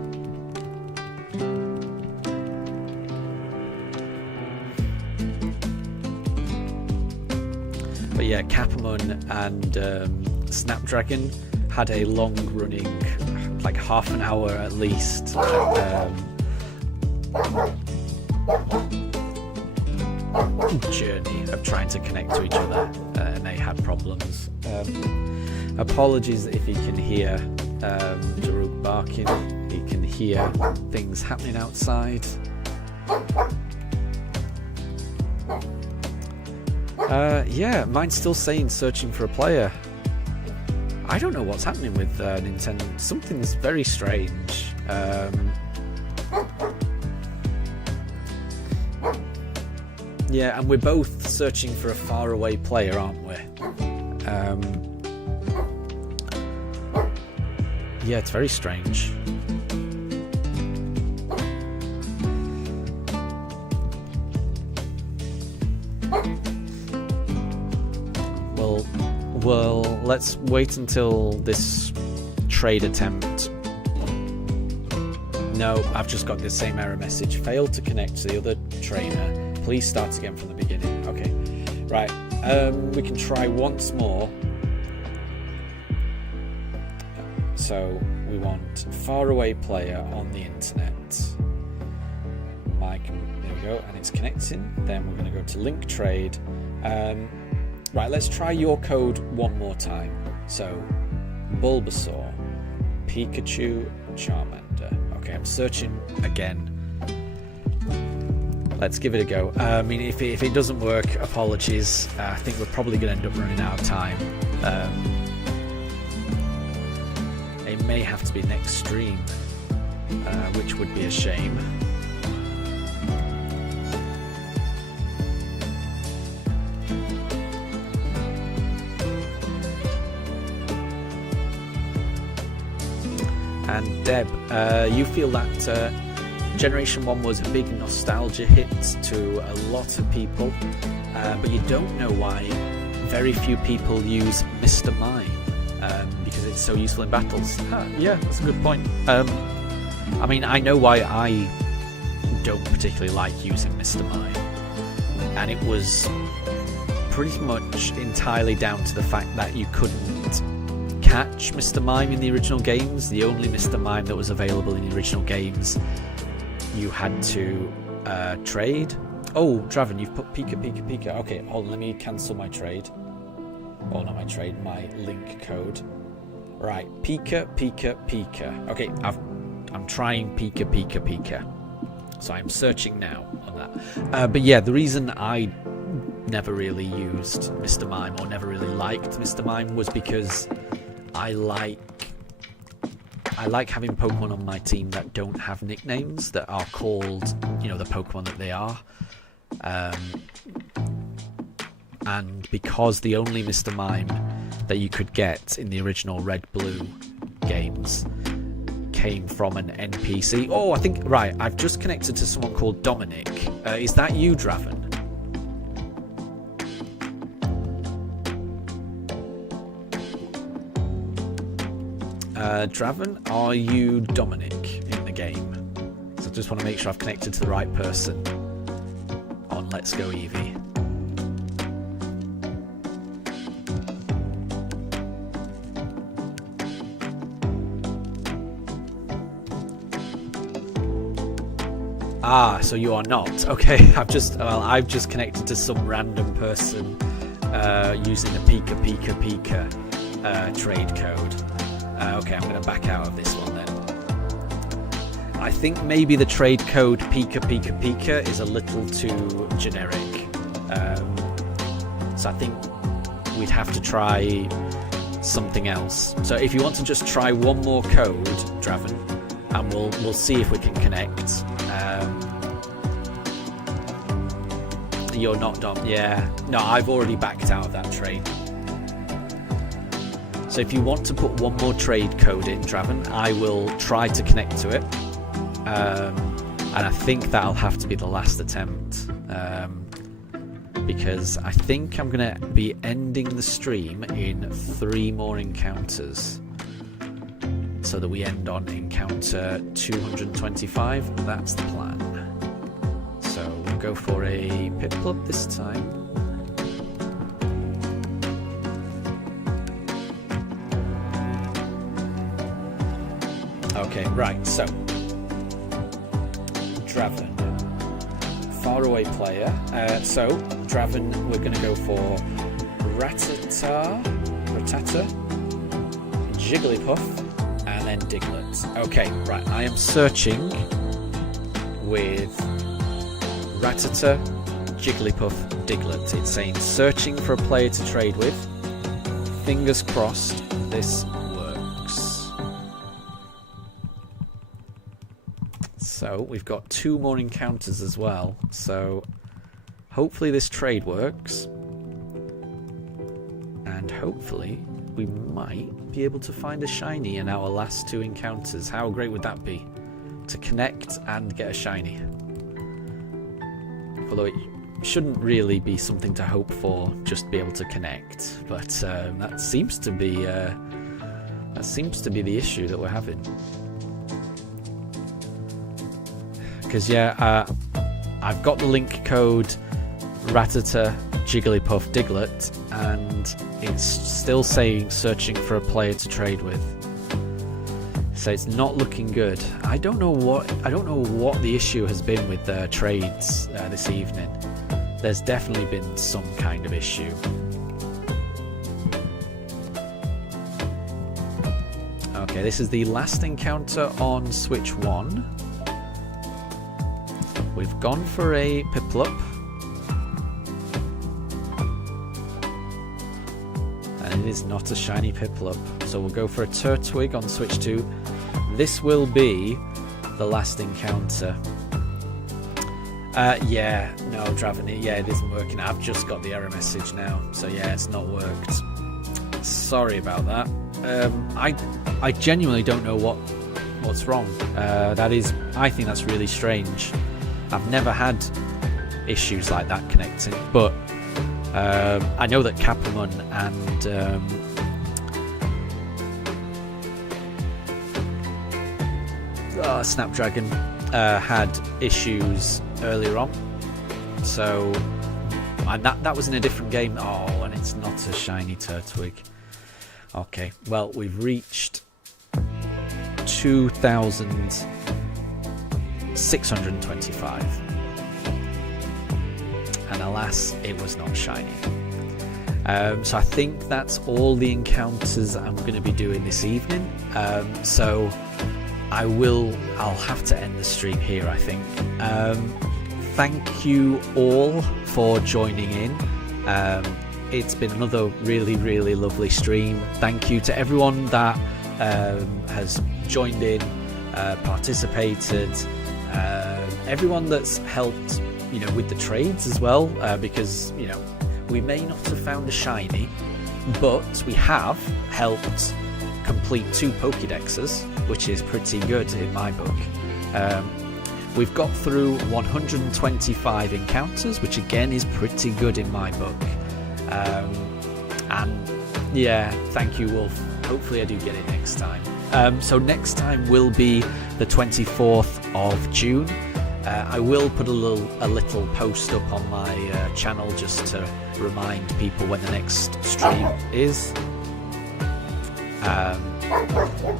But yeah, Capamon and Snapdragon had a long running, like half an hour at least, journey of trying to connect to each other, and they had problems. Apologies if you can hear Daruk barking. You can hear things happening outside. Yeah, mine's still saying searching for a player. I don't know what's happening with Nintendo. Something's very strange. Yeah, and we're both searching for a faraway player, aren't we? Yeah, it's very strange. Well, let's wait until this trade attempt. No, I've just got the same error message. Failed to connect to the other trainer. Please start again from the beginning. Okay, right. We can try once more. So we want faraway player on the internet. There we go, and it's connecting. Then we're going to go to link trade. Right, let's try your code one more time. So Bulbasaur, Pikachu, Charmander. Okay, I'm searching again. Let's give it a go. I mean, if it doesn't work, apologies. I think we're probably going to end up running out of time. It may have to be next stream, which would be a shame. And Deb, you feel that Generation 1 was a big nostalgia hit to a lot of people, but you don't know why very few people use Mr. Mime, because it's so useful in battles. Yeah, that's a good point. I mean, I know why I don't particularly like using Mr. Mime, and it was pretty much entirely down to the fact that you couldn't catch Mr. Mime in the original games. The only Mr. Mime that was available in the original games, you had to trade. Oh, Draven, you've put Pika, Pika, Pika. Okay, hold on, let me cancel my trade. Oh, not my trade, my link code. Right, Pika, Pika, Pika. Okay, I'm trying Pika, Pika, Pika. So I'm searching now on that. But yeah, the reason I never really used Mr. Mime or never really liked Mr. Mime was because I like having Pokemon on my team that don't have nicknames, that are called, you know, the Pokemon that they are. And because the only Mr. Mime that you could get in the original Red Blue games came from an NPC. Oh, I think, right, I've just connected to someone called Dominic. Is that you, Draven? Draven, are you Dominic in the game? So I just want to make sure I've connected to the right person on Let's Go Eevee. Ah, so you are not. Okay, I've just connected to some random person using the Pika trade code. Okay, I'm going to back out of this one then. I think maybe the trade code Pika is a little too generic. So I think we'd have to try something else. So if you want to just try one more code, Draven, and we'll see if we can connect. You're not Dom. Yeah. No, I've already backed out of that trade. So if you want to put one more trade code in, Draven, I will try to connect to it. And I think that'll have to be the last attempt. Because I think I'm going to be ending the stream in 3 more encounters. So that we end on encounter 225. That's the plan. So we'll go for a Piplup this time. Okay, right, so Draven, faraway player. So Draven, we're going to go for Rattata, Jigglypuff, and then Diglett. Okay, right, I am searching with Rattata, Jigglypuff, Diglett. It's saying searching for a player to trade with. Fingers crossed this works. So we've got 2 more encounters as well. So hopefully this trade works. And hopefully we might be able to find a shiny in our last 2 encounters. How great would that be? To connect and get a shiny. Although it shouldn't really be something to hope for, just be able to connect. But that seems to be the issue that we're having. Because yeah, I've got the link code Rattata, Jigglypuff, Diglett, and it's still saying searching for a player to trade with. So it's not looking good. I don't know what the issue has been with the trades this evening. There's definitely been some kind of issue. Okay, this is the last encounter on Switch 1. We've gone for a Piplup. And it is not a shiny Piplup. So we'll go for a Turtwig on Switch 2. This will be the last encounter. Yeah, no, Draven, yeah, it isn't working. I've just got the error message now. So yeah, it's not worked. Sorry about that. I genuinely don't know what's wrong. I think that's really strange. I've never had issues like that connecting, but I know that Capamon and Snapdragon had issues earlier on, so and that was in a different game. Oh, and it's not a shiny Turtwig. Okay, well, we've reached 2,625, and alas, it was not shiny. So I think that's all the encounters I'm going to be doing this evening. So I'll have to end the stream here, I think. Thank you all for joining in. It's been another really, really lovely stream. Thank you to everyone that has joined in, participated, everyone that's helped, with the trades as well, because, we may not have found a shiny, but we have helped complete 2 Pokédexes, which is pretty good in my book. We've got through 125 encounters, which again is pretty good in my book. And yeah, thank you, Wolf. hopefully I do get it next time. So next time will be the 24th of June. I will put a little post up on my channel just to remind people when the next stream is.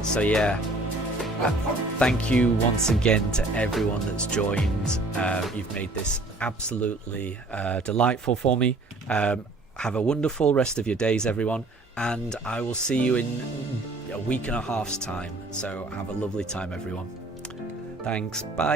So yeah, thank you once again to everyone that's joined. You've made this absolutely delightful for me. Have a wonderful rest of your days, everyone, and I will see you in a week and a half's time. So have a lovely time, everyone. Thanks. Bye.